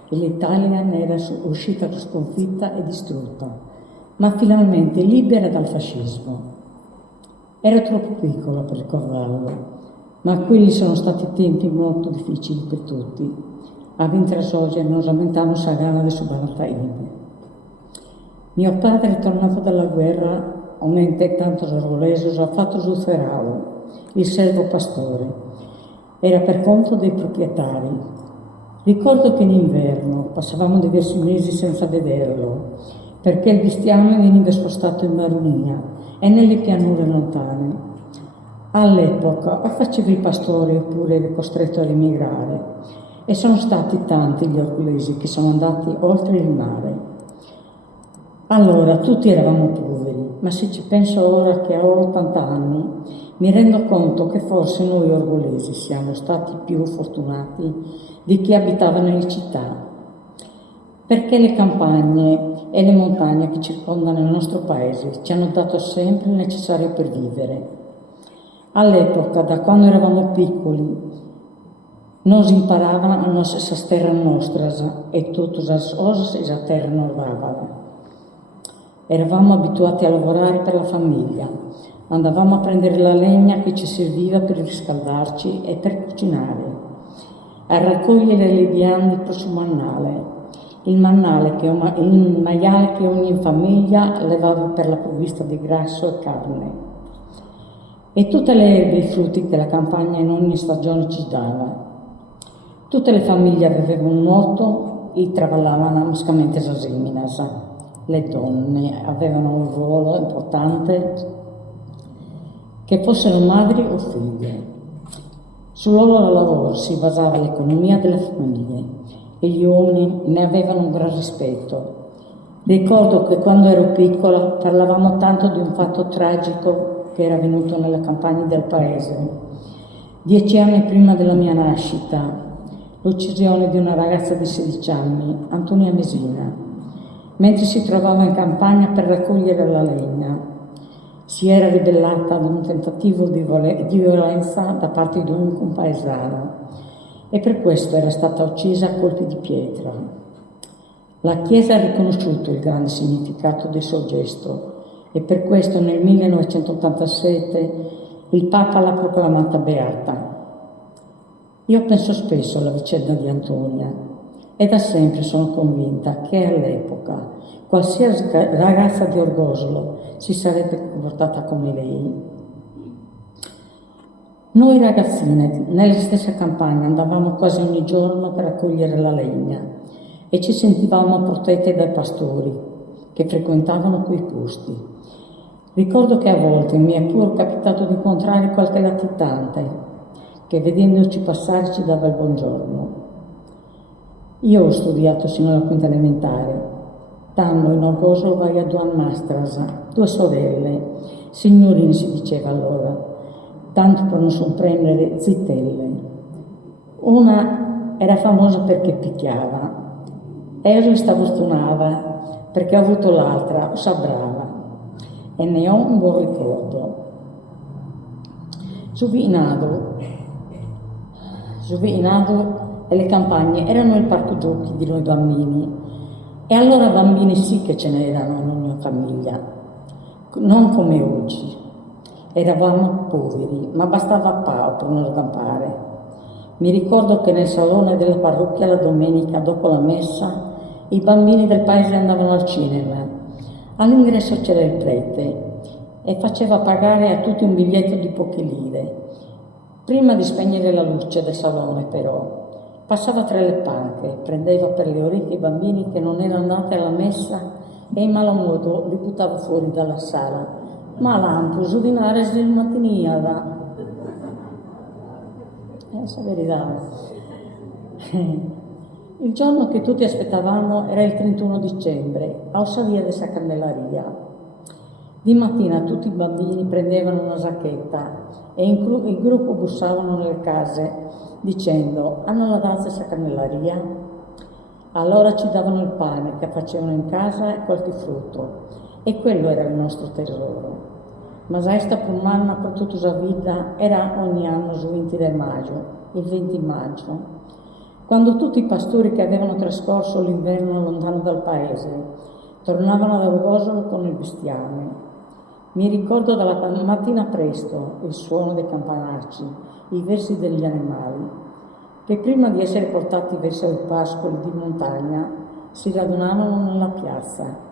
e l'Italia ne era uscita sconfitta e distrutta, ma finalmente libera dal fascismo. Ero troppo piccola per ricordarlo, ma quelli sono stati tempi molto difficili per tutti. A Vintras oggi nos lamentamos a gana de su balantaine. Mio padre, tornato dalla guerra, a un ente tanto orgoglioso, ha fatto Zufferalo, il servo pastore. Era per conto dei proprietari. Ricordo che in inverno passavamo diversi mesi senza vederlo, perché il bestiame veniva spostato in Maronia e nelle pianure lontane. All'epoca facevo i pastori oppure ero costretto ad emigrare e sono stati tanti gli orgolesi che sono andati oltre il mare. Allora tutti eravamo poveri, ma se ci penso ora che ho 80 anni, mi rendo conto che forse noi orgolesi siamo stati più fortunati di chi abitava nelle città, perché le campagne e le montagne che circondano il nostro paese ci hanno dato sempre il necessario per vivere. All'epoca, da quando eravamo piccoli, nos imparavano a nossas terras nostras e tutte as cose a terra norvavano. Eravamo abituati a lavorare per la famiglia, andavamo a prendere la legna che ci serviva per riscaldarci e per cucinare, a raccogliere le viande per suo mannale, il maiale che ogni famiglia levava per la provvista di grasso e carne, e tutte le erbe e i frutti che la campagna in ogni stagione ci dava. Tutte le famiglie avevano un nuoto e traballavano amscamente a seminas. Le donne avevano un ruolo importante, che fossero madri o figlie. Sul loro lavoro si basava l'economia delle famiglie e gli uomini ne avevano un gran rispetto. Ricordo che quando ero piccola parlavamo tanto di un fatto tragico che era avvenuto nelle campagne del paese. 10 anni prima della mia nascita, l'uccisione di una ragazza di 16 anni, Antonia Mesina, mentre si trovava in campagna per raccogliere la legna. Si era ribellata ad un tentativo di violenza da parte di un compaesano e per questo era stata uccisa a colpi di pietra. La Chiesa ha riconosciuto il grande significato del suo gesto e per questo nel 1987 il Papa l'ha proclamata beata. Io penso spesso alla vicenda di Antonia e da sempre sono convinta che all'epoca qualsiasi ragazza di Orgosolo si sarebbe comportata come lei. Noi ragazzine nella stessa campagna andavamo quasi ogni giorno per raccogliere la legna e ci sentivamo protette dai pastori che frequentavano quei posti. Ricordo che a volte mi è pure capitato di incontrare qualche latitante che vedendoci passare ci dava il buongiorno. Io ho studiato sino alla quinta elementare. Tanno in Orgosolo vai a due annastras, 2 sorelle, signorine si diceva allora, tanto per non sorprendere zittelle. Una era famosa perché picchiava, e resta fortunava perché ha avuto l'altra, sabrava, e ne ho un buon ricordo. Giovinado e le campagne erano il parco giochi di noi bambini, e allora bambini sì che ce n'erano in ogni famiglia, non come oggi. Eravamo poveri, ma bastava pao per non scampare. Mi ricordo che nel salone della parrocchia la domenica, dopo la messa, i bambini del paese andavano al cinema. All'ingresso c'era il prete e faceva pagare a tutti un biglietto di poche lire. Prima di spegnere la luce del salone, però, passava tra le panche, prendeva per le orecchie i bambini che non erano andati alla messa e in malo modo li buttava fuori dalla sala. Ma lampo, giudinare il mattiniada. Essa verità. Il giorno che tutti aspettavamo era il 31 dicembre, a Ossalia della Candellaria. Di mattina tutti i bambini prendevano una sacchetta e il gruppo bussavano nelle case dicendo: hanno la danza Candellaria? Allora ci davano il pane che facevano in casa e qualche frutto, e quello era il nostro tesoro. Ma questa manna per tutta la vita era ogni anno il 20 di maggio, il 20 maggio, quando tutti i pastori che avevano trascorso l'inverno lontano dal paese tornavano ad Orgosolo con il bestiame. Mi ricordo dalla mattina presto il suono dei campanacci, i versi degli animali, che prima di essere portati verso i pascoli di montagna si radunavano nella piazza.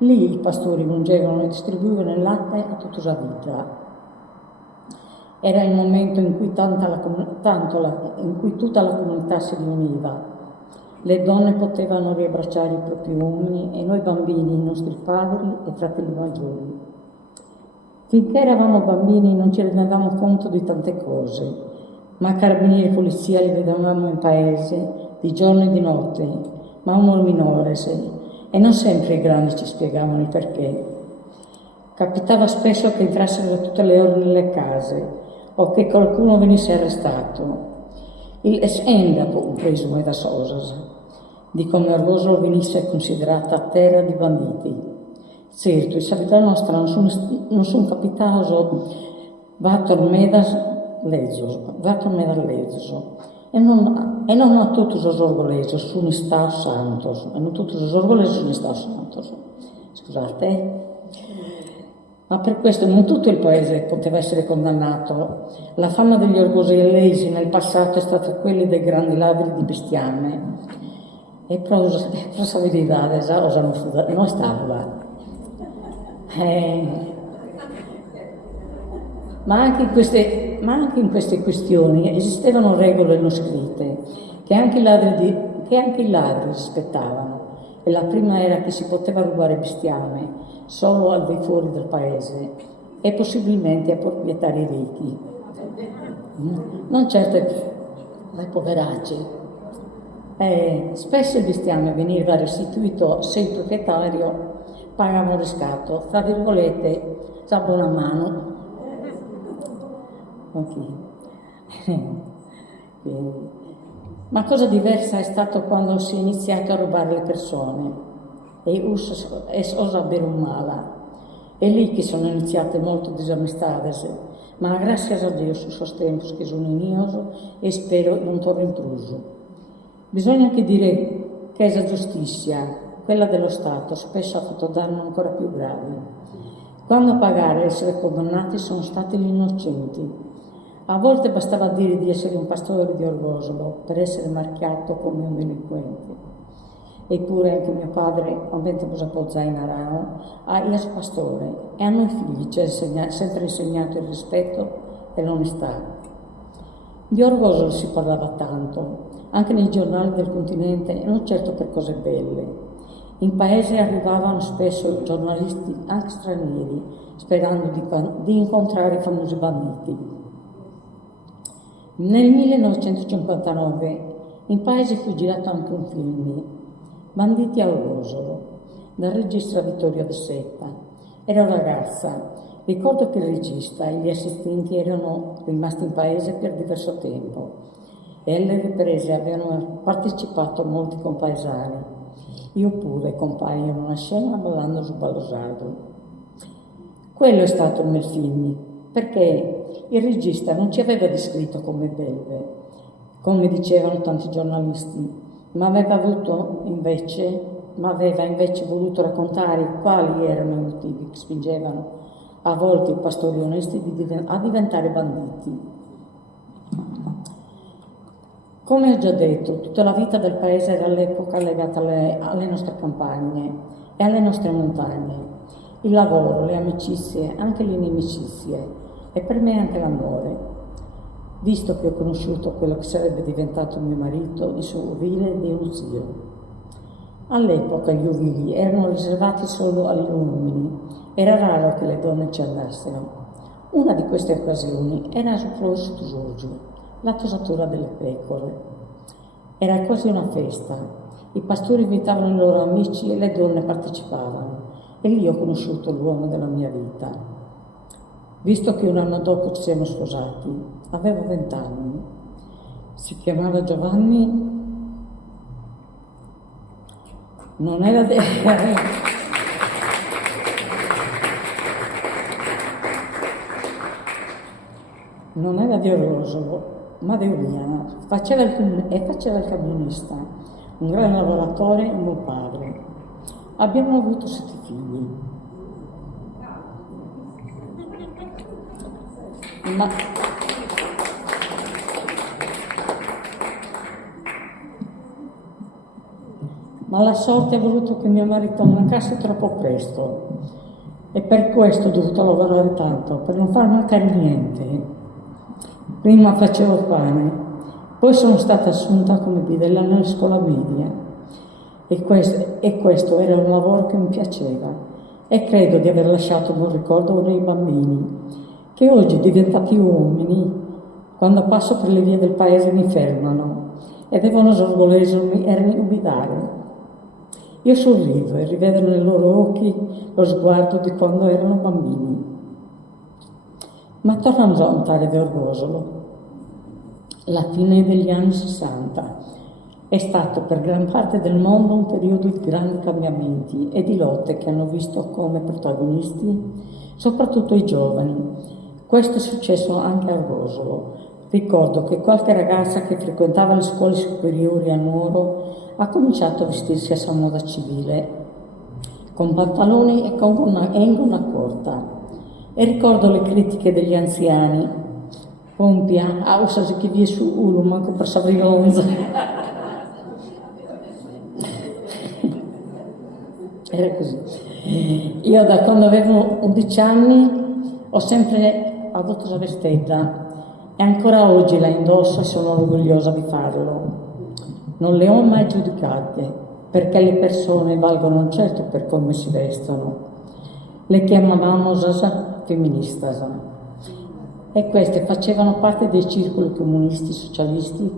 Lì i pastori mungevano e distribuivano il latte a tutta la vita. Era il momento in cui tutta la comunità si riuniva. Le donne potevano riabbracciare i propri uomini e noi bambini, i nostri padri e fratelli maggiori. Finché eravamo bambini non ci rendevamo conto di tante cose, ma carabinieri e polizia li vedevamo in paese, di giorno e di notte, ma uno minore, e non sempre i grandi ci spiegavano il perché. Capitava spesso che entrassero a tutte le ore nelle case o che qualcuno venisse arrestato. Il è un presume da Sosas, di come Orgosolo venisse considerata terra di banditi. Certo, in vita nostra non sono capitato vato leso e non a tutti os orgolesos sono stati santos, e non tutti os orgolesos sono stati santos, scusate. Ma per questo non tutto il paese poteva essere condannato. La fama degli orgogliosi nel passato è stata quella dei grandi ladri di bestiame. E prosabilità, non stava. Ma anche in queste questioni esistevano regole non scritte che anche i ladri rispettavano. E la prima era che si poteva rubare bestiame solo al di fuori del paese e possibilmente a proprietari ricchi. Non certo ai poveracci. Spesso il bestiame veniva restituito se il proprietario pagava un riscatto, fra virgolette, sa buona mano. Ma cosa diversa è stato quando si è iniziato a rubare le persone e osa avere un mala. È lì che sono iniziate molte desamistades, ma grazie a Dio su sos tempos che sono inioso e spero non torno intruso. Bisogna anche dire che la giustizia, quella dello Stato, spesso ha fatto danni ancora più gravi. Quando a pagare e essere condannati sono stati gli innocenti. A volte bastava dire di essere un pastore di Orgosolo per essere marchiato come un delinquente. Eppure anche mio padre, quando si appoggia in Arao, ha il pastore e a noi figli ci ha sempre insegnato il rispetto e l'onestà. Di Orgosolo si parlava tanto, anche nei giornali del continente, e non certo per cose belle. In paese arrivavano spesso giornalisti anche stranieri, sperando di incontrare i famosi banditi. Nel 1959 in paese fu girato anche un film, Banditi a Orgosolo, dal regista Vittorio De Setta. Ero ragazza, ricordo che il regista e gli assistenti erano rimasti in paese per diverso tempo e alle riprese avevano partecipato molti compaesani. Io pure compaio in una scena ballando su Ballosardo. Quello è stato il mio film, perché il regista non ci aveva descritto come belve, come dicevano tanti giornalisti, ma aveva invece voluto raccontare quali erano i motivi che spingevano a volte i pastori onesti a diventare banditi. Come ho già detto, tutta la vita del paese era all'epoca legata alle nostre campagne e alle nostre montagne. Il lavoro, le amicizie, anche le inimicizie e per me anche l'amore. Visto che ho conosciuto quello che sarebbe diventato mio marito, il suo ovile di uno zio. All'epoca gli ovili erano riservati solo agli uomini, era raro che le donne ci andassero. Una di queste occasioni era su Florso Giorgio, la tosatura delle pecore. Era quasi una festa, i pastori invitavano i loro amici e le donne partecipavano, e lì ho conosciuto l'uomo della mia vita. Visto che un anno dopo ci siamo sposati, avevo 20 anni, si chiamava Giovanni, non era di Orgosolo, ma di Oriana, faceva il camionista, un gran lavoratore e un buon padre. Abbiamo avuto 7 figli. Ma la sorte ha voluto che mio marito mancasse troppo presto e per questo ho dovuto lavorare tanto, per non far mancare niente. Prima facevo il pane, poi sono stata assunta come bidella nella scuola media e questo era un lavoro che mi piaceva e credo di aver lasciato un buon ricordo nei bambini, che oggi diventati uomini, quando passo per le vie del paese mi fermano e devono sorgolegermi e rinubidare. Io sorrido e rivedo nei loro occhi lo sguardo di quando erano bambini. Ma tornando a Montale di Orgosolo, la fine degli anni 60 è stato per gran parte del mondo un periodo di grandi cambiamenti e di lotte che hanno visto come protagonisti soprattutto i giovani. Questo è successo anche a Orgosolo. Ricordo che qualche ragazza che frequentava le scuole superiori a Nuoro ha cominciato a vestirsi a sua moda civile, con pantaloni e con gonna corta. E ricordo le critiche degli anziani. Pompia, ausasi che vie su uno, manco per Sabrionza. Era così. Io da quando avevo 11 anni ho sempre avuto la vestetta e ancora oggi la indosso e sono orgogliosa di farlo. Non le ho mai giudicate, perché le persone valgono certo per come si vestono. Le chiamavamo Sasa femminista. E queste facevano parte dei circoli comunisti socialisti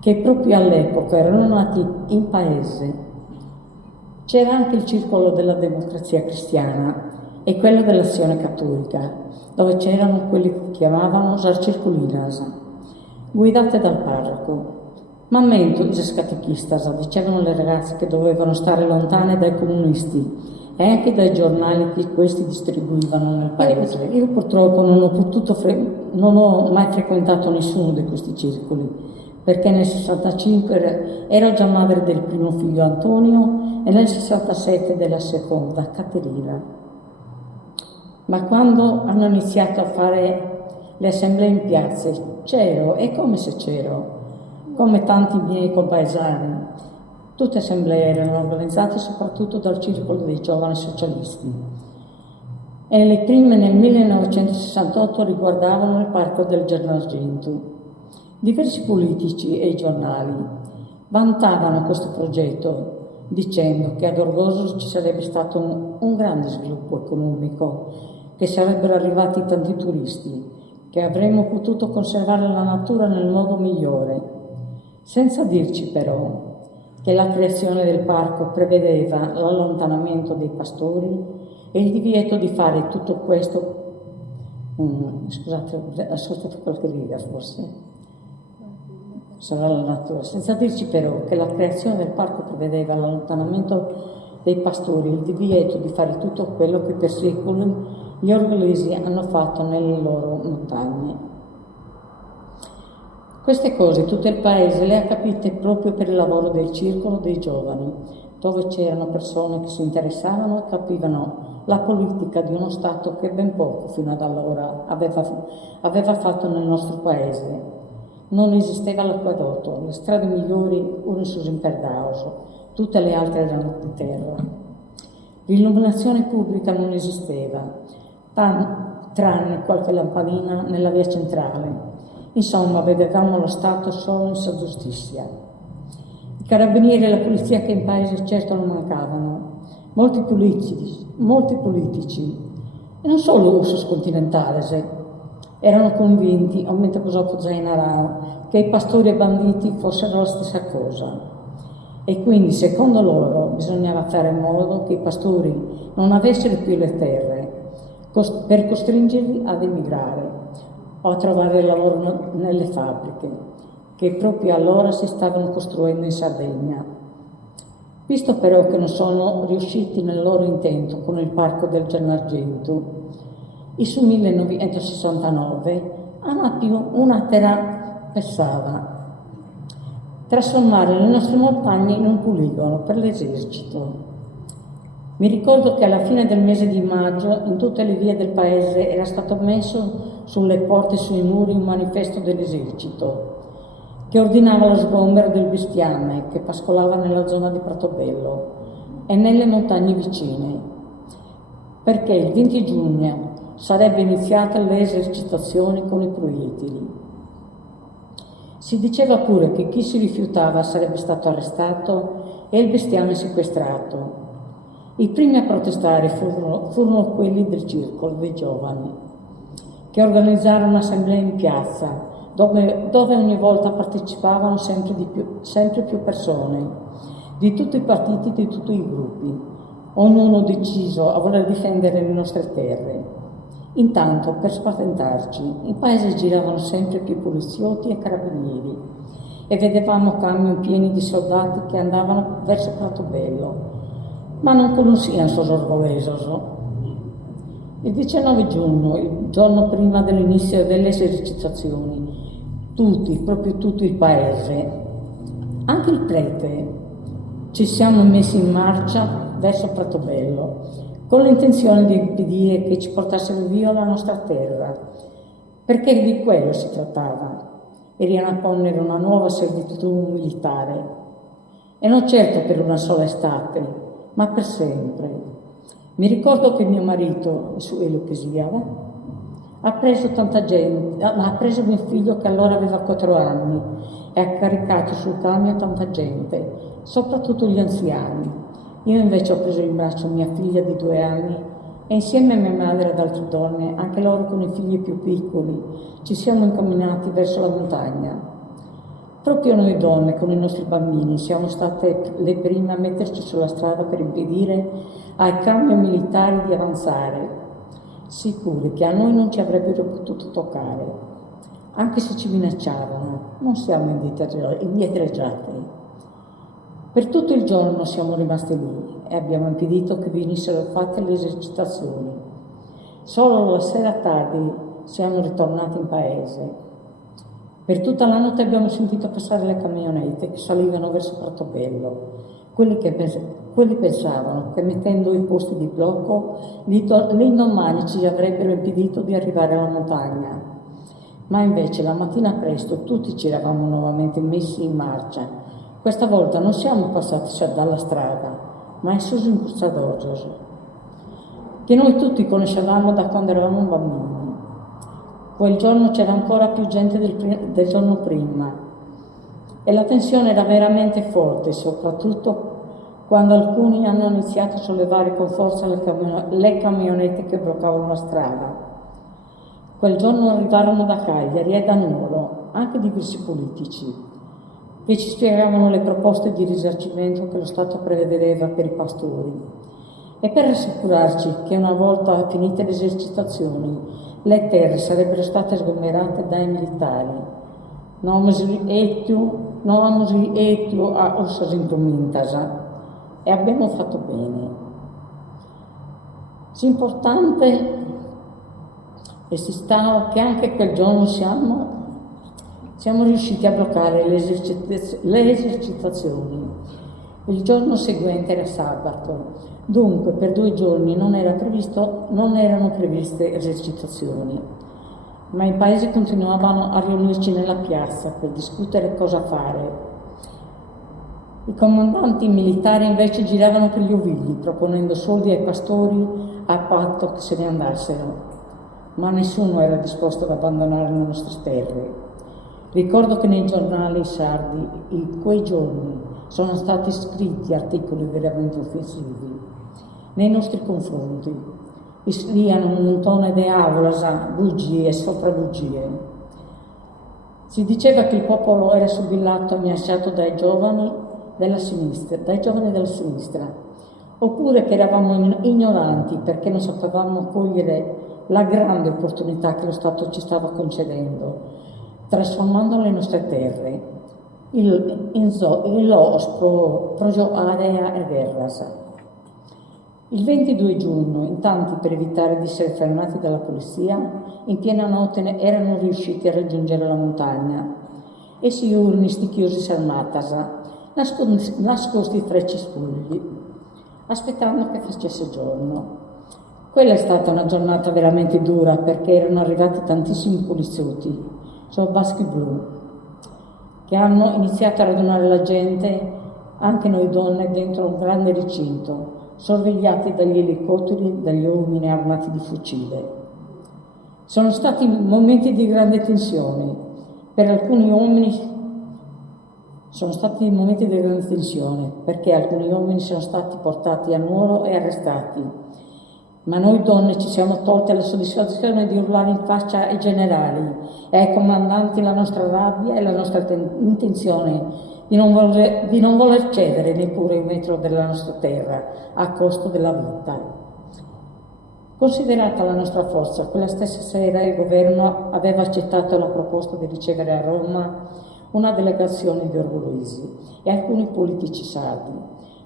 che proprio all'epoca erano nati in paese. C'era anche il circolo della democrazia cristiana e quello dell'azione cattolica, dove c'erano quelli che chiamavano Sarcirculinas, guidate dal parroco. Mammento, catechistas, dicevano le ragazze che dovevano stare lontane dai comunisti e anche dai giornali che questi distribuivano nel paese. Io purtroppo non ho mai frequentato nessuno di questi circoli, perché nel 65 ero già madre del primo figlio Antonio e nel 67 della seconda, Caterina. Ma quando hanno iniziato a fare le assemblee in piazze, c'ero, e come se c'ero, come tanti miei compaesani. Tutte assemblee erano organizzate soprattutto dal circolo dei giovani socialisti. E le prime nel 1968 riguardavano il parco del Gennargentu. Diversi politici e i giornali vantavano questo progetto, dicendo che ad Orgosolo ci sarebbe stato un grande sviluppo economico, che sarebbero arrivati tanti turisti, che avremmo potuto conservare la natura nel modo migliore, senza dirci però che la creazione del parco prevedeva l'allontanamento dei pastori e il divieto di fare tutto questo. Scusate, ascoltate qualche riga forse. Sarà la natura. Senza dirci però che la creazione del parco prevedeva l'allontanamento dei pastori, il divieto di fare tutto quello che per secoli gli orgolesi hanno fatto nelle loro montagne. Queste cose tutto il paese le ha capite proprio per il lavoro del circolo dei giovani, dove c'erano persone che si interessavano e capivano la politica di uno Stato che ben poco fino ad allora aveva fatto nel nostro paese. Non esisteva l'acquedotto, le strade migliori erano in Perdaoso, tutte le altre erano di terra. L'illuminazione pubblica non esisteva, tranne qualche lampadina nella via centrale. Insomma, vedevamo lo Stato solo in sua giustizia. I carabinieri e la polizia che in paese certo non mancavano, molti politici, e non solo usos continentales, erano convinti, aumenta poco Zainarao, che i pastori e i banditi fossero la stessa cosa. E quindi, secondo loro, bisognava fare in modo che i pastori non avessero più le terre, per costringerli ad emigrare o a trovare lavoro nelle fabbriche, che proprio allora si stavano costruendo in Sardegna. Visto però che non sono riusciti nel loro intento con il parco del Gennargentu, sul 1969 hanno più una terra pensava trasformare le nostre montagne in un poligono per l'esercito. Mi ricordo che alla fine del mese di maggio in tutte le vie del paese era stato messo sulle porte e sui muri un manifesto dell'esercito che ordinava lo sgombero del bestiame che pascolava nella zona di Pratobello e nelle montagne vicine, perché il 20 giugno sarebbe iniziata le esercitazioni con i proiettili. Si diceva pure che chi si rifiutava sarebbe stato arrestato e il bestiame sequestrato. I primi a protestare furono quelli del circolo dei giovani, che organizzarono un'assemblea in piazza, dove ogni volta partecipavano sempre più persone, di tutti i partiti, di tutti i gruppi, ognuno deciso a voler difendere le nostre terre. Intanto, per spaventarci, in paese giravano sempre più poliziotti e carabinieri e vedevamo camion pieni di soldati che andavano verso Pratobello, ma non conoscían sos orgullosos. Il 19 giugno, il giorno prima dell'inizio delle esercitazioni, proprio tutto il paese, anche il prete, ci siamo messi in marcia verso Pratobello, con l'intenzione di impedire che ci portassero via la nostra terra, perché di quello si trattava, e riannapponere una nuova servitù militare, e non certo per una sola estate, ma per sempre. Mi ricordo che mio marito, su Elochesiava, ha preso mio figlio che allora aveva 4 anni e ha caricato sul camion tanta gente, soprattutto gli anziani. Io invece ho preso in braccio mia figlia di 2 anni e insieme a mia madre ed altre donne, anche loro con i figli più piccoli, ci siamo incamminati verso la montagna. Proprio noi donne con i nostri bambini siamo state le prime a metterci sulla strada per impedire ai camion militari di avanzare, sicuri che a noi non ci avrebbero potuto toccare. Anche se ci minacciavano, non siamo indietreggiate. Per tutto il giorno siamo rimasti lì e abbiamo impedito che venissero fatte le esercitazioni. Solo la sera tardi siamo ritornati in paese. Per tutta la notte abbiamo sentito passare le camionette che salivano verso Pratobello. Quelli pensavano che mettendo i posti di blocco l'indomani ci avrebbero impedito di arrivare alla montagna. Ma invece la mattina presto tutti ci eravamo nuovamente messi in marcia. Questa volta non siamo passati dalla strada, ma in sus in Corsa d'Orgios, che noi tutti conoscevamo da quando eravamo bambini. Quel giorno c'era ancora più gente del giorno prima e la tensione era veramente forte, soprattutto quando alcuni hanno iniziato a sollevare con forza le camionette che bloccavano la strada. Quel giorno arrivarono da Cagliari e da Nuoro anche diversi politici che ci spiegavano le proposte di risarcimento che lo Stato prevedeva per i pastori e per assicurarci che una volta finite le esercitazioni le terre sarebbero state sgomberate dai militari. Non etiu a ossas incomintasa, e abbiamo fatto bene. L'importante è che anche quel giorno siamo riusciti a bloccare le esercitazioni. Il giorno seguente era sabato, dunque per 2 giorni non erano previste esercitazioni, ma i paesi continuavano a riunirci nella piazza per discutere cosa fare. I comandanti militari invece giravano per gli ovili, proponendo soldi ai pastori a patto che se ne andassero, ma nessuno era disposto ad abbandonare le nostre terre. Ricordo che nei giornali sardi in quei giorni sono stati scritti articoli veramente offensivi nei nostri confronti. Iscriano un montone di avolasa, bugie sopra bugie. Si diceva che il popolo era subillato e minacciato dai giovani della sinistra, oppure che eravamo ignoranti perché non sapevamo cogliere la grande opportunità che lo Stato ci stava concedendo, trasformando le nostre terre in zoos pro area e guerras. Il 22 giugno, in tanti per evitare di essere fermati dalla polizia, in piena notte erano riusciti a raggiungere la montagna e si urni stichiosi s'armatasa, nascosti tra i cespugli, aspettando che facesse giorno. Quella è stata una giornata veramente dura perché erano arrivati tantissimi poliziotti, baschi blu, che hanno iniziato a radunare la gente, anche noi donne, dentro un grande recinto, sorvegliati dagli elicotteri, dagli uomini armati di fucile. Sono stati momenti di grande tensione. Per alcuni uomini Sono stati momenti di grande tensione, perché alcuni uomini sono stati portati a Nuoro e arrestati, ma noi donne ci siamo tolte la soddisfazione di urlare in faccia ai generali e ai comandanti la nostra rabbia e la nostra intenzione di non voler cedere neppure un metro della nostra terra a costo della vita. Considerata la nostra forza, quella stessa sera il governo aveva accettato la proposta di ricevere a Roma una delegazione di orgogliosi e alcuni politici sardi.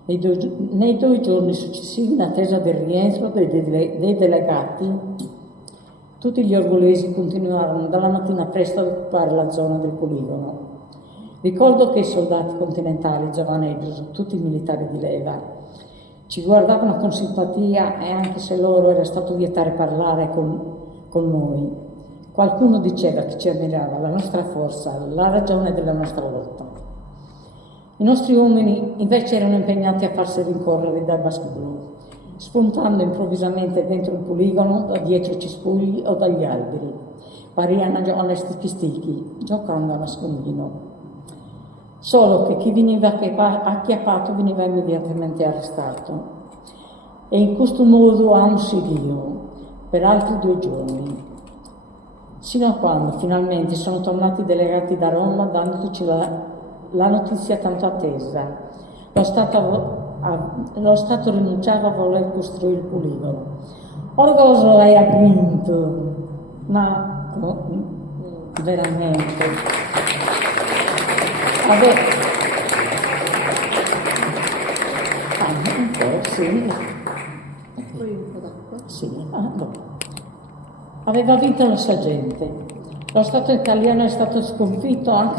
Nei 2 giorni successivi, in attesa del rientro dei delegati, tutti gli orgogliosi continuarono dalla mattina presto ad occupare la zona del poligono. Ricordo che i soldati continentali, Giovanni Edros, tutti i militari di leva, ci guardavano con simpatia e anche se loro era stato vietare parlare con noi. Qualcuno diceva che ci ammirava la nostra forza, la ragione della nostra lotta. I nostri uomini invece erano impegnati a farsi rincorrere dai baschi blu, spuntando improvvisamente dentro il poligono, da dietro i cespugli o dagli alberi, pari a giovane stichi, giocando a nascondino. Solo che chi veniva acchiappato veniva immediatamente arrestato. E in questo modo hanno seguito per altri 2 giorni, sino a quando finalmente sono tornati delegati da Roma dandoci la notizia tanto attesa. Lo Stato rinunciava a voler costruire il poligono. Orgoglio è vinto, ma veramente. Un po', sì. Poi un po' d'acqua. Sì, aveva vinto la sua gente. Lo Stato italiano è stato sconfitto anche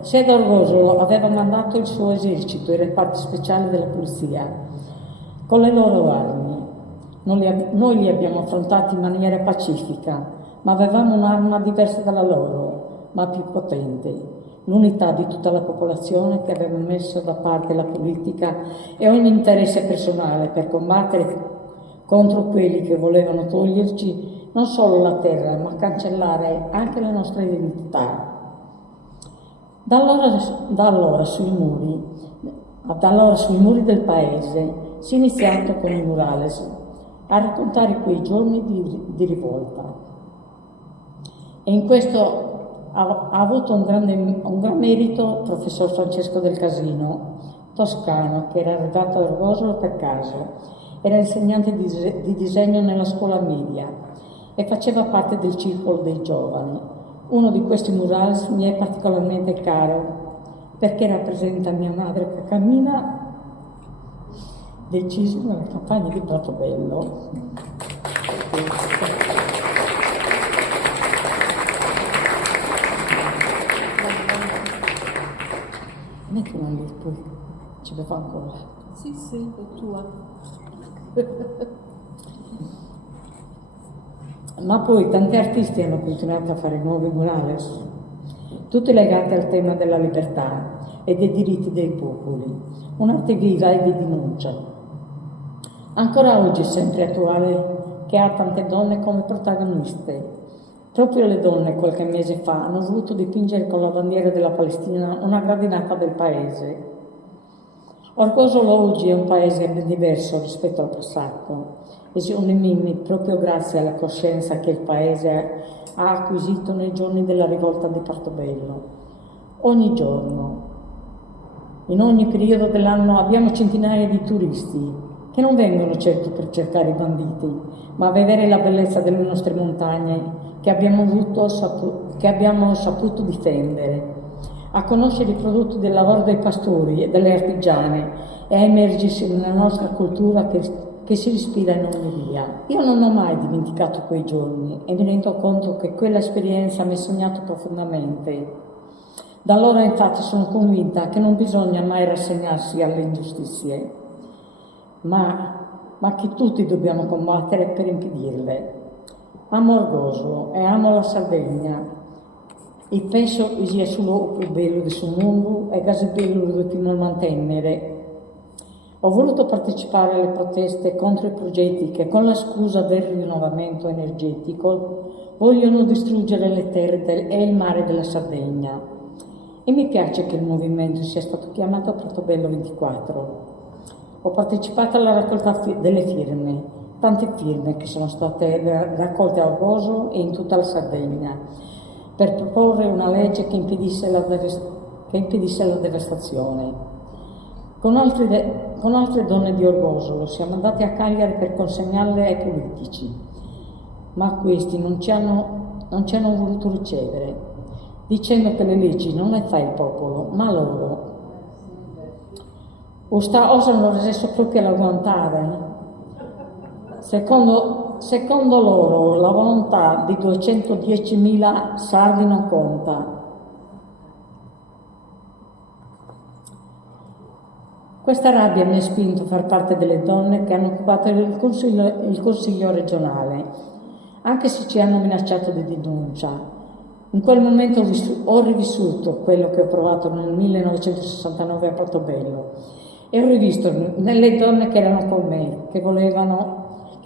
se D'Orgosolo aveva mandato il suo esercito, i reparti speciali della polizia, con le loro armi. Noi li abbiamo affrontati in maniera pacifica, ma avevamo un'arma diversa dalla loro, ma più potente. L'unità di tutta la popolazione che aveva messo da parte la politica e ogni interesse personale per combattere contro quelli che volevano toglierci non solo la terra, ma cancellare anche la nostra identità. Da allora sui muri del paese si è iniziato con i murales a raccontare quei giorni di rivolta. E in questo ha avuto un gran merito il professor Francesco del Casino, toscano, che era arrivato a Orgosolo per caso. Era insegnante di disegno nella scuola media e faceva parte del circolo dei giovani. Uno di questi murales mi è particolarmente caro perché rappresenta mia madre che cammina decisa nella campagna di Portobello. Metti una lì, poi ci fa ancora. Sì, è tua. Ma poi tanti artisti hanno continuato a fare nuovi murales, tutti legati al tema della libertà e dei diritti dei popoli, un'arte viva e di denuncia. Ancora oggi è sempre attuale, che ha tante donne come protagoniste. Proprio le donne qualche mese fa hanno voluto dipingere con la bandiera della Palestina una gradinata del paese. Orgosolo oggi è un paese ben diverso rispetto al passato e si unì proprio grazie alla coscienza che il paese ha acquisito nei giorni della rivolta di Portobello. Ogni giorno, in ogni periodo dell'anno abbiamo centinaia di turisti che non vengono certo per cercare i banditi, ma a vedere la bellezza delle nostre montagne che abbiamo saputo difendere, a conoscere i prodotti del lavoro dei pastori e delle artigiane e a immergersi nella nostra cultura che si respira in ogni via. Io non ho mai dimenticato quei giorni e mi rendo conto che quella esperienza mi ha segnato profondamente. Da allora infatti sono convinta che non bisogna mai rassegnarsi alle ingiustizie, ma che tutti dobbiamo combattere per impedirle. Amo Orgosolo e amo la Sardegna e penso che sia solo più bello di suo mondo e così bello lo dobbiamo mantenere. Ho voluto partecipare alle proteste contro i progetti che con la scusa del rinnovamento energetico vogliono distruggere le terre e il mare della Sardegna e mi piace che il movimento sia stato chiamato Portobello 24. Ho partecipato alla raccolta delle firme, tante firme che sono state raccolte a Orgoso e in tutta la Sardegna, per proporre una legge che impedisse la devastazione. Con altre donne di Orgosolo siamo andati a Cagliari per consegnarle ai politici, ma questi non ci hanno voluto ricevere, dicendo che le leggi non le fa il popolo, ma loro. Osano adesso proprio all'aguantare. Secondo loro la volontà di 210.000 sardi non conta. Questa rabbia mi ha spinto a far parte delle donne che hanno occupato il consiglio regionale, anche se ci hanno minacciato di denuncia. In quel momento ho rivissuto quello che ho provato nel 1969 a Portobello e ho rivisto nelle donne che erano con me, che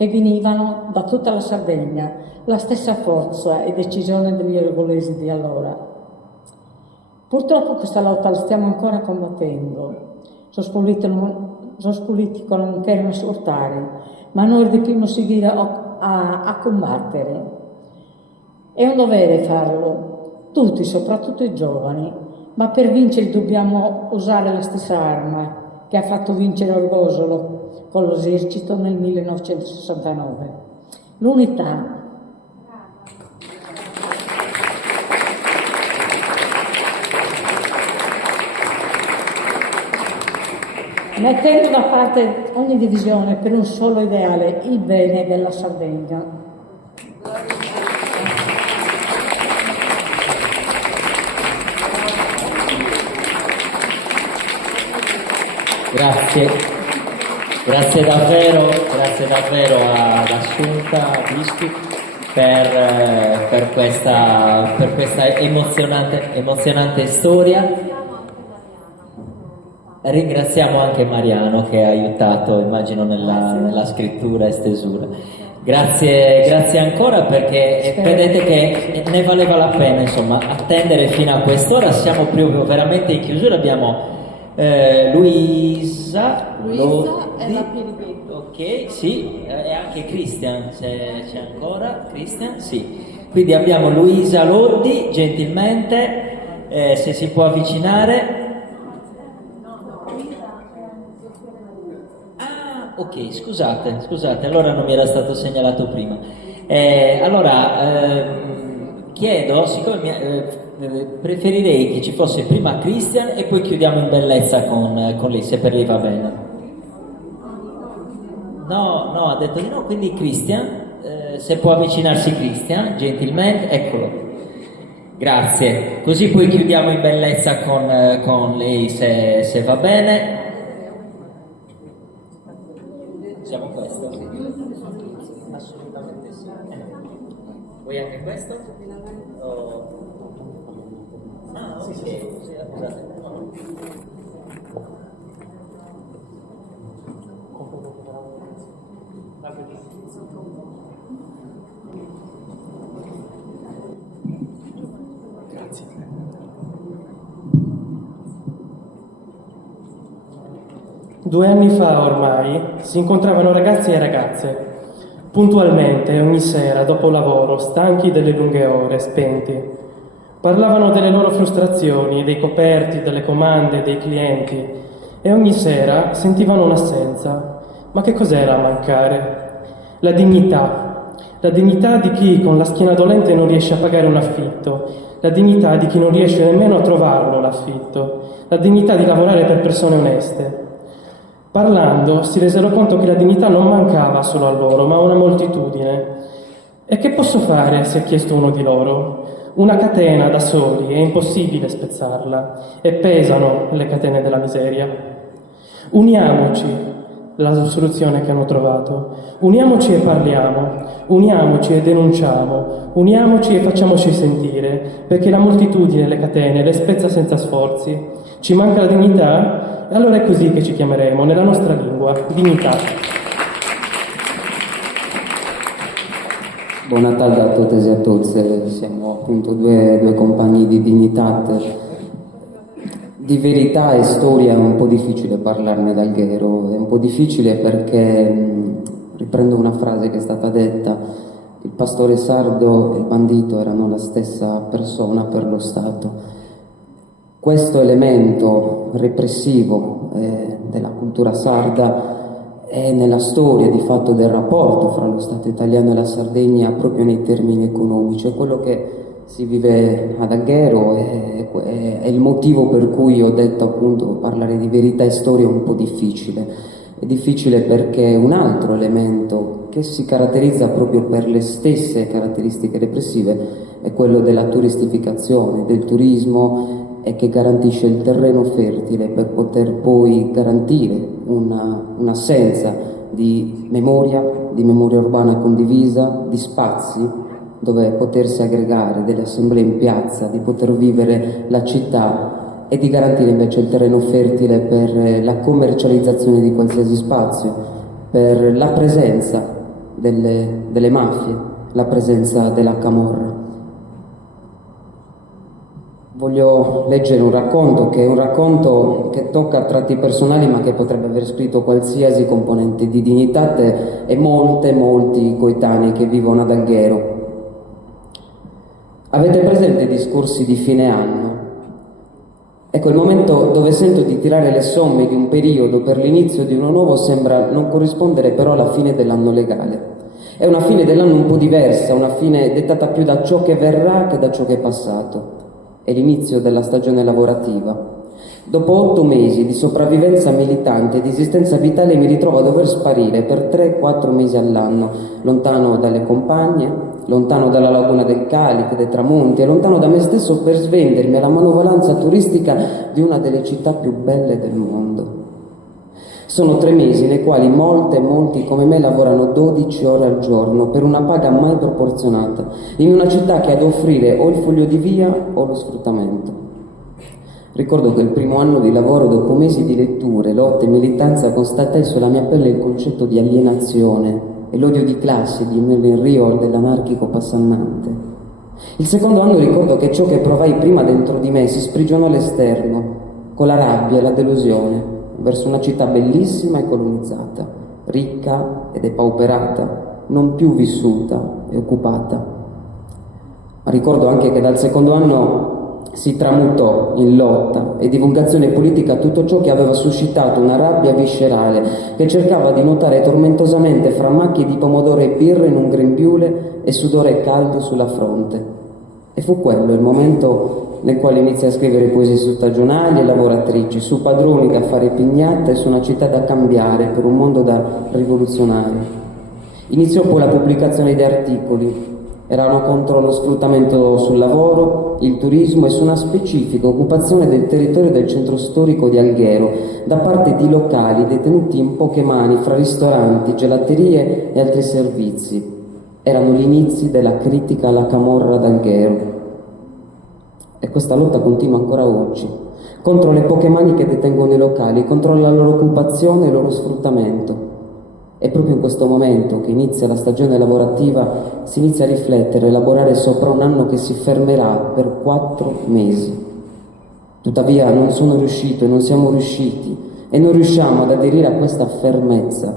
venivano da tutta la Sardegna, la stessa forza e decisione degli orgolesi di allora. Purtroppo questa lotta la stiamo ancora combattendo. Sos politico non querem esortare, ma noi dobbiamo seguire a combattere. È un dovere farlo, tutti, soprattutto i giovani, ma per vincere dobbiamo usare la stessa arma che ha fatto vincere Orgosolo con l'esercito nel 1969, l'unità. Mettendo da parte ogni divisione per un solo ideale, il bene della Sardegna. Grazie davvero ad Assunta Bischi per questa emozionante storia. Ringraziamo anche Mariano che ha aiutato, immagino, nella scrittura e stesura. Grazie ancora, perché vedete che ne valeva la pena, insomma, attendere fino a quest'ora. Siamo proprio veramente in chiusura. Abbiamo Luisa e la Pirighetto. Ok, sì, e anche Christian, c'è ancora Christian, sì. Quindi abbiamo Luisa Loddi, gentilmente, se si può avvicinare. Ok, scusate, allora non mi era stato segnalato prima. Chiedo, siccome preferirei che ci fosse prima Christian e poi chiudiamo in bellezza con lei, se per lei va bene. No, ha detto di no, quindi Christian, se può avvicinarsi Christian, gentilmente, eccolo. Grazie, così poi chiudiamo in bellezza con lei, se va bene. Facciamo questo? Assolutamente sì. Vuoi anche questo? Sì, scusate. Grazie. Due anni fa ormai si incontravano ragazzi e ragazze, puntualmente ogni sera dopo lavoro, stanchi delle lunghe ore, spenti. Parlavano delle loro frustrazioni, dei coperti, delle comande, dei clienti, e ogni sera sentivano un'assenza. Ma che cos'era a mancare? La dignità di chi con la schiena dolente non riesce a pagare un affitto, la dignità di chi non riesce nemmeno a trovarlo l'affitto, la dignità di lavorare per persone oneste. Parlando si resero conto che la dignità non mancava solo a loro, ma a una moltitudine. E che posso fare? Si è chiesto uno di loro. Una catena da soli, è impossibile spezzarla, e pesano le catene della miseria. Uniamoci, la soluzione che hanno trovato. Uniamoci e parliamo, uniamoci e denunciamo, uniamoci e facciamoci sentire, perché la moltitudine, le catene, le spezza senza sforzi. Ci manca la dignità? E allora è così che ci chiameremo, nella nostra lingua, dignità. Buon Natale a tutte e a tutti, siamo appunto due compagni di Dignitat Di verità e storia è un po' difficile parlarne ad Alghero, è un po' difficile perché, riprendo una frase che è stata detta, il pastore sardo e il bandito erano la stessa persona per lo Stato. Questo elemento repressivo della cultura sarda è nella storia di fatto del rapporto fra lo Stato italiano e la Sardegna proprio nei termini economici, è quello che si vive ad Alghero, è il motivo per cui ho detto appunto parlare di verità e storia è un po' difficile. È difficile perché un altro elemento che si caratterizza proprio per le stesse caratteristiche repressive è quello della turistificazione, del turismo, e che garantisce il terreno fertile per poter poi garantire un'assenza di memoria urbana condivisa, di spazi dove potersi aggregare, delle assemblee in piazza, di poter vivere la città e di garantire invece il terreno fertile per la commercializzazione di qualsiasi spazio, per la presenza delle mafie, la presenza della camorra. Voglio leggere un racconto che è un racconto che tocca a tratti personali ma che potrebbe aver scritto qualsiasi componente di Dignitate e molti coetanei che vivono ad Alghero. Avete presente i discorsi di fine anno? Ecco, il momento dove sento di tirare le somme di un periodo per l'inizio di uno nuovo sembra non corrispondere però alla fine dell'anno legale. È una fine dell'anno un po' diversa, una fine dettata più da ciò che verrà che da ciò che è passato. È l'inizio della stagione lavorativa. Dopo 8 mesi di sopravvivenza militante e di esistenza vitale mi ritrovo a dover sparire per 3-4 mesi all'anno, lontano dalle compagne, lontano dalla laguna del Calico, dei tramonti, e lontano da me stesso per svendermi alla manovalanza turistica di una delle città più belle del mondo. Sono 3 mesi nei quali molti come me lavorano 12 ore al giorno per una paga mai proporzionata, in una città che ha da offrire o il foglio di via o lo sfruttamento. Ricordo che il primo anno di lavoro, dopo mesi di letture, lotte e militanza, constatai sulla mia pelle il concetto di alienazione e l'odio di classe di Merlin Rio dell'anarchico passannante. Il secondo anno ricordo che ciò che provai prima dentro di me si sprigionò all'esterno, con la rabbia e la delusione, verso una città bellissima e colonizzata, ricca ed depauperata, non più vissuta e occupata. Ma ricordo anche che dal secondo anno si tramutò in lotta e divulgazione politica tutto ciò che aveva suscitato una rabbia viscerale che cercava di nuotare tormentosamente fra macchie di pomodoro e birra in un grembiule e sudore caldo sulla fronte. E fu quello il momento nel quale iniziai a scrivere poesie su stagionali e lavoratrici, su padroni da fare pignata e su una città da cambiare per un mondo da rivoluzionare. Iniziò poi la pubblicazione di articoli. Erano contro lo sfruttamento sul lavoro, il turismo e su una specifica occupazione del territorio del centro storico di Alghero da parte di locali detenuti in poche mani fra ristoranti, gelaterie e altri servizi. Erano gli inizi della critica alla camorra d'Alghero. E questa lotta continua ancora oggi, contro le poche mani che detengono i locali, contro la loro occupazione e il loro sfruttamento. È proprio in questo momento che inizia la stagione lavorativa, si inizia a riflettere, a elaborare sopra un anno che si fermerà per 4 mesi. Tuttavia non sono riuscito e non siamo riusciti e non riusciamo ad aderire a questa fermezza.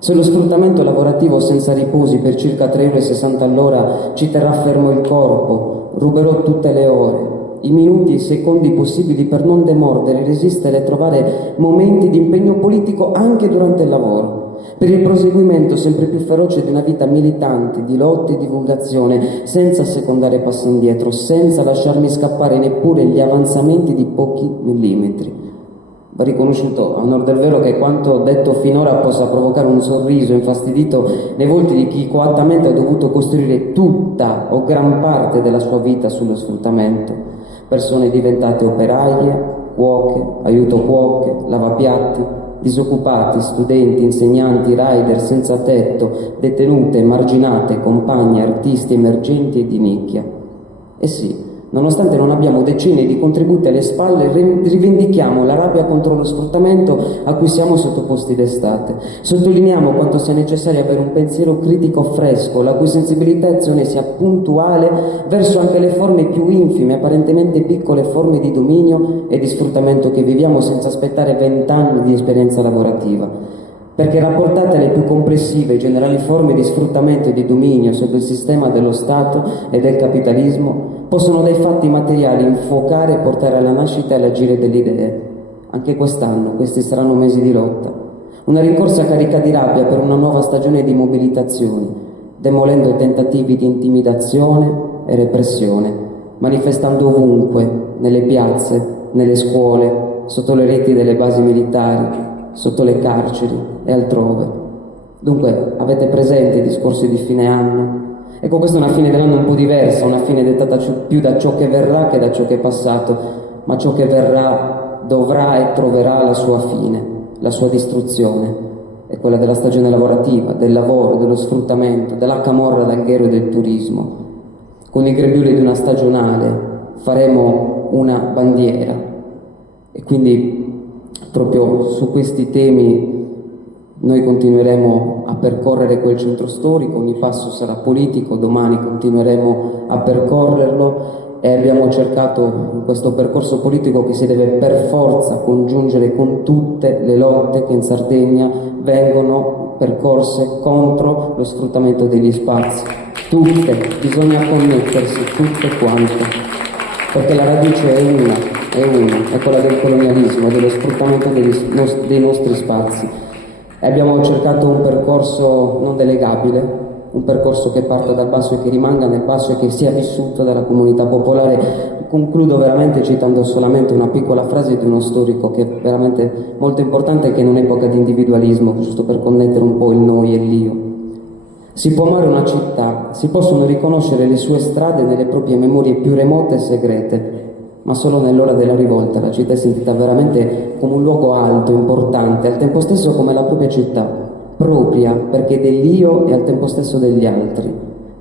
Se lo sfruttamento lavorativo senza riposi per circa 3,60 euro all'ora ci terrà fermo il corpo, ruberò tutte le ore, i minuti e i secondi possibili per non demordere, resistere e trovare momenti di impegno politico anche durante il lavoro, per il proseguimento sempre più feroce di una vita militante, di lotte e divulgazione, senza secondare passi indietro, senza lasciarmi scappare neppure gli avanzamenti di pochi millimetri. Va riconosciuto, a onor del vero, che quanto detto finora possa provocare un sorriso infastidito nei volti di chi coattamente ha dovuto costruire tutta o gran parte della sua vita sullo sfruttamento. Persone diventate operaie, cuoche, aiuto cuoche, lavapiatti, disoccupati, studenti, insegnanti, rider senza tetto, detenute, emarginate, compagne, artisti emergenti e di nicchia. E sì, Nonostante non abbiamo decenni di contributi alle spalle, rivendichiamo la rabbia contro lo sfruttamento a cui siamo sottoposti d'estate. Sottolineiamo quanto sia necessario avere un pensiero critico fresco, la cui sensibilità e azione sia puntuale verso anche le forme più infime, apparentemente piccole forme di dominio e di sfruttamento che viviamo senza aspettare 20 anni di esperienza lavorativa. Perché rapportate alle più complessive e generali forme di sfruttamento e di dominio sotto il sistema dello Stato e del capitalismo, possono dai fatti materiali infuocare e portare alla nascita e all'agire delle idee. Anche quest'anno, questi saranno mesi di lotta. Una rincorsa carica di rabbia per una nuova stagione di mobilitazioni, demolendo tentativi di intimidazione e repressione, manifestando ovunque, nelle piazze, nelle scuole, sotto le reti delle basi militari, sotto le carceri e altrove. Dunque, avete presente i discorsi di fine anno? Ecco, questa è una fine dell'anno un po' diversa, una fine dettata più da ciò che verrà che da ciò che è passato, ma ciò che verrà dovrà e troverà la sua fine, la sua distruzione, è quella della stagione lavorativa, del lavoro, dello sfruttamento, della camorra d'alghero e del turismo. Con i grembiuli di una stagionale faremo una bandiera e quindi proprio su questi temi noi continueremo a percorrere quel centro storico, ogni passo sarà politico, domani continueremo a percorrerlo e abbiamo cercato in questo percorso politico che si deve per forza congiungere con tutte le lotte che in Sardegna vengono percorse contro lo sfruttamento degli spazi. Tutte, bisogna connettersi, tutte quante, perché la radice è una, è quella del colonialismo, dello sfruttamento dei nostri spazi. E abbiamo cercato un percorso non delegabile, un percorso che parta dal basso e che rimanga nel basso e che sia vissuto dalla comunità popolare. Concludo veramente citando solamente una piccola frase di uno storico che è veramente molto importante, che in un'epoca di individualismo, giusto per connettere un po' il noi e l'io. Si può amare una città, si possono riconoscere le sue strade nelle proprie memorie più remote e segrete, ma solo nell'ora della rivolta la città è sentita veramente come un luogo alto, importante, al tempo stesso come la propria città, propria perché dell'io e al tempo stesso degli altri,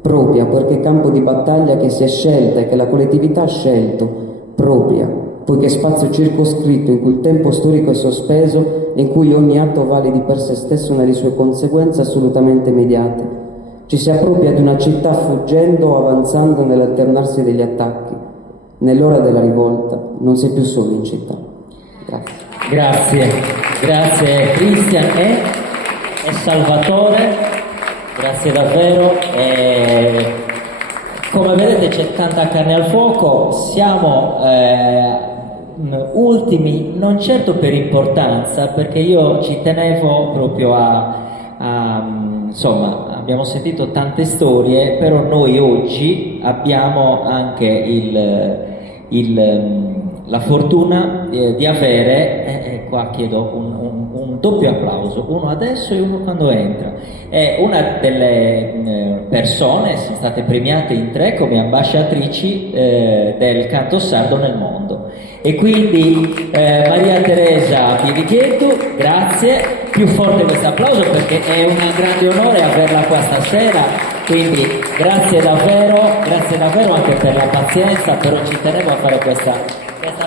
propria perché campo di battaglia che si è scelta e che la collettività ha scelto, propria poiché spazio circoscritto in cui il tempo storico è sospeso e in cui ogni atto vale di per sé stesso nelle sue conseguenze assolutamente immediate. Ci si appropria di una città fuggendo o avanzando nell'alternarsi degli attacchi. Nell'ora della rivolta non si è più solo in città. Grazie Cristian e Salvatore, grazie davvero. Come vedete c'è tanta carne al fuoco, siamo ultimi, non certo per importanza, perché io ci tenevo proprio insomma, abbiamo sentito tante storie, però noi oggi abbiamo anche la fortuna di avere, qua chiedo un doppio applauso, uno adesso e uno quando entra. Una delle persone, sono state premiate in 3 come ambasciatrici del canto sardo nel mondo. E quindi Maria Teresa Birighetto, grazie. Più forte questo applauso perché è un grande onore averla qua stasera, quindi grazie davvero anche per la pazienza, però ci tenevo a fare questa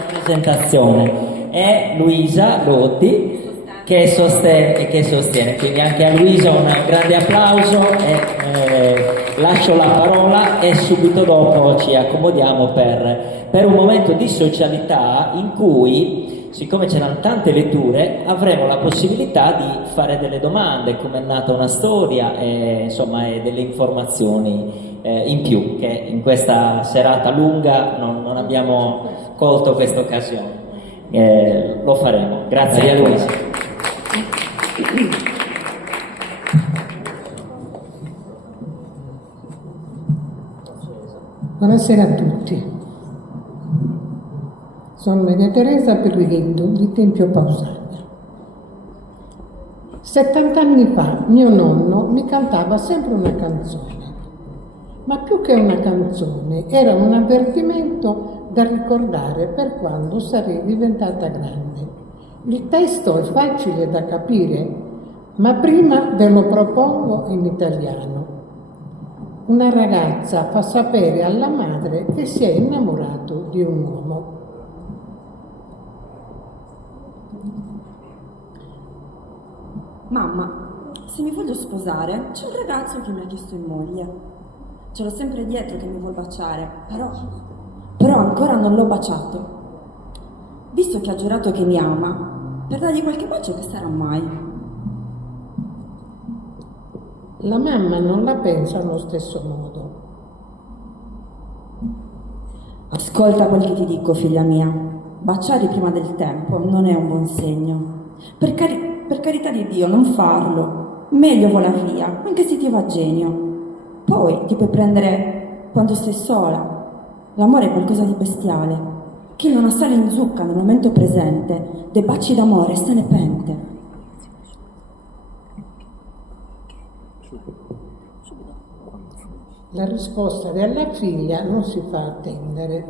presentazione. E Luisa Lotti che sostiene, quindi anche a Luisa un grande applauso e lascio la parola e subito dopo ci accomodiamo per un momento di socialità in cui, siccome c'erano tante letture, avremo la possibilità di fare delle domande, come è nata una storia e delle informazioni in più, che in questa serata lunga non abbiamo colto questa occasione. Lo faremo. Grazie Maria Luisa. Buonasera a tutti. Sono Maria Teresa Birighetto di Tempio Pausania. 70 anni fa mio nonno mi cantava sempre una canzone, ma più che una canzone era un avvertimento da ricordare per quando sarei diventata grande. Il testo è facile da capire, ma prima ve lo propongo in italiano. una ragazza fa sapere alla madre che si è innamorato di un uomo. Mamma, se mi voglio sposare, c'è un ragazzo che mi ha chiesto in moglie. Ce l'ho sempre dietro che mi vuol baciare, però ancora non l'ho baciato. Visto che ha giurato che mi ama, per dargli qualche bacio che sarà mai. La mamma non la pensa allo stesso modo. Ascolta quel che ti dico, figlia mia. Baciare prima del tempo non è un buon segno. Per carità di Dio, non farlo. Meglio vola via, anche se ti va genio. Poi ti puoi prendere quando sei sola. L'amore è qualcosa di bestiale. Chi non assale in zucca nel momento presente, dei baci d'amore se ne pente. La risposta della figlia non si fa attendere.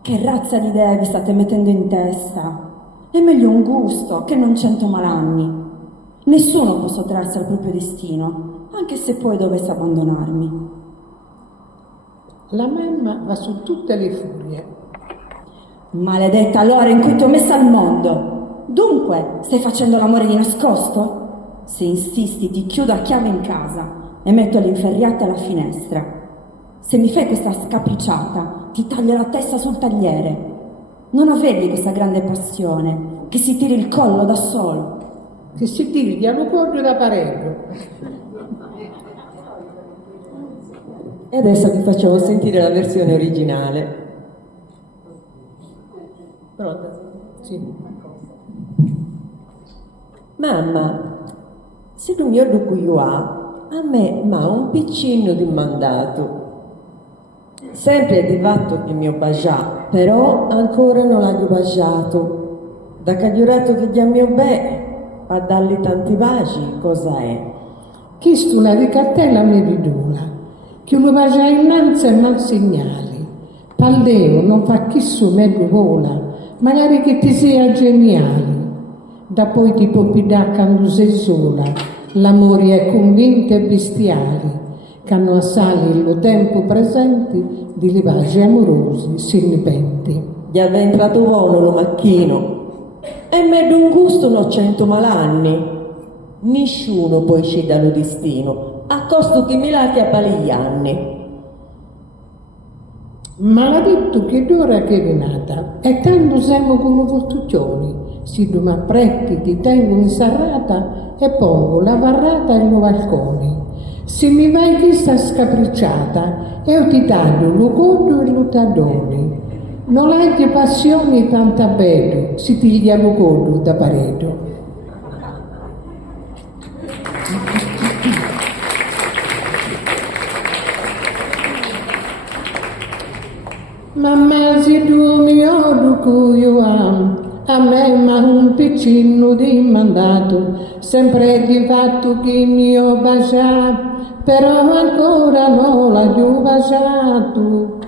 Che razza di idee vi state mettendo in testa? È meglio un gusto che non 100 malanni. Nessuno può sottrarsi al proprio destino, anche se poi dovesse abbandonarmi. La mamma va su tutte le furie. Maledetta l'ora in cui ti ho messa al mondo. Dunque, stai facendo l'amore di nascosto? Se insisti, ti chiudo a chiave in casa e metto le inferriate alla finestra. Se mi fai questa scapricciata, ti taglio la testa sul tagliere. Non avevi questa grande passione, che si tiri il collo da solo. Che si tiri di alucordio da pareggio. E adesso vi facciamo sentire la versione originale. Pronta? Sì. Mamma, se tu mi orgoglio a me m'ha un piccino di mandato. Sempre di fatto che mi ho baciato, però ancora non l'ho baciato. Da che giurato che già mio beh, a dargli tanti baci, cosa è? Chi stu una ricattella mi ridula, chi lo bacia innanzi e non segnali. Paldeo non fa chi su me vola, magari che ti sia geniale. Da poi ti può pidare quando sei sola, l'amore è convinto e bestiali, che hanno assali il tempo presenti di livaggi amorosi sinipenti. Gli è entrato buono lo macchino, e me d'un gusto no 100 malanni. Nessuno poi ci dà lo destino, a costo che mi lati a paliglianni. Maledetto che d'ora che è rinata, e tanto siamo con i voltuccioni, si domappretti ti tengo in serrata e pongo la varrata ai balconi. Se mi vai chi sta scapricciata, io ti taglio lo conto e lo tadoni. Non hai che passioni tanta bello, si piglia lo conto da paredo. Mamma, se tu mi odio io amo, a me m'ha un piccino di mandato, sempre di fatto che mi ho baciato, però ancora non l'ho baciato.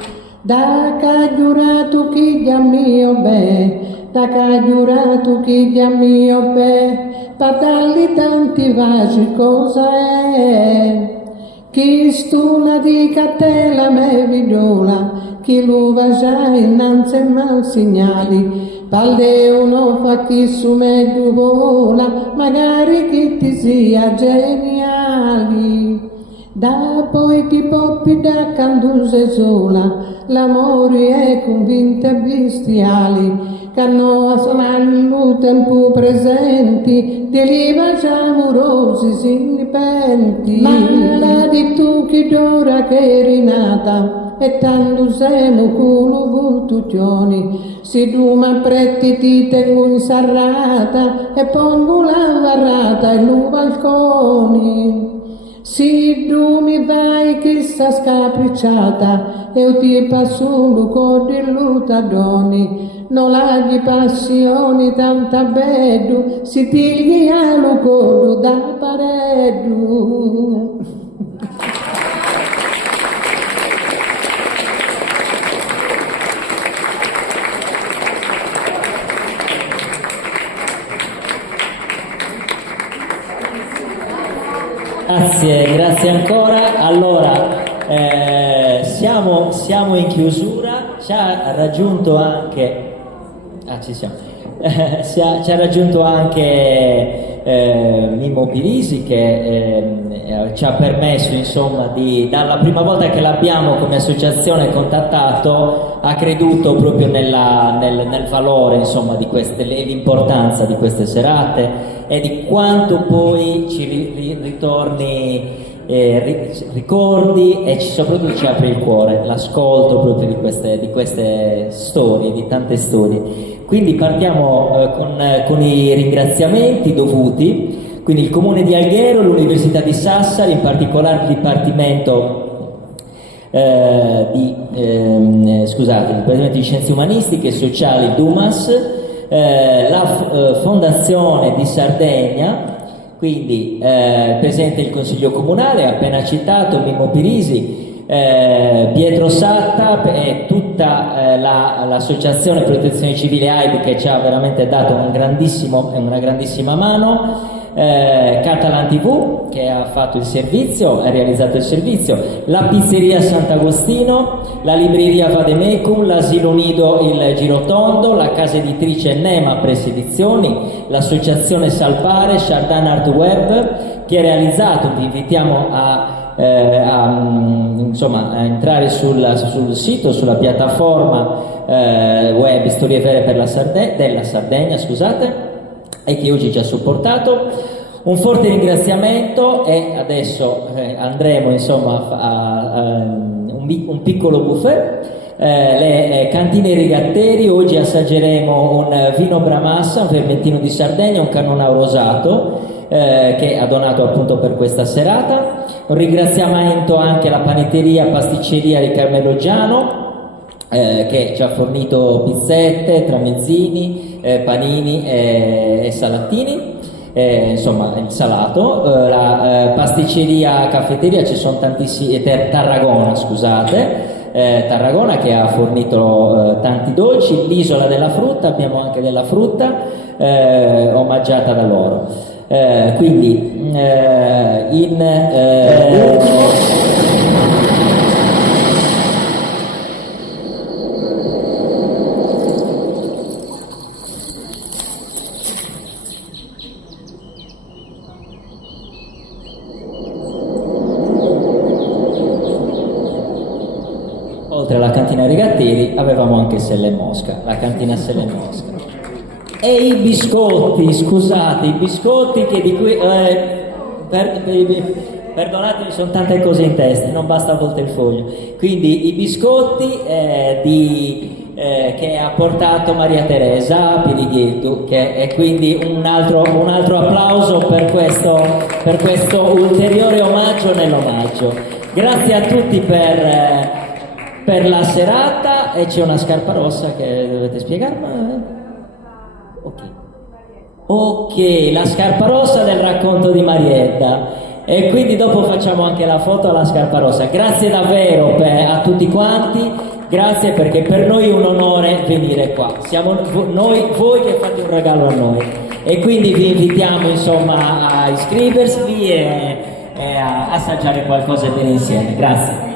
Da che ha giurato che già mio beh, da che ha giurato che già mio beh, per dargli tanti baci cosa è? Chi stula di catela me vidola, chi lo bacia innanzi e mal segnali, Paldeo non fa chi su me vola, magari che ti sia geniali. Da poi ti poppi da quando sei sola, l'amore è convinto e bestiali, che hanno assolano tempo presenti, di livaggi amorosi sinipenti. Ma di tu che d'ora che è rinata, e tanto siamo con lo voltuccioni, se tu m'appretti ti tengo in serrata, e pongo la varrata e lo balconi. Se tu mi vai che sta scapricciata, io ti passo lo cordello tadoni, non hai passioni tanta bello, si ti lo cordo da paredo. Grazie, grazie. grazie ancora. Allora, siamo in chiusura, ci ha raggiunto anche... ci siamo. Ci ha raggiunto anche Mimmo Pirisi che ci ha permesso, insomma, dalla prima volta che l'abbiamo come associazione contattato, ha creduto proprio nel valore, insomma, di l'importanza di queste serate e di quanto poi ci ritorni ricordi e soprattutto ci apre il cuore l'ascolto proprio di queste storie, di tante storie. Quindi partiamo con i ringraziamenti dovuti. Quindi il Comune di Alghero, l'Università di Sassari, in particolare il Dipartimento di Scienze Umanistiche e Sociali DUMAS, la Fondazione di Sardegna, quindi presente il Consiglio Comunale, appena citato, Mimmo Pirisi, Pietro Satta e tutta l'associazione Protezione Civile AIB che ci ha veramente dato una grandissima mano, Catalan TV che ha fatto il servizio, ha realizzato il servizio, la pizzeria Sant'Agostino, la libreria Vademecum, l'asilo nido Il Girotondo, la casa editrice Nema Press Edizioni, l'associazione Salpare, Chardin Art Web che ha realizzato, vi invitiamo a entrare sul sito, sulla piattaforma web Storie Vere per della Sardegna, e che oggi ci ha supportato. Un forte ringraziamento e adesso andremo, insomma, a un piccolo buffet. Le cantine Rigatteri, oggi assaggeremo un vino Bramassa, un vermentino di Sardegna, un Cannonau rosato che ha donato appunto per questa serata. Un ringraziamento anche alla panetteria Pasticceria di Carmelo Giano che ci ha fornito pizzette, tramezzini, panini e salatini, insomma il salato. La pasticceria caffetteria, ci sono tantissimi, Tarragona, Tarragona che ha fornito tanti dolci. L'isola della frutta, abbiamo anche della frutta omaggiata da loro. Quindi oltre alla cantina Rigatteri avevamo anche Selle Mosca, la cantina Selle Mosca. E i biscotti, scusate, i biscotti che di cui... perdonatemi, sono tante cose in testa, non basta a volte il foglio. Quindi i biscotti che ha portato Maria Teresa Pirighetto, e quindi un altro applauso per questo ulteriore omaggio nell'omaggio. Grazie a tutti per la serata, e c'è una scarpa rossa che dovete spiegarmi. Ok, la scarpa rossa del racconto di Marietta, e quindi dopo facciamo anche la foto alla scarpa rossa. Grazie davvero a tutti quanti, grazie, perché per noi è un onore venire qua, siamo voi che fate un regalo a noi, e quindi vi invitiamo, insomma, a iscrivervi e a assaggiare qualcosa bene insieme. Grazie.